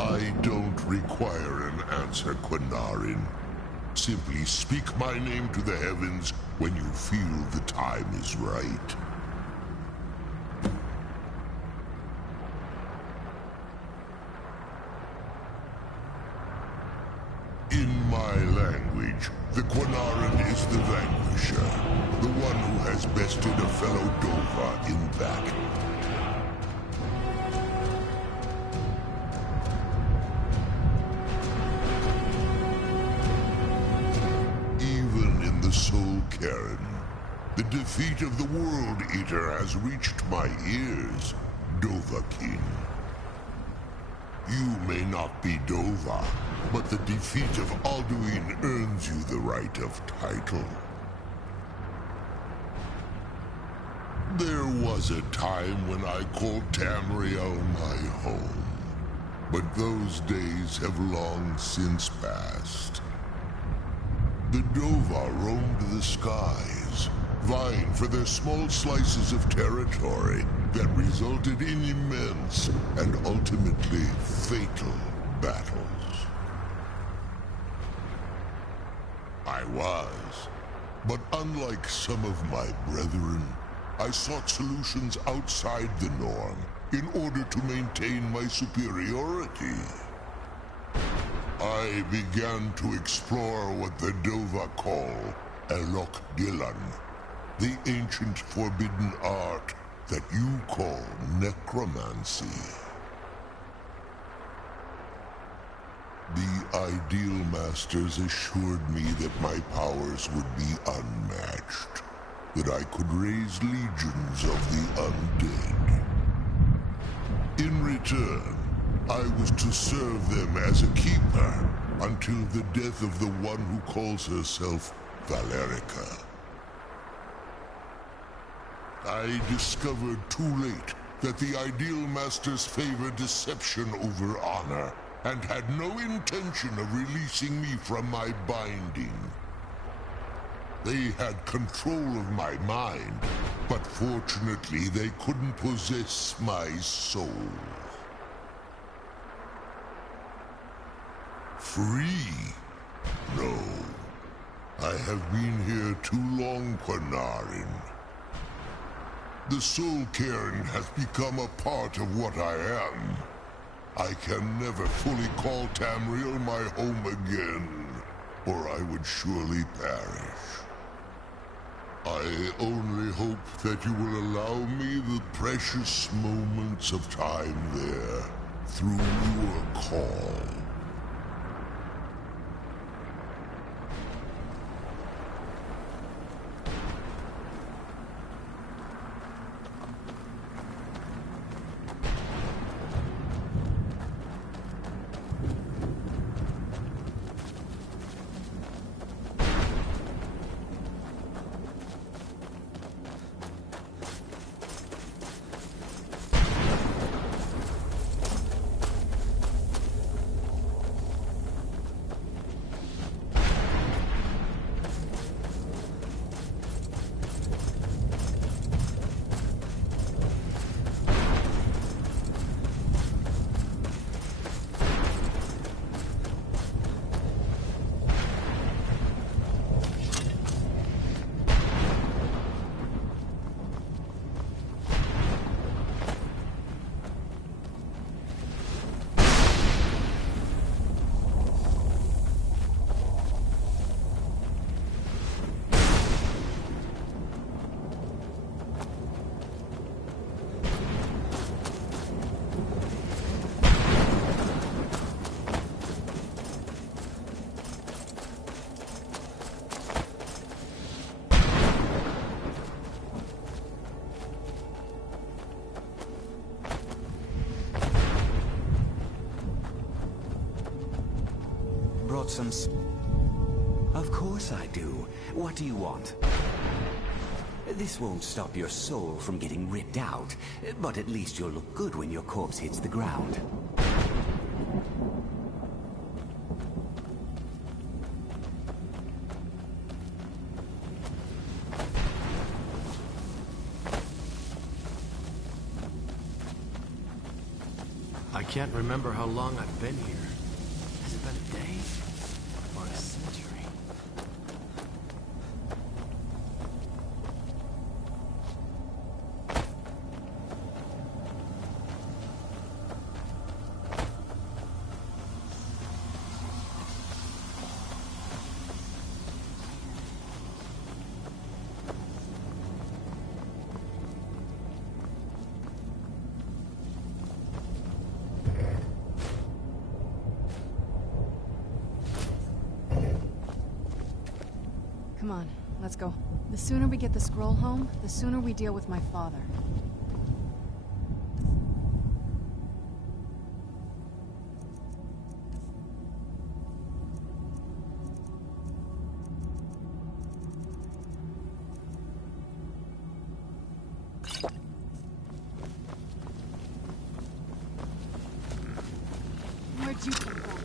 I don't require an answer, Quinarin. Simply speak my name to the heavens when you feel the time is right. In my language, the Quinarin is the vanquisher, the one who has best molested a fellow Dova in that. Even in the Soul Cairn, the defeat of the World Eater has reached my ears, Dova King. You may not be Dova, but the defeat of Alduin earns you the right of title. There was a time when I called Tamriel my home, but those days have long since passed. The Dova roamed the skies, vying for their small slices of territory that resulted in immense and ultimately fatal battles. I was, but unlike some of my brethren, I sought solutions outside the norm in order to maintain my superiority. I began to explore what the Dova call Elok Dilan, the ancient forbidden art that you call necromancy. The Ideal Masters assured me that my powers would be unmatched, that I could raise legions of the undead. In return, I was to serve them as a keeper until the death of the one who calls herself Valerica. I discovered too late that the Ideal Masters favor deception over honor, and had no intention of releasing me from my binding. They had control of my mind, but fortunately they couldn't possess my soul. Free? No. I have been here too long, Panarin. The Soul Cairn has become a part of what I am. I can never fully call Tamriel my home again, or I would surely perish. I only hope that you will allow me the precious moments of time there, through your call. Of course I do. What do you want? This won't stop your soul from getting ripped out, but at least you'll look good when your corpse hits the ground. I can't remember how long I've been here. Has it been a day? Or a century? Let's go. The sooner we get the scroll home, the sooner we deal with my father. Where'd you come from?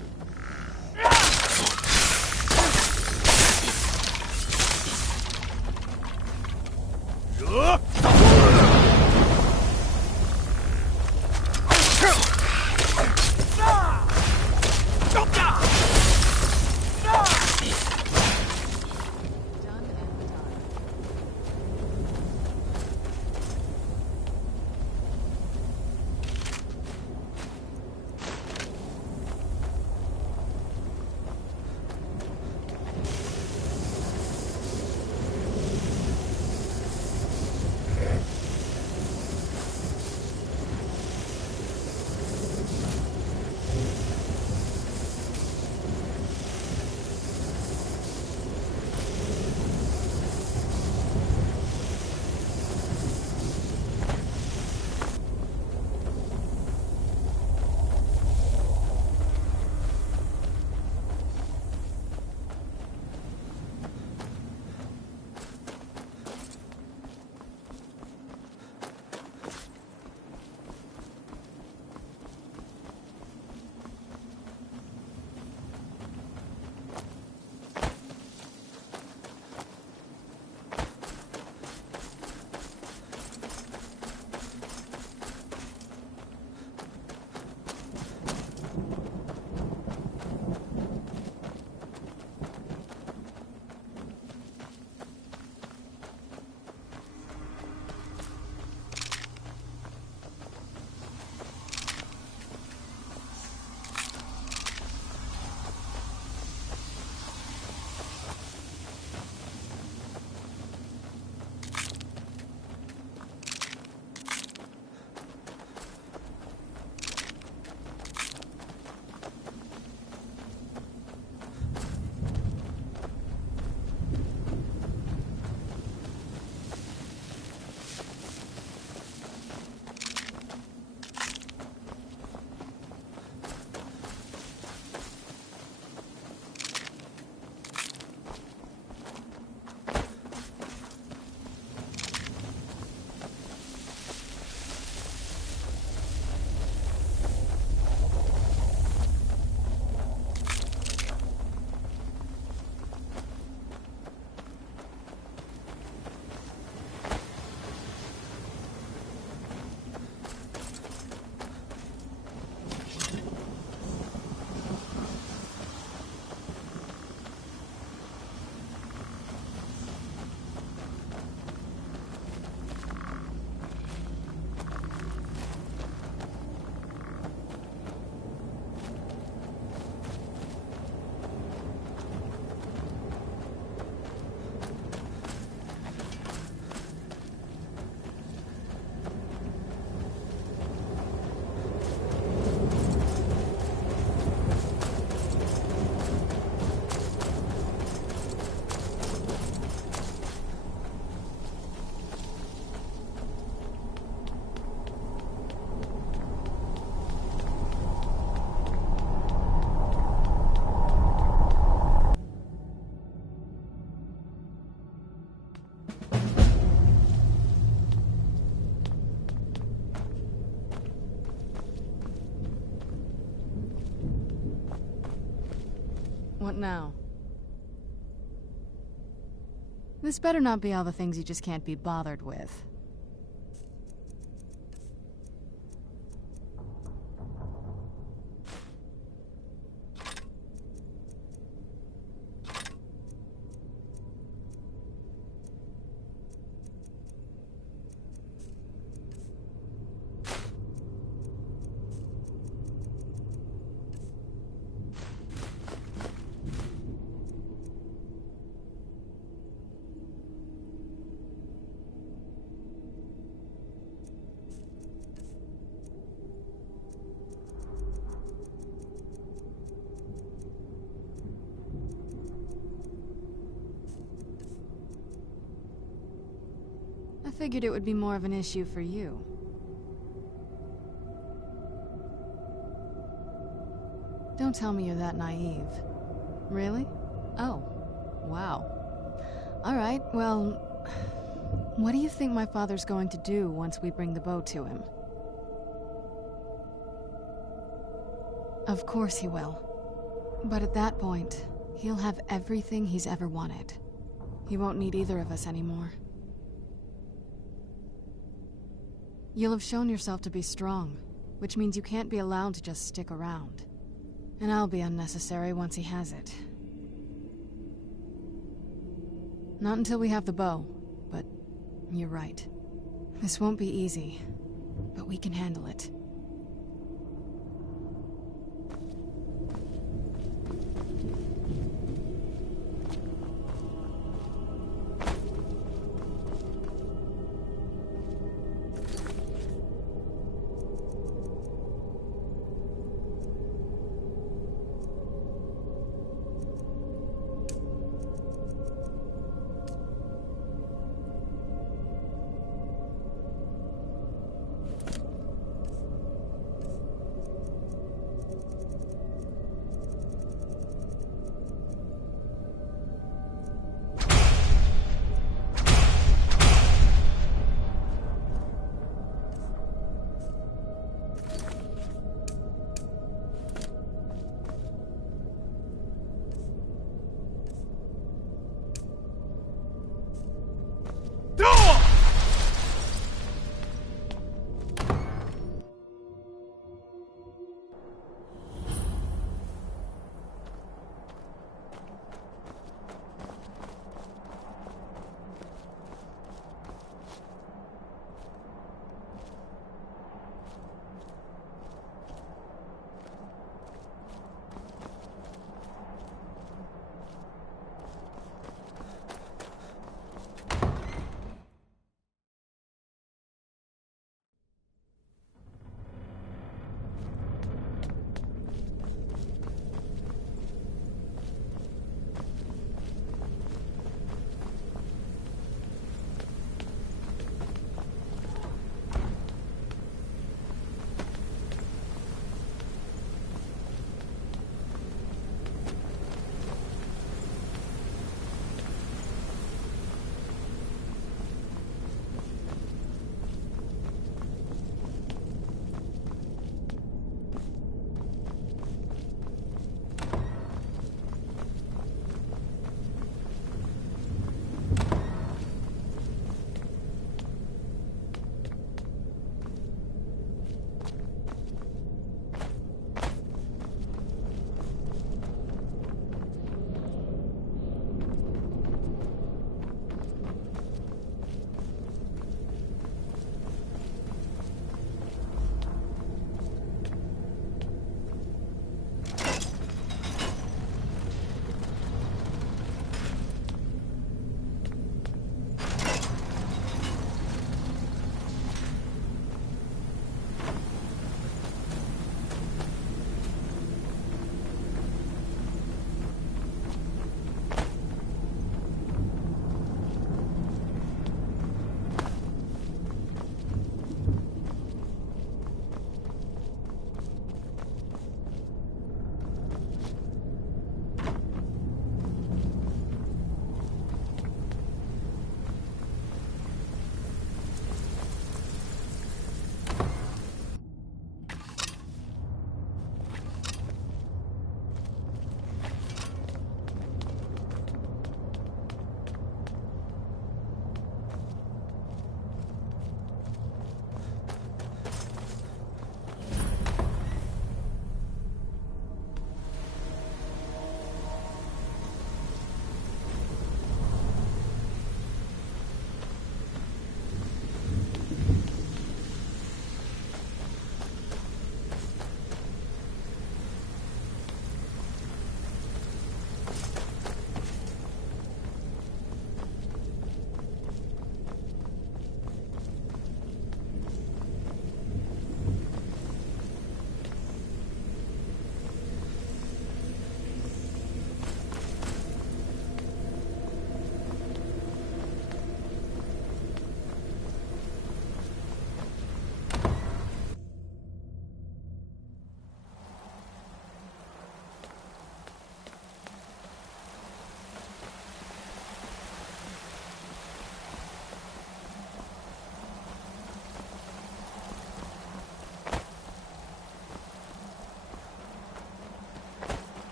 What now? This better not be all the things you just can't be bothered with. figured it would be more of an issue for you. Don't tell me you're that naive. Really? Oh. Wow. Alright, well... What do you think my father's going to do once we bring the bow to him? Of course he will. But at that point, he'll have everything he's ever wanted. He won't need either of us anymore. You'll have shown yourself to be strong, which means you can't be allowed to just stick around. And I'll be unnecessary once he has it. Not until we have the bow, but you're right. This won't be easy, but we can handle it.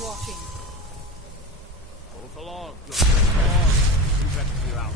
walking. Both along. Good. Both along. You better clear out.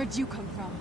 Where'd you come from?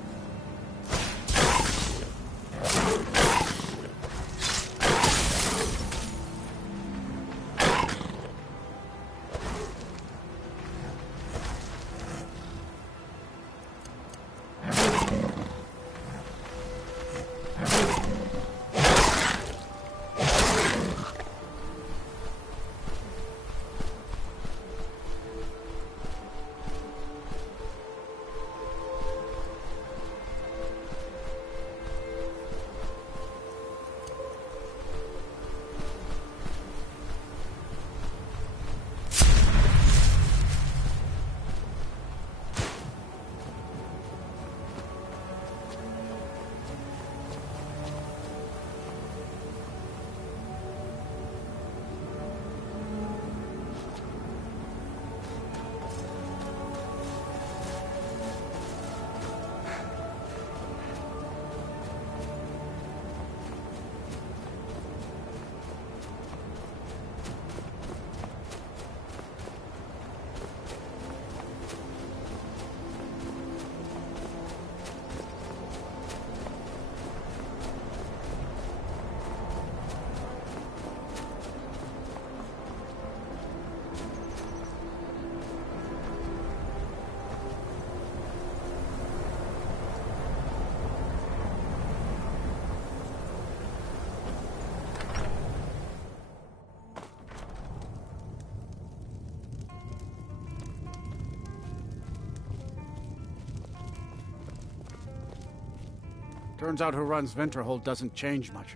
Turns out who runs Venterhold doesn't change much.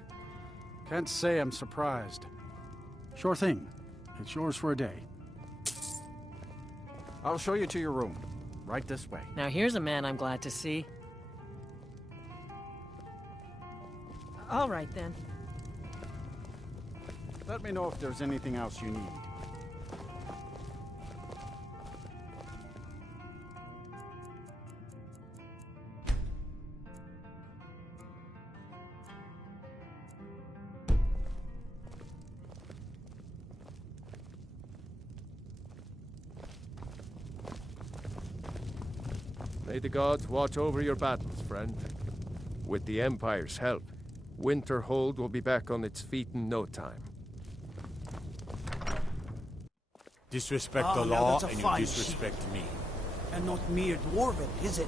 Can't say I'm surprised. Sure thing. It's yours for a day. I'll show you to your room. Right this way. Now here's a man I'm glad to see. All right, then. Let me know if there's anything else you need. May the gods watch over your battles, friend. With the Empire's help, Winterhold will be back on its feet in no time. Disrespect the law and you disrespect me. And not mere dwarven, is it?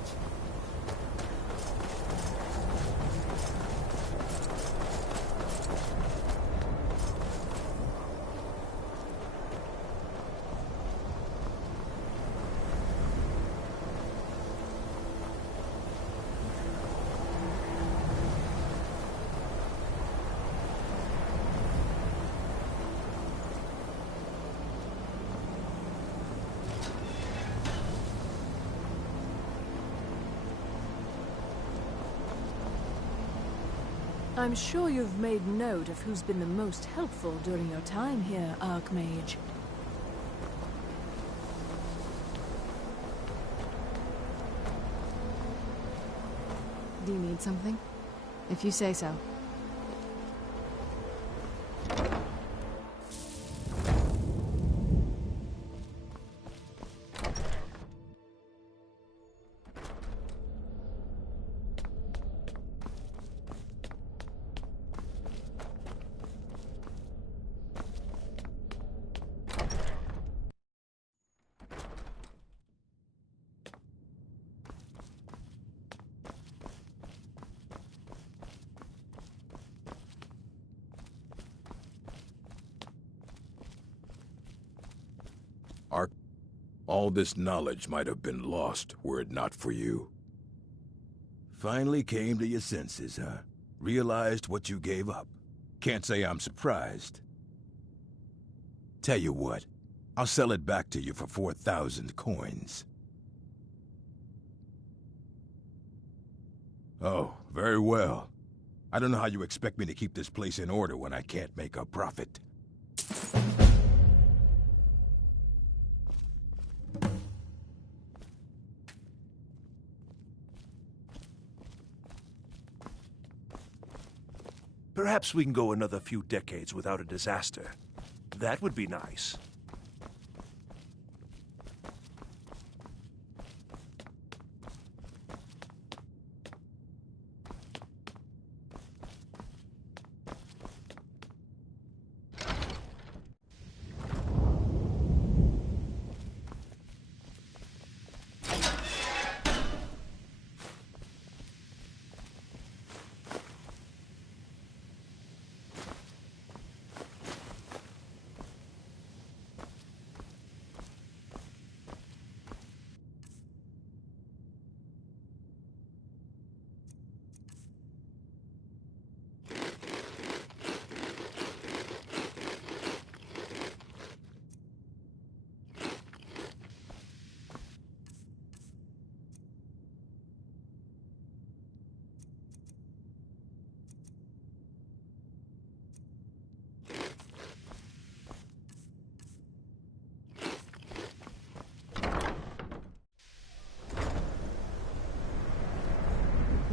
I'm sure you've made note of who's been the most helpful during your time here, Archmage. Do you need something? If you say so. All this knowledge might have been lost were it not for you. Finally came to your senses, huh? Realized what you gave up. Can't say I'm surprised. Tell you what, I'll sell it back to you for 4,000 coins. Oh, very well. I don't know how you expect me to keep this place in order when I can't make a profit. Perhaps we can go another few decades without a disaster. That would be nice.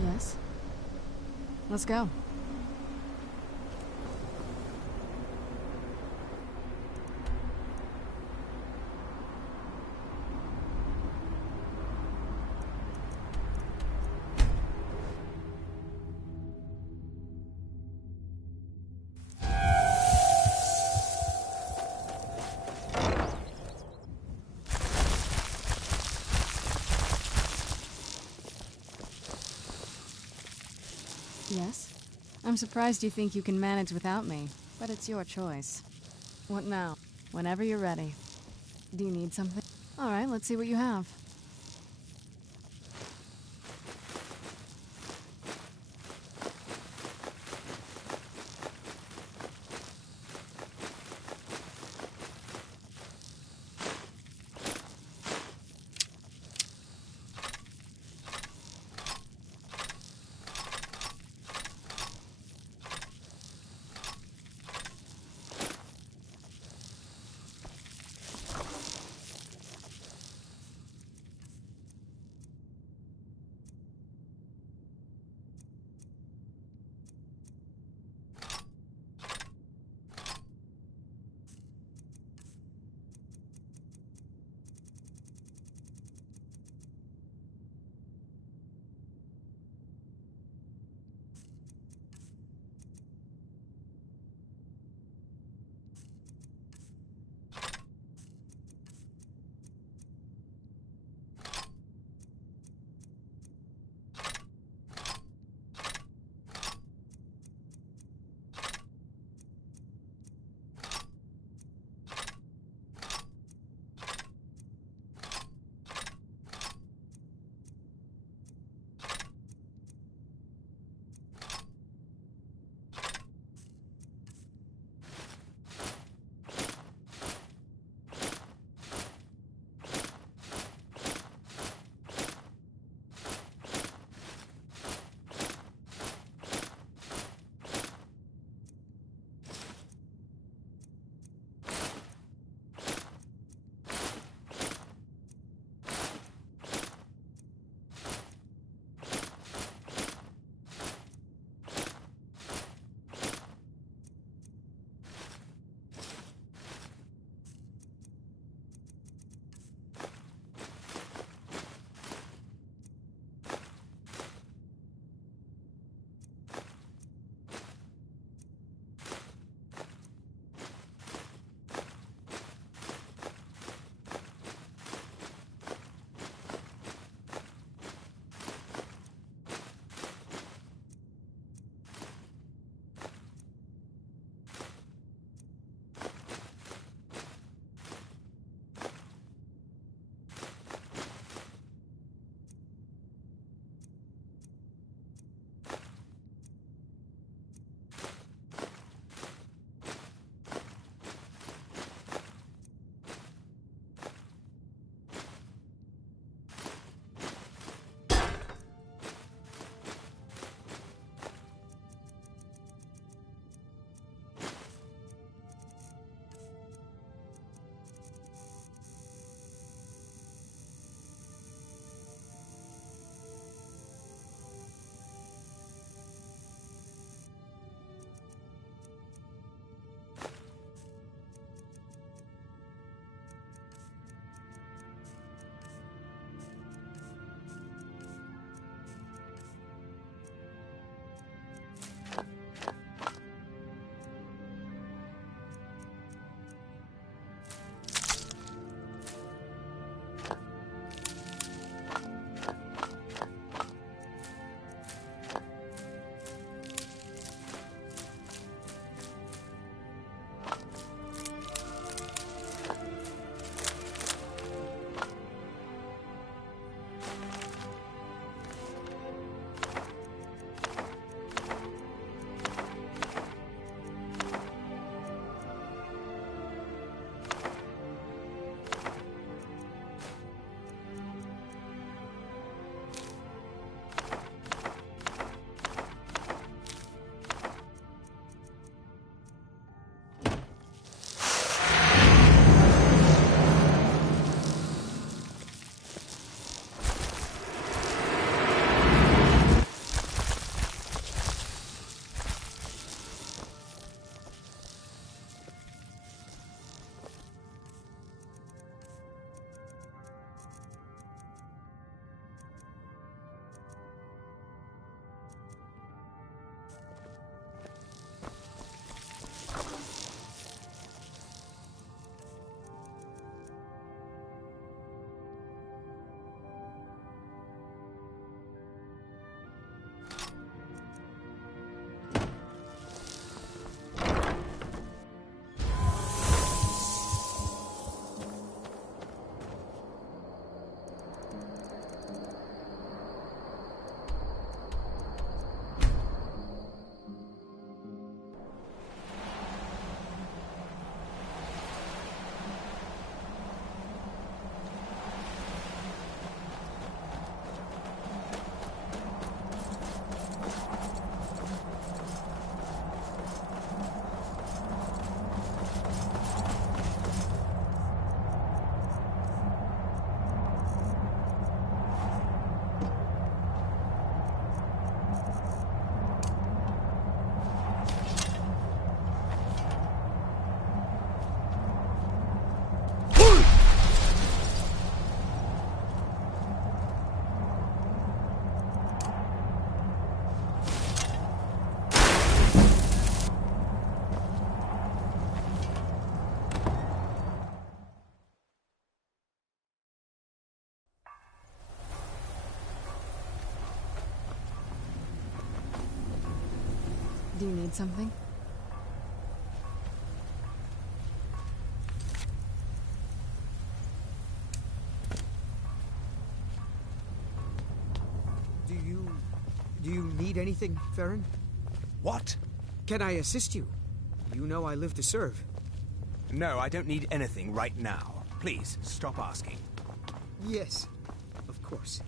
Yes? Let's go. Yes? I'm surprised you think you can manage without me, but it's your choice. What now? Whenever you're ready. Do you need something? Alright, let's see what you have. Do you need something? Do you need anything, Farron? What? Can I assist you? You know I live to serve. No, I don't need anything right now. Please, stop asking. Yes, of course.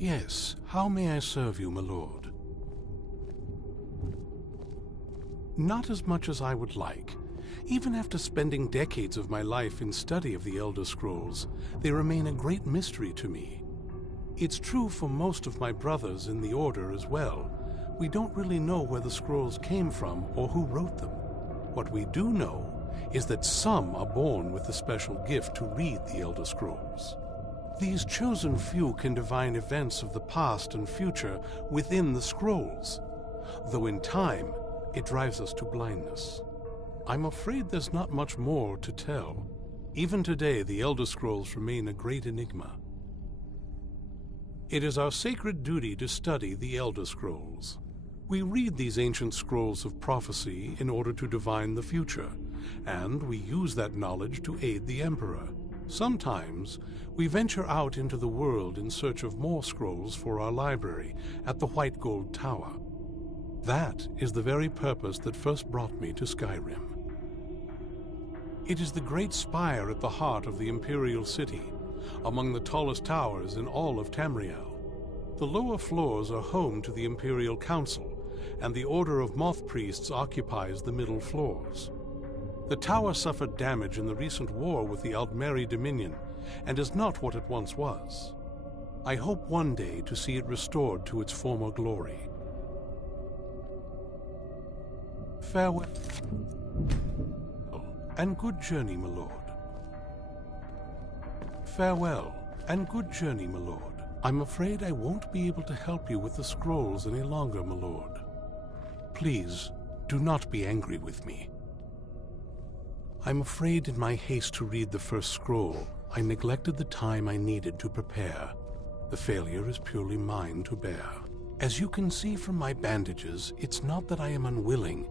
Yes, how may I serve you, my lord? Not as much as I would like. Even after spending decades of my life in study of the Elder Scrolls, they remain a great mystery to me. It's true for most of my brothers in the Order as well. We don't really know where the scrolls came from or who wrote them. What we do know is that some are born with the special gift to read the Elder Scrolls. These chosen few can divine events of the past and future within the scrolls, though in time it drives us to blindness. I'm afraid there's not much more to tell. Even today, the Elder Scrolls remain a great enigma. It is our sacred duty to study the Elder Scrolls. We read these ancient scrolls of prophecy in order to divine the future, and we use that knowledge to aid the Emperor. Sometimes, we venture out into the world in search of more scrolls for our library at the White Gold Tower. That is the very purpose that first brought me to Skyrim. It is the great spire at the heart of the Imperial City, among the tallest towers in all of Tamriel. The lower floors are home to the Imperial Council, and the Order of Moth Priests occupies the middle floors. The tower suffered damage in the recent war with the Aldmeri Dominion, and is not what it once was. I hope one day to see it restored to its former glory. Farewell, and good journey, my lord. Farewell, and good journey, my lord. I'm afraid I won't be able to help you with the scrolls any longer, my lord. Please, do not be angry with me. I'm afraid in my haste to read the first scroll, I neglected the time I needed to prepare. The failure is purely mine to bear. As you can see from my bandages, it's not that I am unwilling,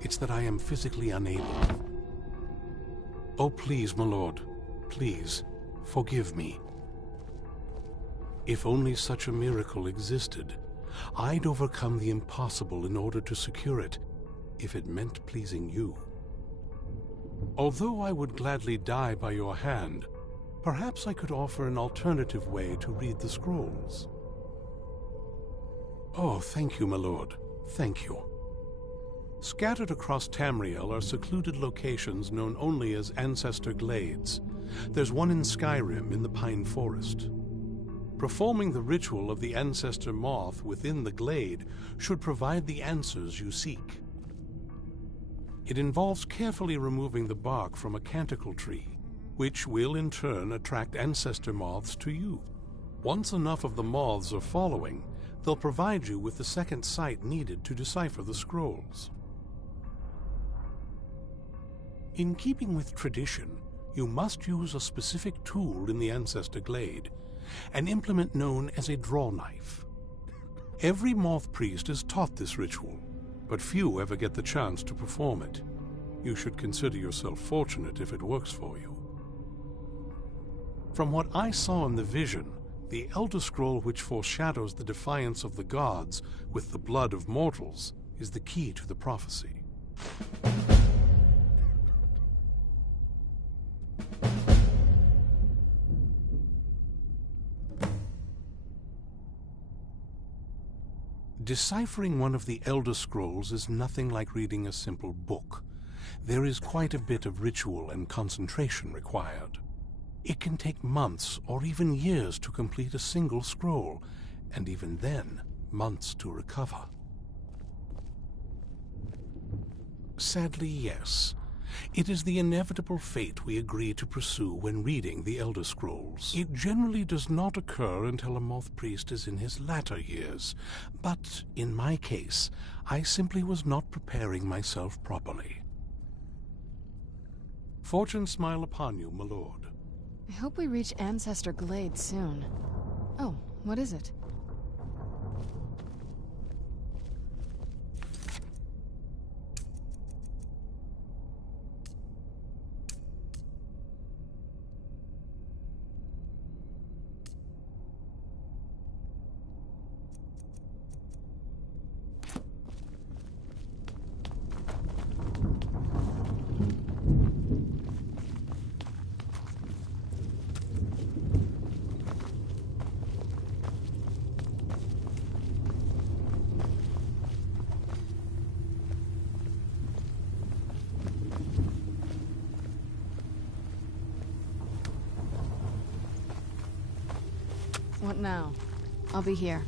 it's that I am physically unable. Oh, please, my lord, please, forgive me. If only such a miracle existed, I'd overcome the impossible in order to secure it, if it meant pleasing you. Although I would gladly die by your hand, perhaps I could offer an alternative way to read the scrolls. Oh, thank you, my lord. Thank you. Scattered across Tamriel are secluded locations known only as Ancestor Glades. There's one in Skyrim in the Pine Forest. Performing the ritual of the Ancestor Moth within the glade should provide the answers you seek. It involves carefully removing the bark from a canticle tree, which will in turn attract ancestor moths to you. Once enough of the moths are following, they'll provide you with the second sight needed to decipher the scrolls. In keeping with tradition, you must use a specific tool in the Ancestor Glade, an implement known as a draw knife. Every moth priest is taught this ritual, but few ever get the chance to perform it. You should consider yourself fortunate if it works for you. From what I saw in the vision, the Elder Scroll which foreshadows the defiance of the gods with the blood of mortals is the key to the prophecy. Deciphering one of the Elder Scrolls is nothing like reading a simple book. There is quite a bit of ritual and concentration required. It can take months or even years to complete a single scroll, and even then, months to recover. Sadly, yes. It is the inevitable fate we agree to pursue when reading the Elder Scrolls. It generally does not occur until a moth priest is in his latter years, but in my case, I simply was not preparing myself properly. Fortune smile upon you, my lord. I hope we reach Ancestor Glade soon. Oh, what is it? What now? I'll be here.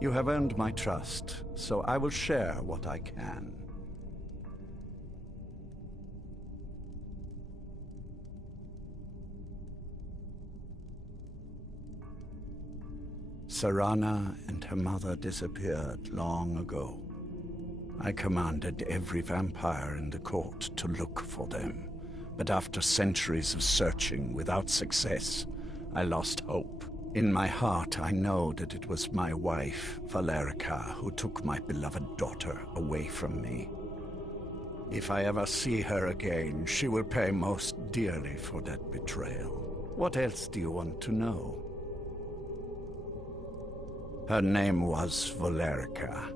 You have earned my trust, so I will share what I can. Serana and her mother disappeared long ago. I commanded every vampire in the court to look for them, but after centuries of searching without success, I lost hope. In my heart, I know that it was my wife, Valerica, who took my beloved daughter away from me. If I ever see her again, she will pay most dearly for that betrayal. What else do you want to know? Her name was Valerica.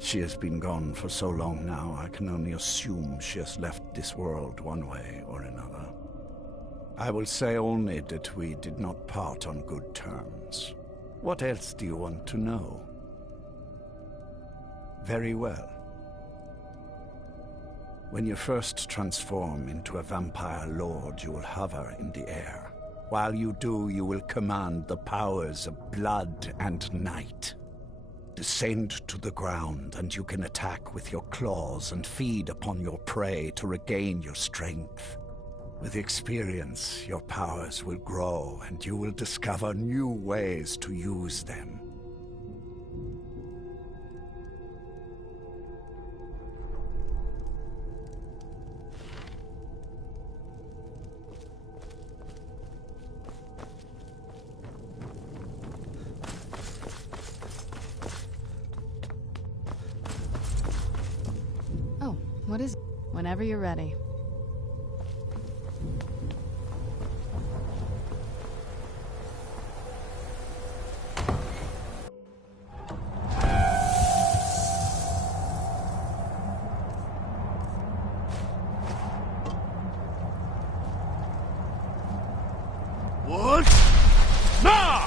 She has been gone for so long now, I can only assume she has left this world one way or another. I will say only that we did not part on good terms. What else do you want to know? Very well. When you first transform into a vampire lord, you will hover in the air. While you do, you will command the powers of blood and night. Descend to the ground, and you can attack with your claws and feed upon your prey to regain your strength. With experience, your powers will grow, and you will discover new ways to use them. Oh, what is it? Whenever you're ready. What? Now!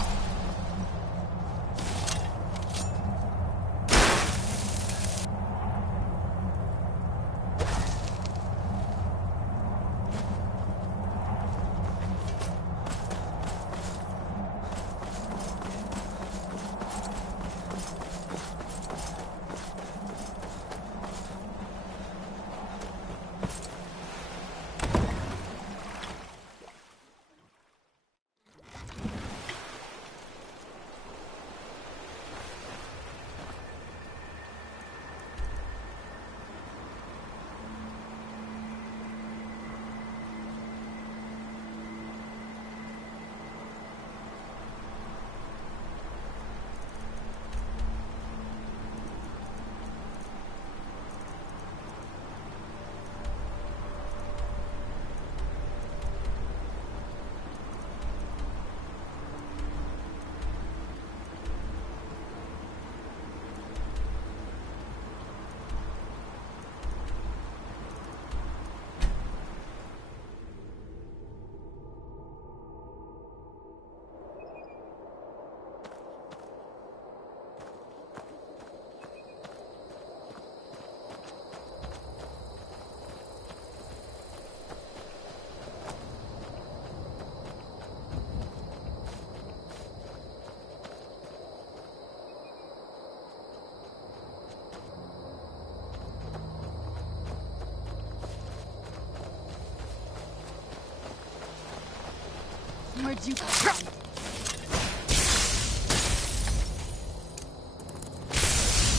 Where'd you come from?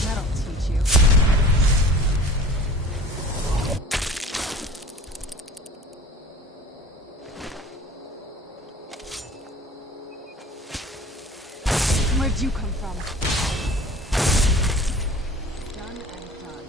That'll teach you. Where'd you come from? Done and done.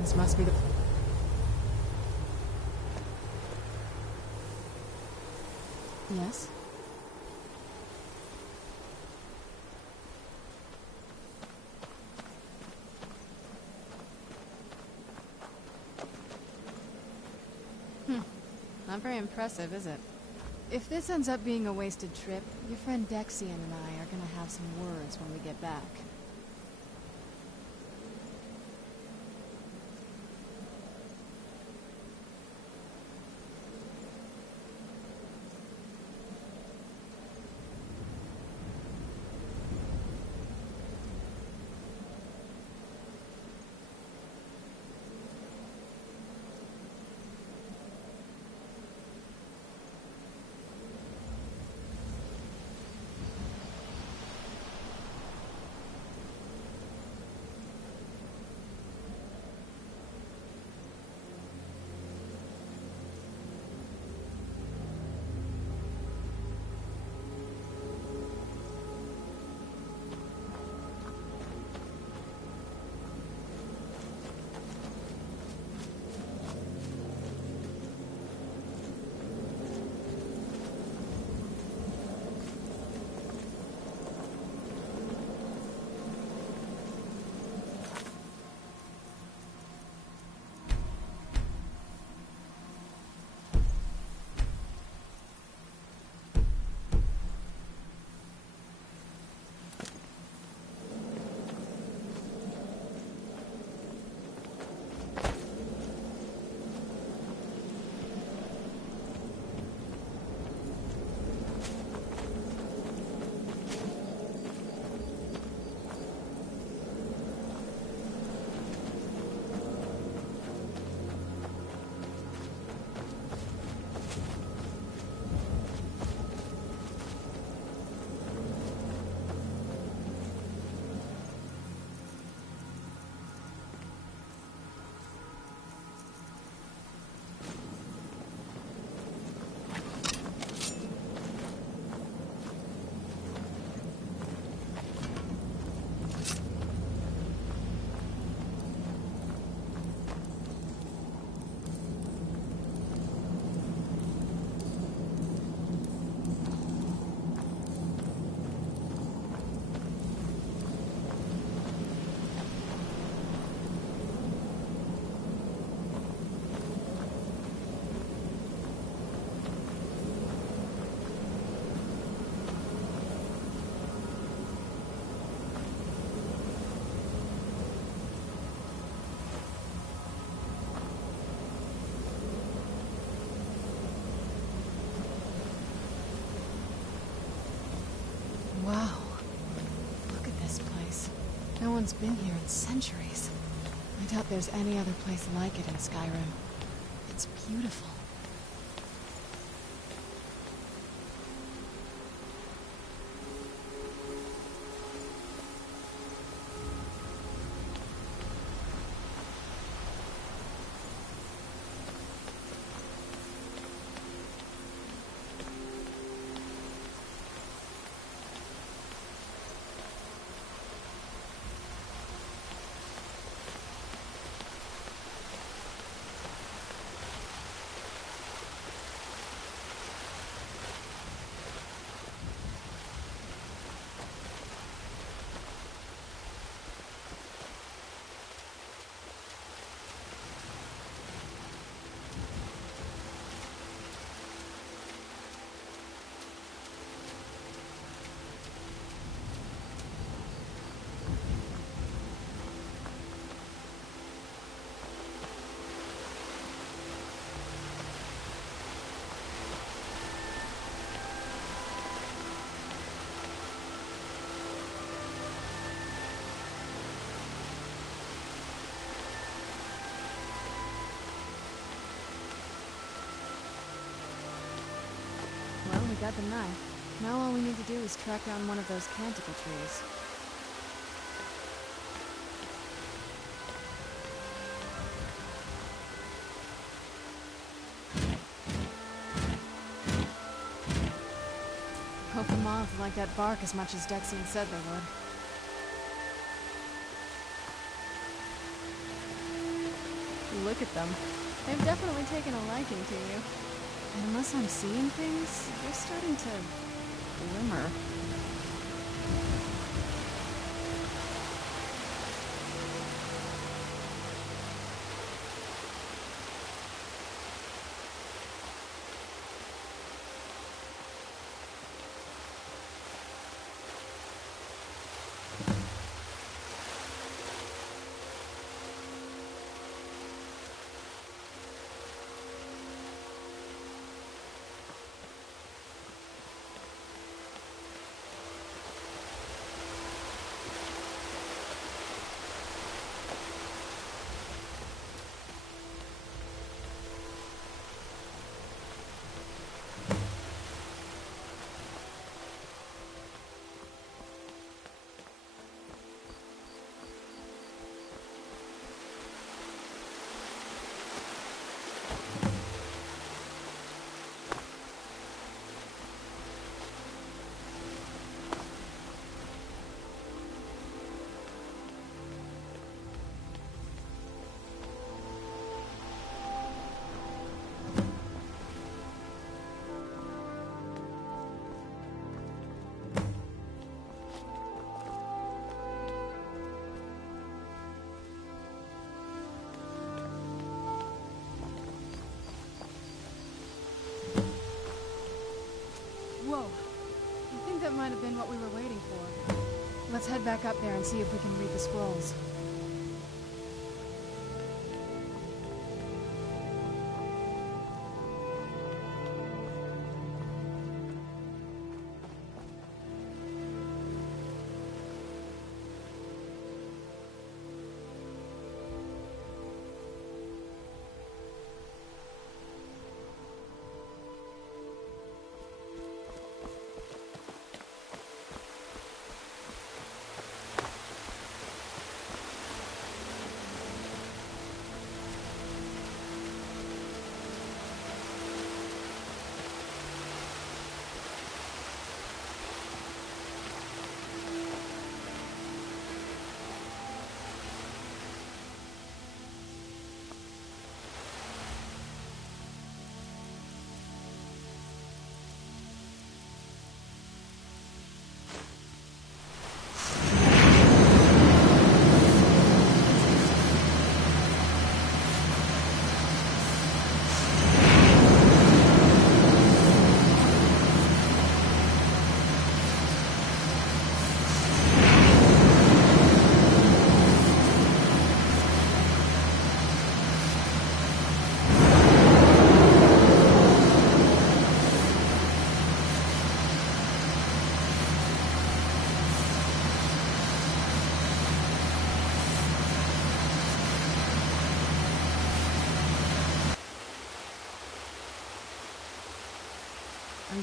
This must be the... Yes? Not very impressive, is it? If this ends up being a wasted trip, your friend Dexian and I are gonna have some words when we get back. Wow. Look at this place. No one's been here in centuries. I doubt there's any other place like it in Skyrim. It's beautiful. Well, we got the knife. Now all we need to do is track down one of those canticle trees. Hope the moths like that bark as much as Dexian said they would. Look at them. They've definitely taken a liking to you. And unless I'm seeing things, they're starting to glimmer. Whoa. I think that might have been what we were waiting for. Let's head back up there and see if we can read the scrolls.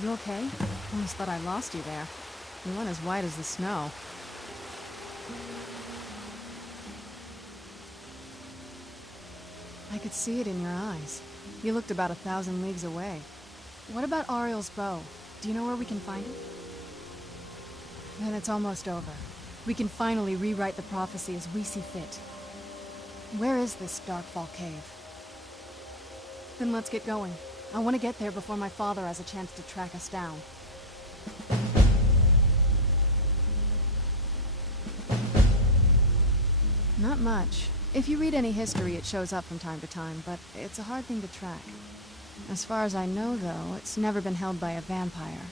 You okay? Almost thought I lost you there. You went as white as the snow. I could see it in your eyes. You looked about 1,000 leagues away. What about Ariel's bow? Do you know where we can find it? Then it's almost over. We can finally rewrite the prophecy as we see fit. Where is this Darkfall cave? Then let's get going. I want to get there before my father has a chance to track us down. Not much. If you read any history, it shows up from time to time, but it's a hard thing to track. As far as I know, though, it's never been held by a vampire.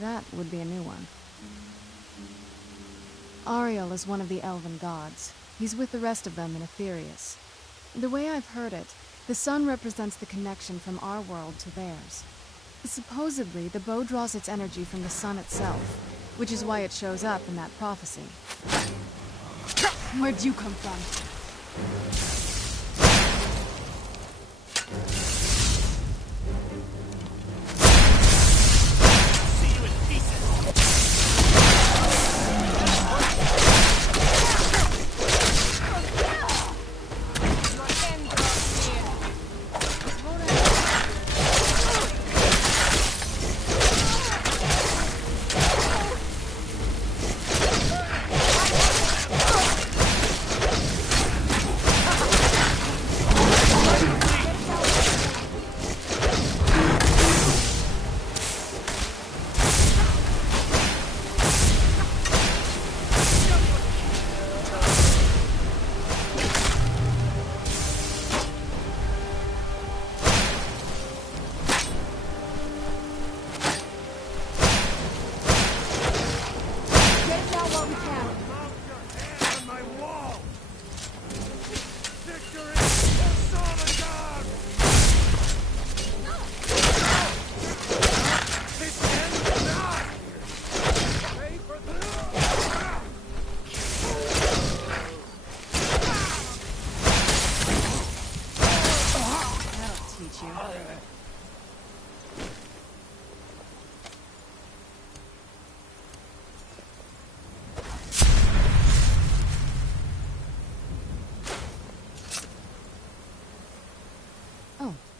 That would be a new one. Ariel is one of the elven gods. He's with the rest of them in Aetherius. The way I've heard it, the sun represents the connection from our world to theirs. Supposedly, the bow draws its energy from the sun itself, which is why it shows up in that prophecy. Where'd you come from?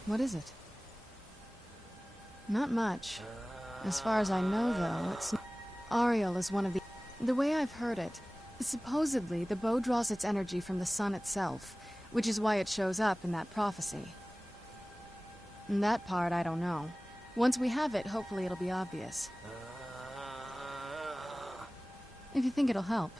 What is it? Not much. As far as I know, though, it's... Ariel is one of the... The way I've heard it, supposedly the bow draws its energy from the sun itself, which is why it shows up in that prophecy. And that part, I don't know. Once we have it, hopefully it'll be obvious. If you think it'll help.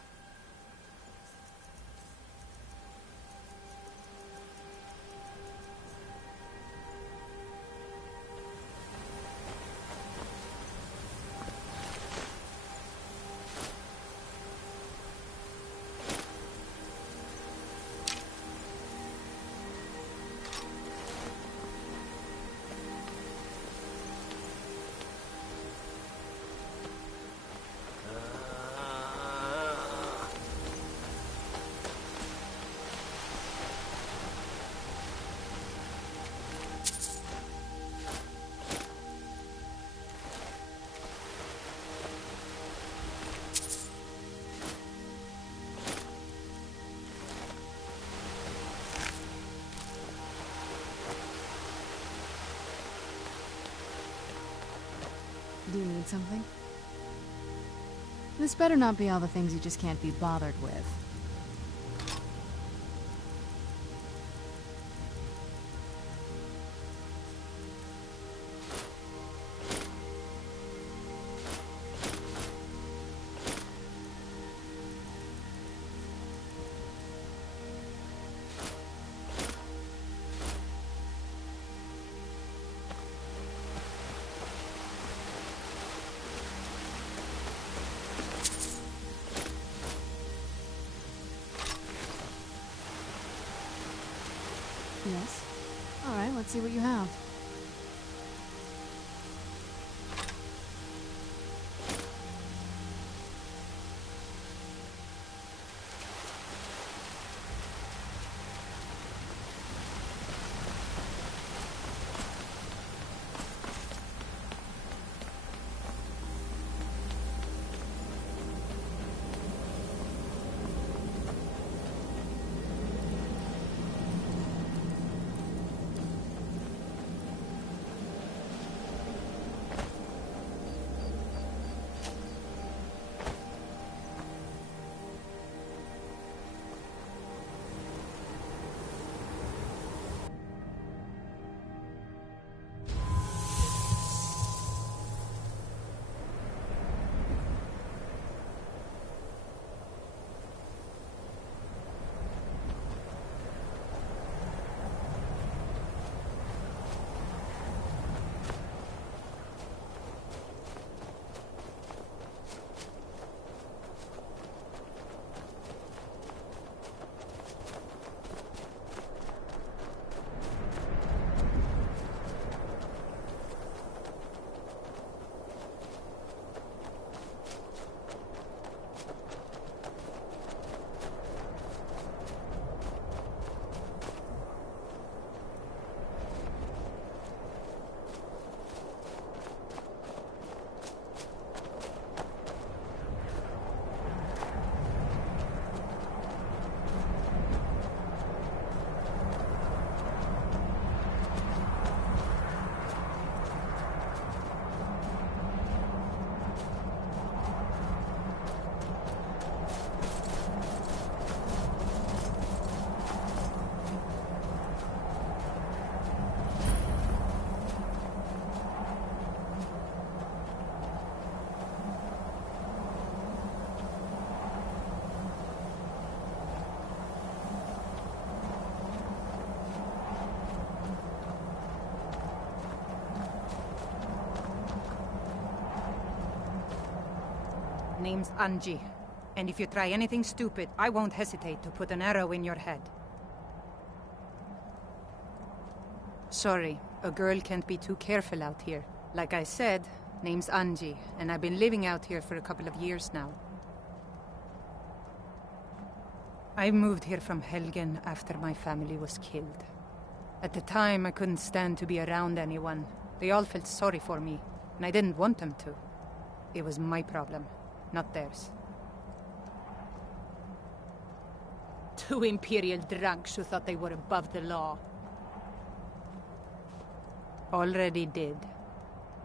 Do you need something? This better not be all the things you just can't be bothered with. Yes? Alright, let's see what you have. Name's Angi. And if you try anything stupid, I won't hesitate to put an arrow in your head. Sorry, a girl can't be too careful out here. Like I said, name's Angi, and I've been living out here for a couple of years now. I moved here from Helgen after my family was killed. At the time, I couldn't stand to be around anyone. They all felt sorry for me, and I didn't want them to. It was my problem, not theirs. 2 Imperial drunks who thought they were above the law. Already did.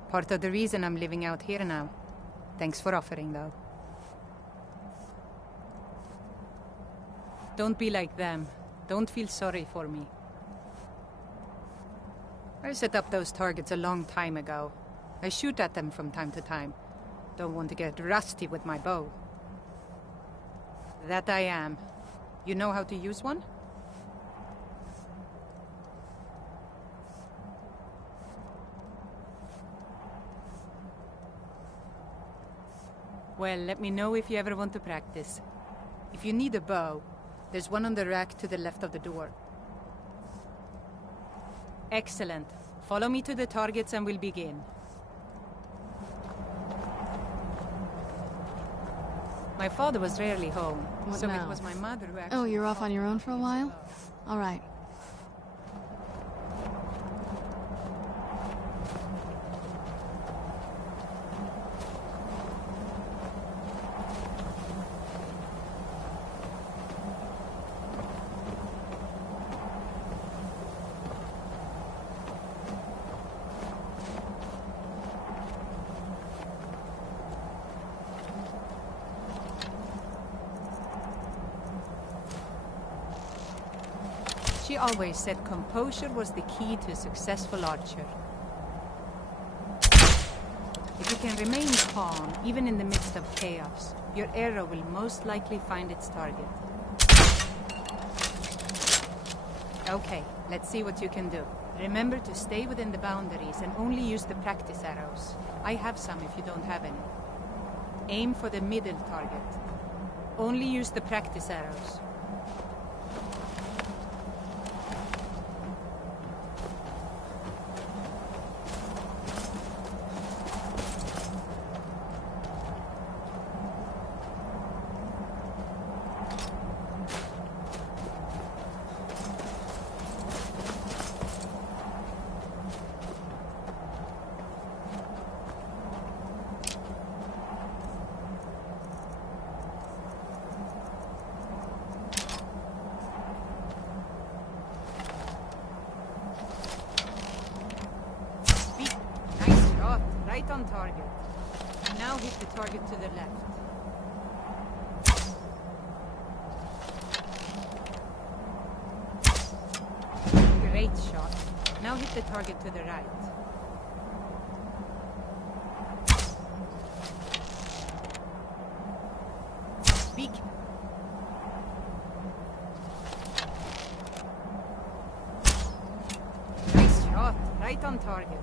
Part of the reason I'm living out here now. Thanks for offering, though. Don't be like them. Don't feel sorry for me. I set up those targets a long time ago. I shoot at them from time to time. Don't want to get rusty with my bow. That I am. You know how to use one? Well, let me know if you ever want to practice. If you need a bow, there's one on the rack to the left of the door. Excellent. Follow me to the targets and we'll begin. My father was rarely home, What so now? it was my mother who actually... Oh, you're off on your own for a while? All right. She always said composure was the key to a successful archer. If you can remain calm, even in the midst of chaos, your arrow will most likely find its target. Okay, let's see what you can do. Remember to stay within the boundaries and only use the practice arrows. I have some if you don't have any. Aim for the middle target. Only use the practice arrows. Right on target. Now hit the target to the left. Great shot. Now hit the target to the right. Speak. Nice shot. Right on target.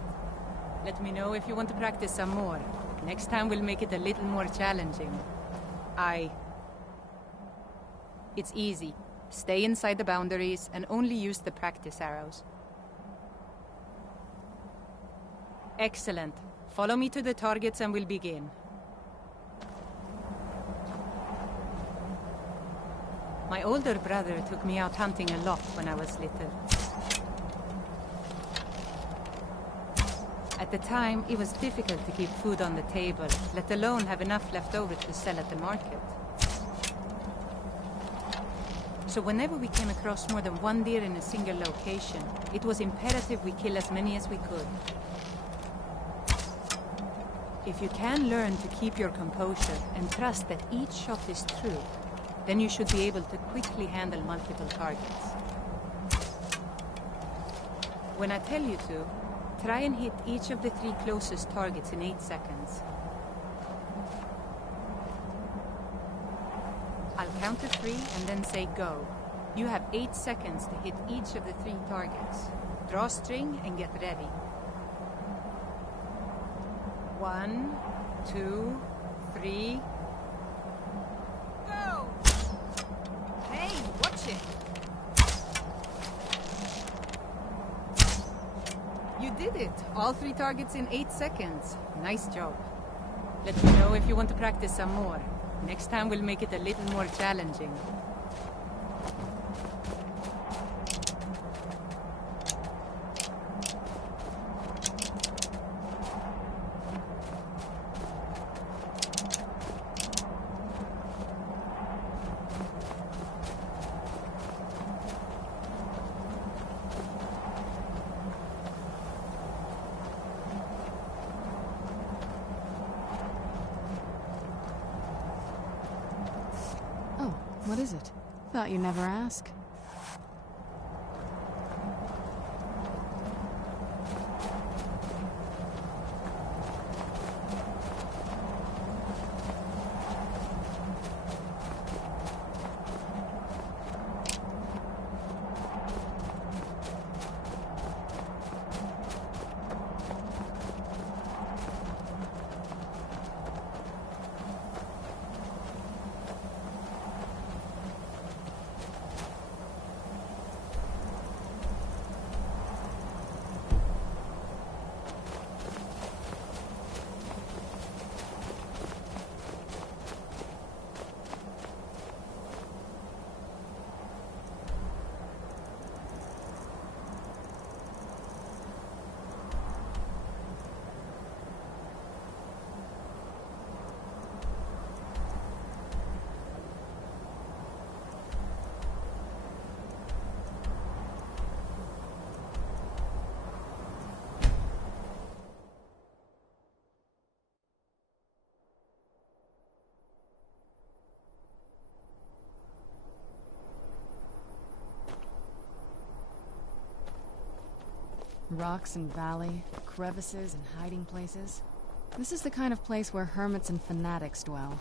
Let me know if you want to practice some more. Next time we'll make it a little more challenging. It's easy. Stay inside the boundaries and only use the practice arrows. Excellent. Follow me to the targets and we'll begin. My older brother took me out hunting a lot when I was little. At the time, it was difficult to keep food on the table, let alone have enough left over to sell at the market. So whenever we came across more than one deer in a single location, it was imperative we kill as many as we could. If you can learn to keep your composure and trust that each shot is true, then you should be able to quickly handle multiple targets. When I tell you to, try and hit each of the 3 closest targets in 8 seconds. I'll count to 3 and then say go. You have 8 seconds to hit each of the 3 targets. Draw string and get ready. 1, 2, 3, All 3 targets in 8 seconds. Nice job. Let me know if you want to practice some more. Next time we'll make it a little more challenging. What is it? Thought you'd never ask. Rocks and valley, crevices and hiding places. This is the kind of place where hermits and fanatics dwell.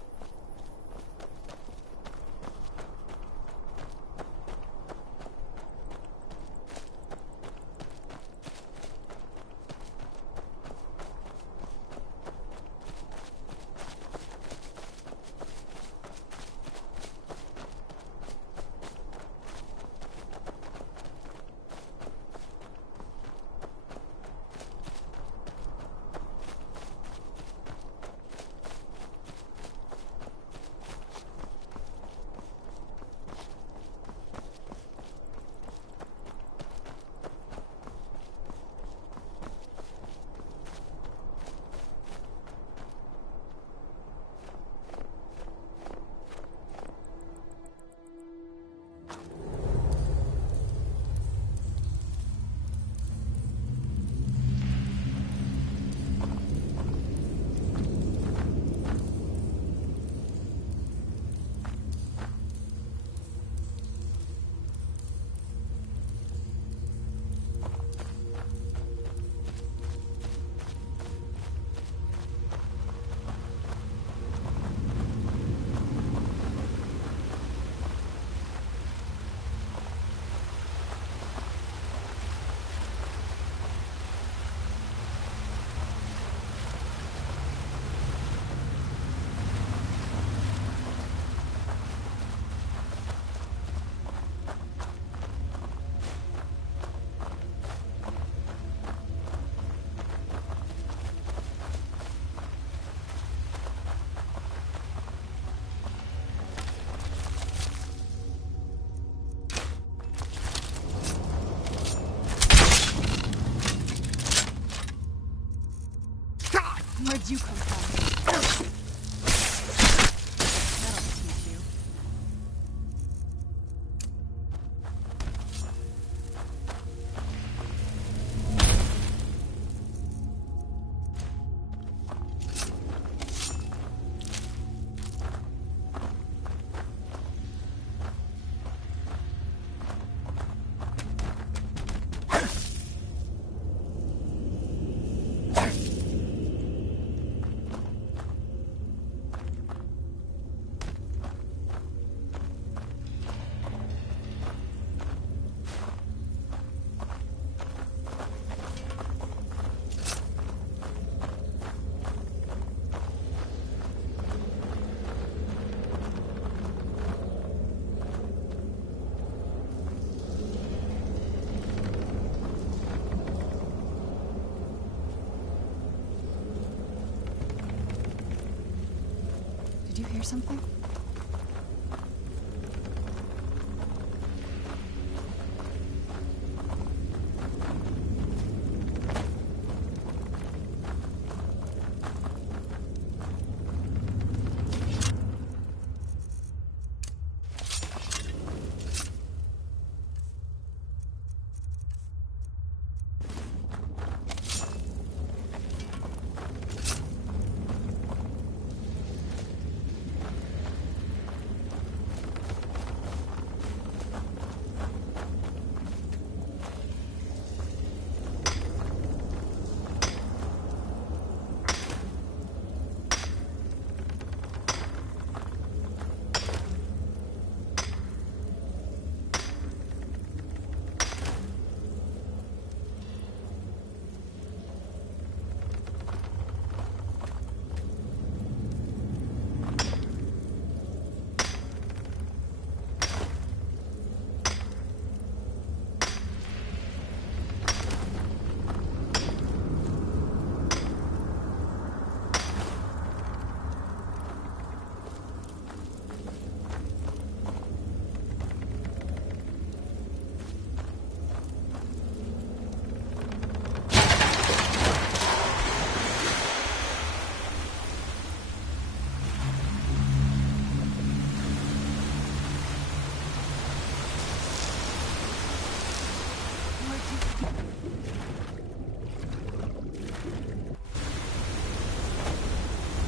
Did you hear something?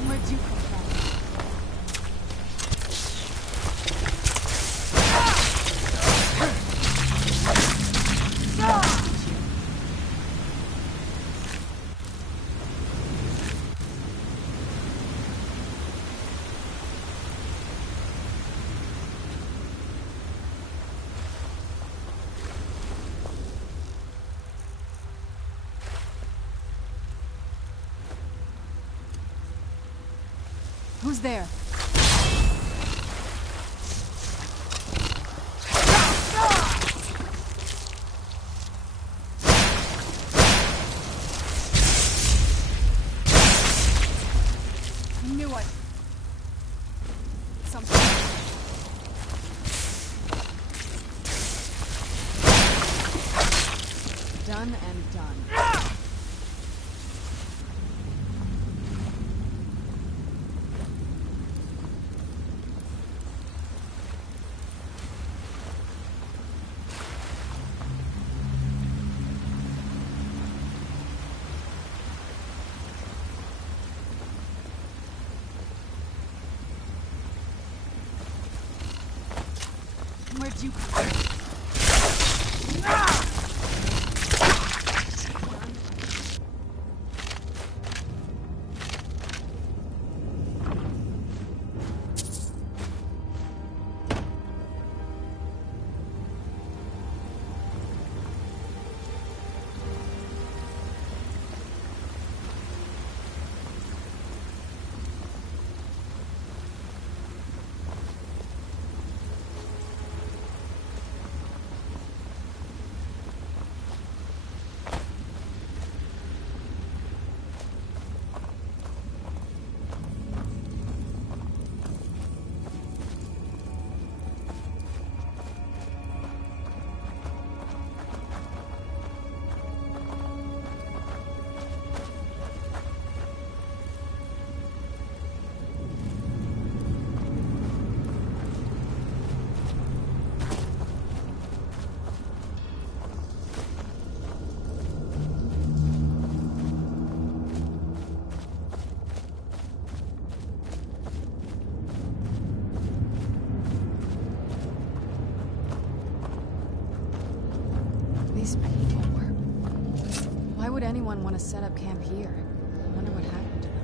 Where'd you come from? Who's there? I knew it. Something. Done and done. Where'd you come from? These people were... Why would anyone want to set up camp here? I wonder what happened to them.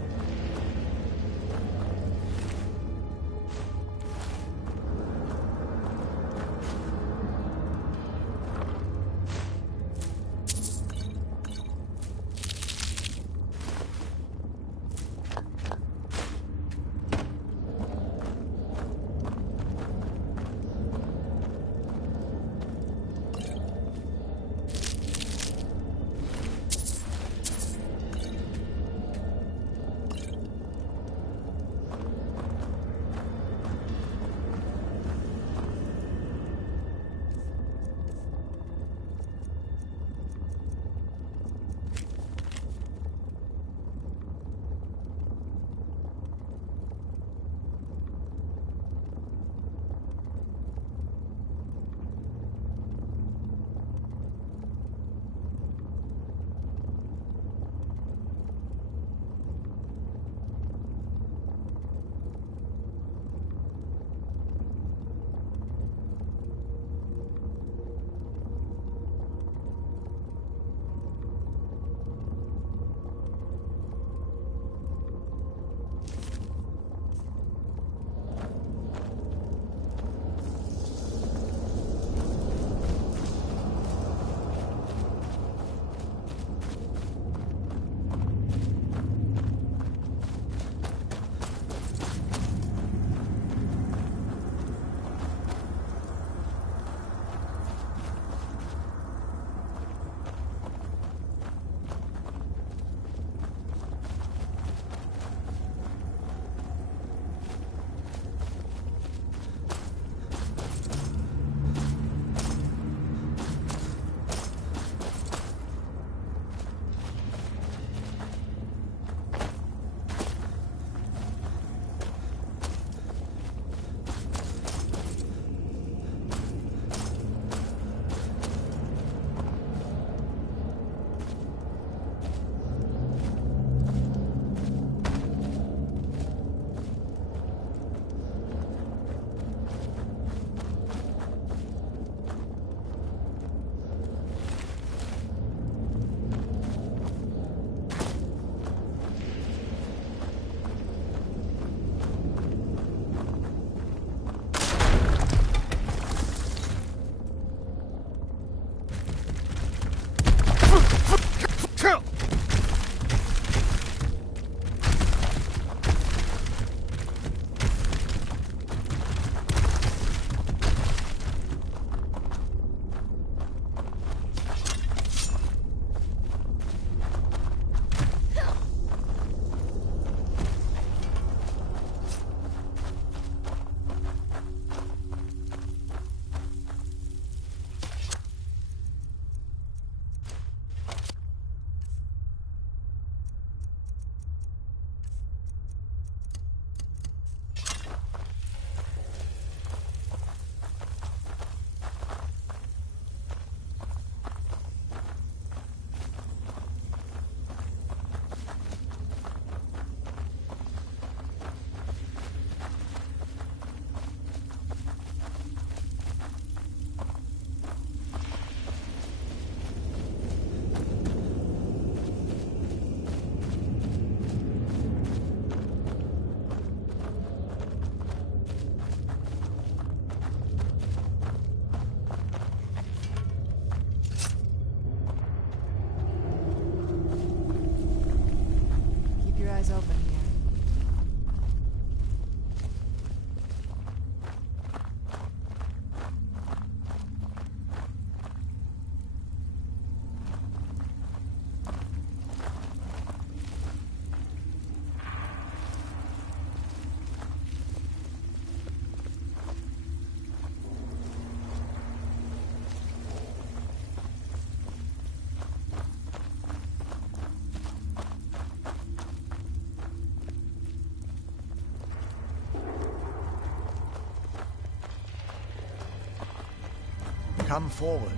Come forward.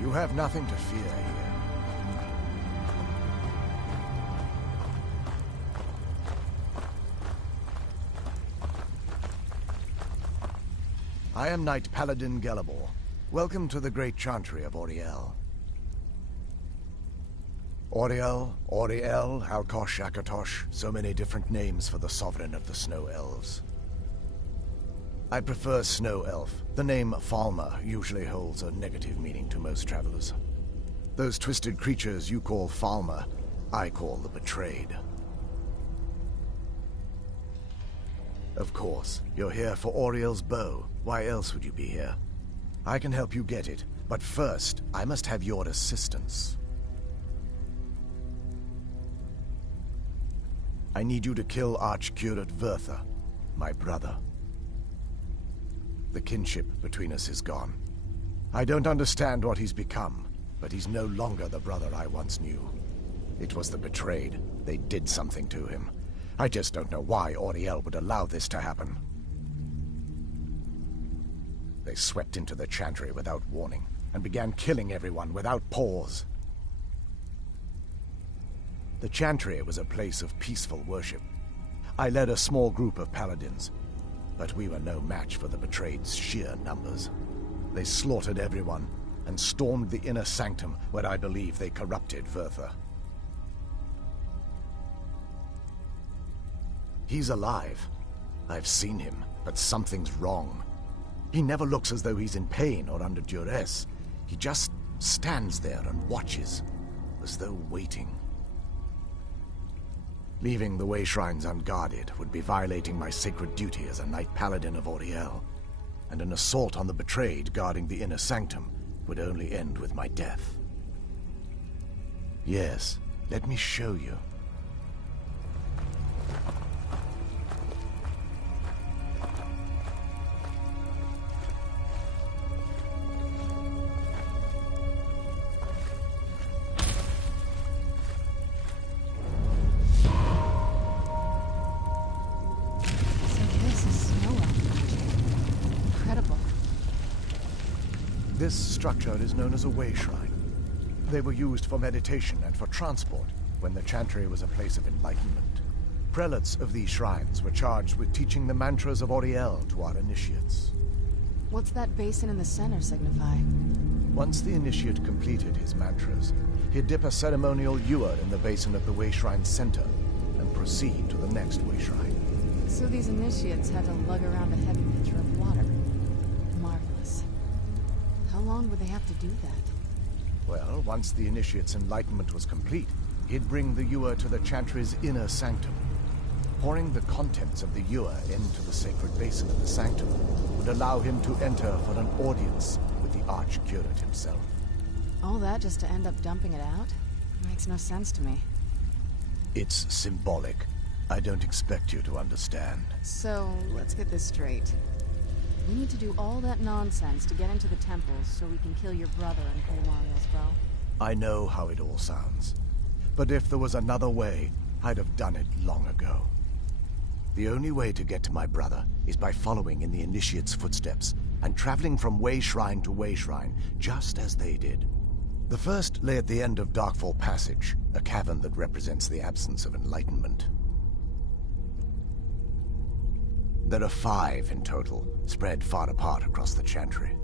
You have nothing to fear here. I am Knight Paladin Gelabor. Welcome to the Great Chantry of Auriel. Auriel, Alkosh, Akatosh, so many different names for the sovereign of the Snow Elves. I prefer Snow Elf. The name Falmer usually holds a negative meaning to most travelers. Those twisted creatures you call Falmer, I call the Betrayed. Of course, you're here for Auriel's bow. Why else would you be here? I can help you get it, but first, I must have your assistance. I need you to kill Archcurate Vertha, my brother. The kinship between us is gone. I don't understand what he's become, but he's no longer the brother I once knew. It was the Betrayed. They did something to him. I just don't know why Auriel would allow this to happen. They swept into the Chantry without warning, and began killing everyone without pause. The Chantry was a place of peaceful worship. I led a small group of paladins, but we were no match for the Betrayed's sheer numbers. They slaughtered everyone, and stormed the inner sanctum where I believe they corrupted Vertha. He's alive. I've seen him, but something's wrong. He never looks as though he's in pain or under duress. He just stands there and watches, as though waiting. Leaving the Way Shrines unguarded would be violating my sacred duty as a Knight Paladin of Auriel, and an assault on the Betrayed guarding the inner sanctum would only end with my death. Yes, let me show you. This structure is known as a Way Shrine. They were used for meditation and for transport when the Chantry was a place of enlightenment. Prelates of these shrines were charged with teaching the mantras of Auriel to our initiates. What's that basin in the center signify? Once the initiate completed his mantras, he'd dip a ceremonial ewer in the basin of the Way Shrine's center and proceed to the next Way Shrine. So these initiates had to lug around a heavy pitcher of water. Marvelous. How long would they have to do that? Well, once the initiate's enlightenment was complete, he'd bring the ewer to the Chantry's inner sanctum. Pouring the contents of the ewer into the sacred basin of the sanctum would allow him to enter for an audience with the Archcurate himself. All that just to end up dumping it out? Makes no sense to me. It's symbolic. I don't expect you to understand. So, let's get this straight. We need to do all that nonsense to get into the temples so we can kill your brother and claim Auriel's bow. I know how it all sounds. But if there was another way, I'd have done it long ago. The only way to get to my brother is by following in the Initiate's footsteps and traveling from Way Shrine to Way Shrine, just as they did. The first lay at the end of Darkfall Passage, a cavern that represents the absence of enlightenment. There are 5 in total, spread far apart across the Chantry.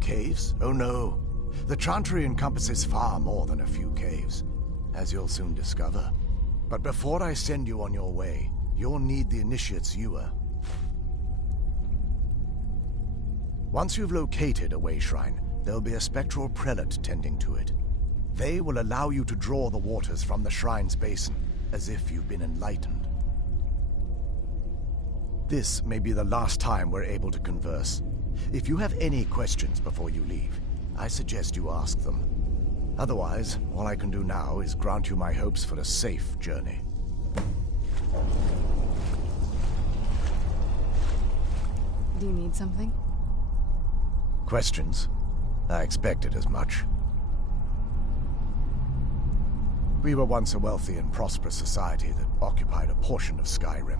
Caves? Oh no. The Chantry encompasses far more than a few caves, as you'll soon discover. But before I send you on your way, you'll need the Initiate's ewer. Once you've located a Way Shrine, there'll be a spectral prelate tending to it. They will allow you to draw the waters from the shrine's basin, as if you've been enlightened. This may be the last time we're able to converse. If you have any questions before you leave, I suggest you ask them. Otherwise, all I can do now is grant you my hopes for a safe journey. Do you need something? Questions? I expected as much. We were once a wealthy and prosperous society that occupied a portion of Skyrim.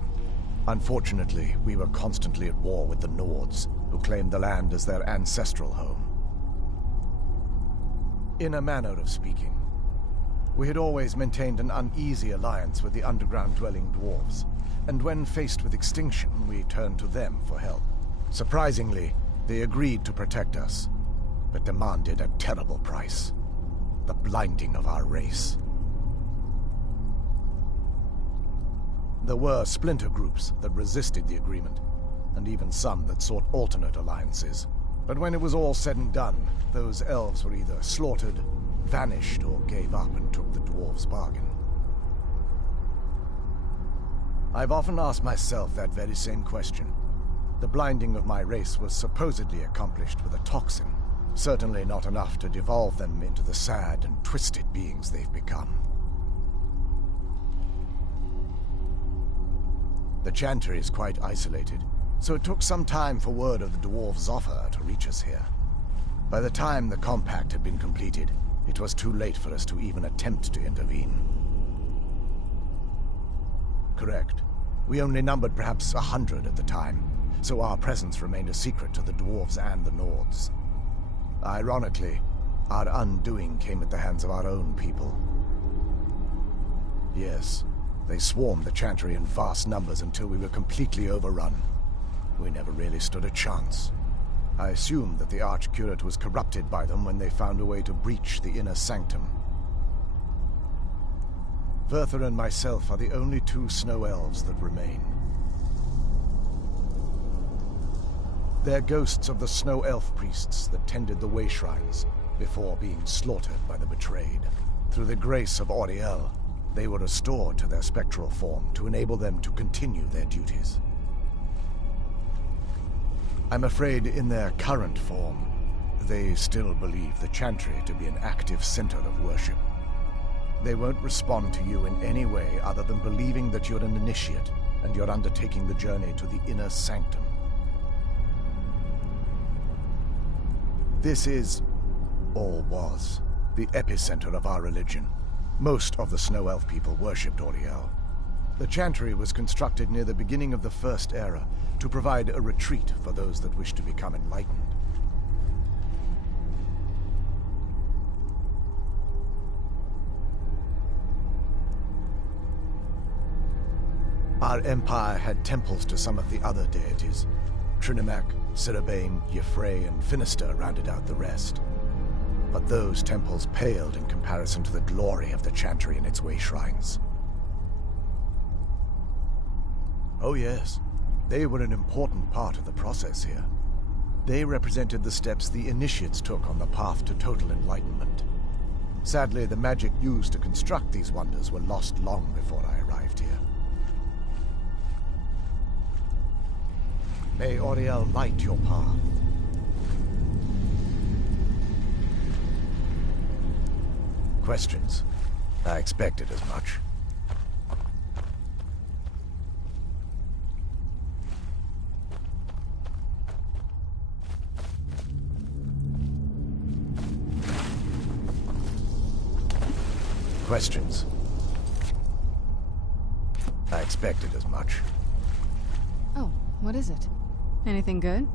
Unfortunately, we were constantly at war with the Nords, who claimed the land as their ancestral home. In a manner of speaking, we had always maintained an uneasy alliance with the underground-dwelling dwarves, and when faced with extinction, we turned to them for help. Surprisingly, they agreed to protect us, but demanded a terrible price: the blinding of our race. There were splinter groups that resisted the agreement, and even some that sought alternate alliances. But when it was all said and done, those elves were either slaughtered, vanished, or gave up and took the dwarves' bargain. I've often asked myself that very same question. The blinding of my race was supposedly accomplished with a toxin, certainly not enough to devolve them into the sad and twisted beings they've become. The Chantry is quite isolated, so it took some time for word of the dwarves' offer to reach us here. By the time the compact had been completed, it was too late for us to even attempt to intervene. Correct. We only numbered perhaps 100 at the time, so our presence remained a secret to the dwarves and the Nords. Ironically, our undoing came at the hands of our own people. Yes, they swarmed the Chantry in vast numbers until we were completely overrun. We never really stood a chance. I assumed that the Archcurate was corrupted by them when they found a way to breach the inner sanctum. Verther and myself are the only two snow elves that remain. They're ghosts of the snow elf priests that tended the way shrines before being slaughtered by the betrayed. Through the grace of Auriel, they were restored to their spectral form to enable them to continue their duties. I'm afraid in their current form, they still believe the Chantry to be an active center of worship. They won't respond to you in any way other than believing that you're an initiate and you're undertaking the journey to the inner sanctum. This is, or was, the epicenter of our religion. Most of the Snow Elf people worshipped Auriel. The Chantry was constructed near the beginning of the First Era to provide a retreat for those that wish to become enlightened. Our empire had temples to some of the other deities. Trinimac, Ciribane, Y'ffre, and Finister rounded out the rest. But those temples paled in comparison to the glory of the Chantry and its way shrines. Oh yes, they were an important part of the process here. They represented the steps the initiates took on the path to total enlightenment. Sadly, the magic used to construct these wonders were lost long before I arrived here. May Auriel light your path. Questions? I expected as much. Questions? I expected as much. Oh, what is it? Anything good?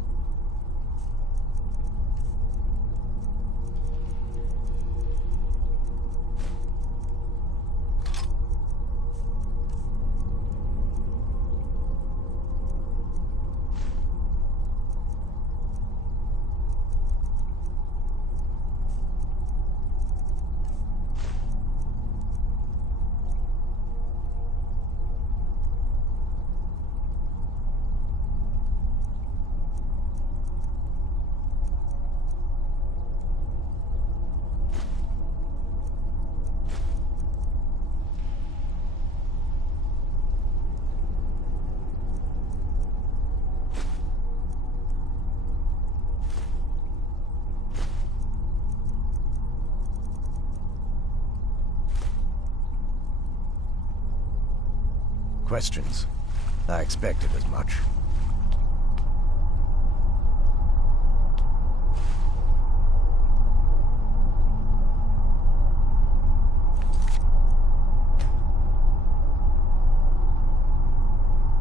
Questions? I expected as much.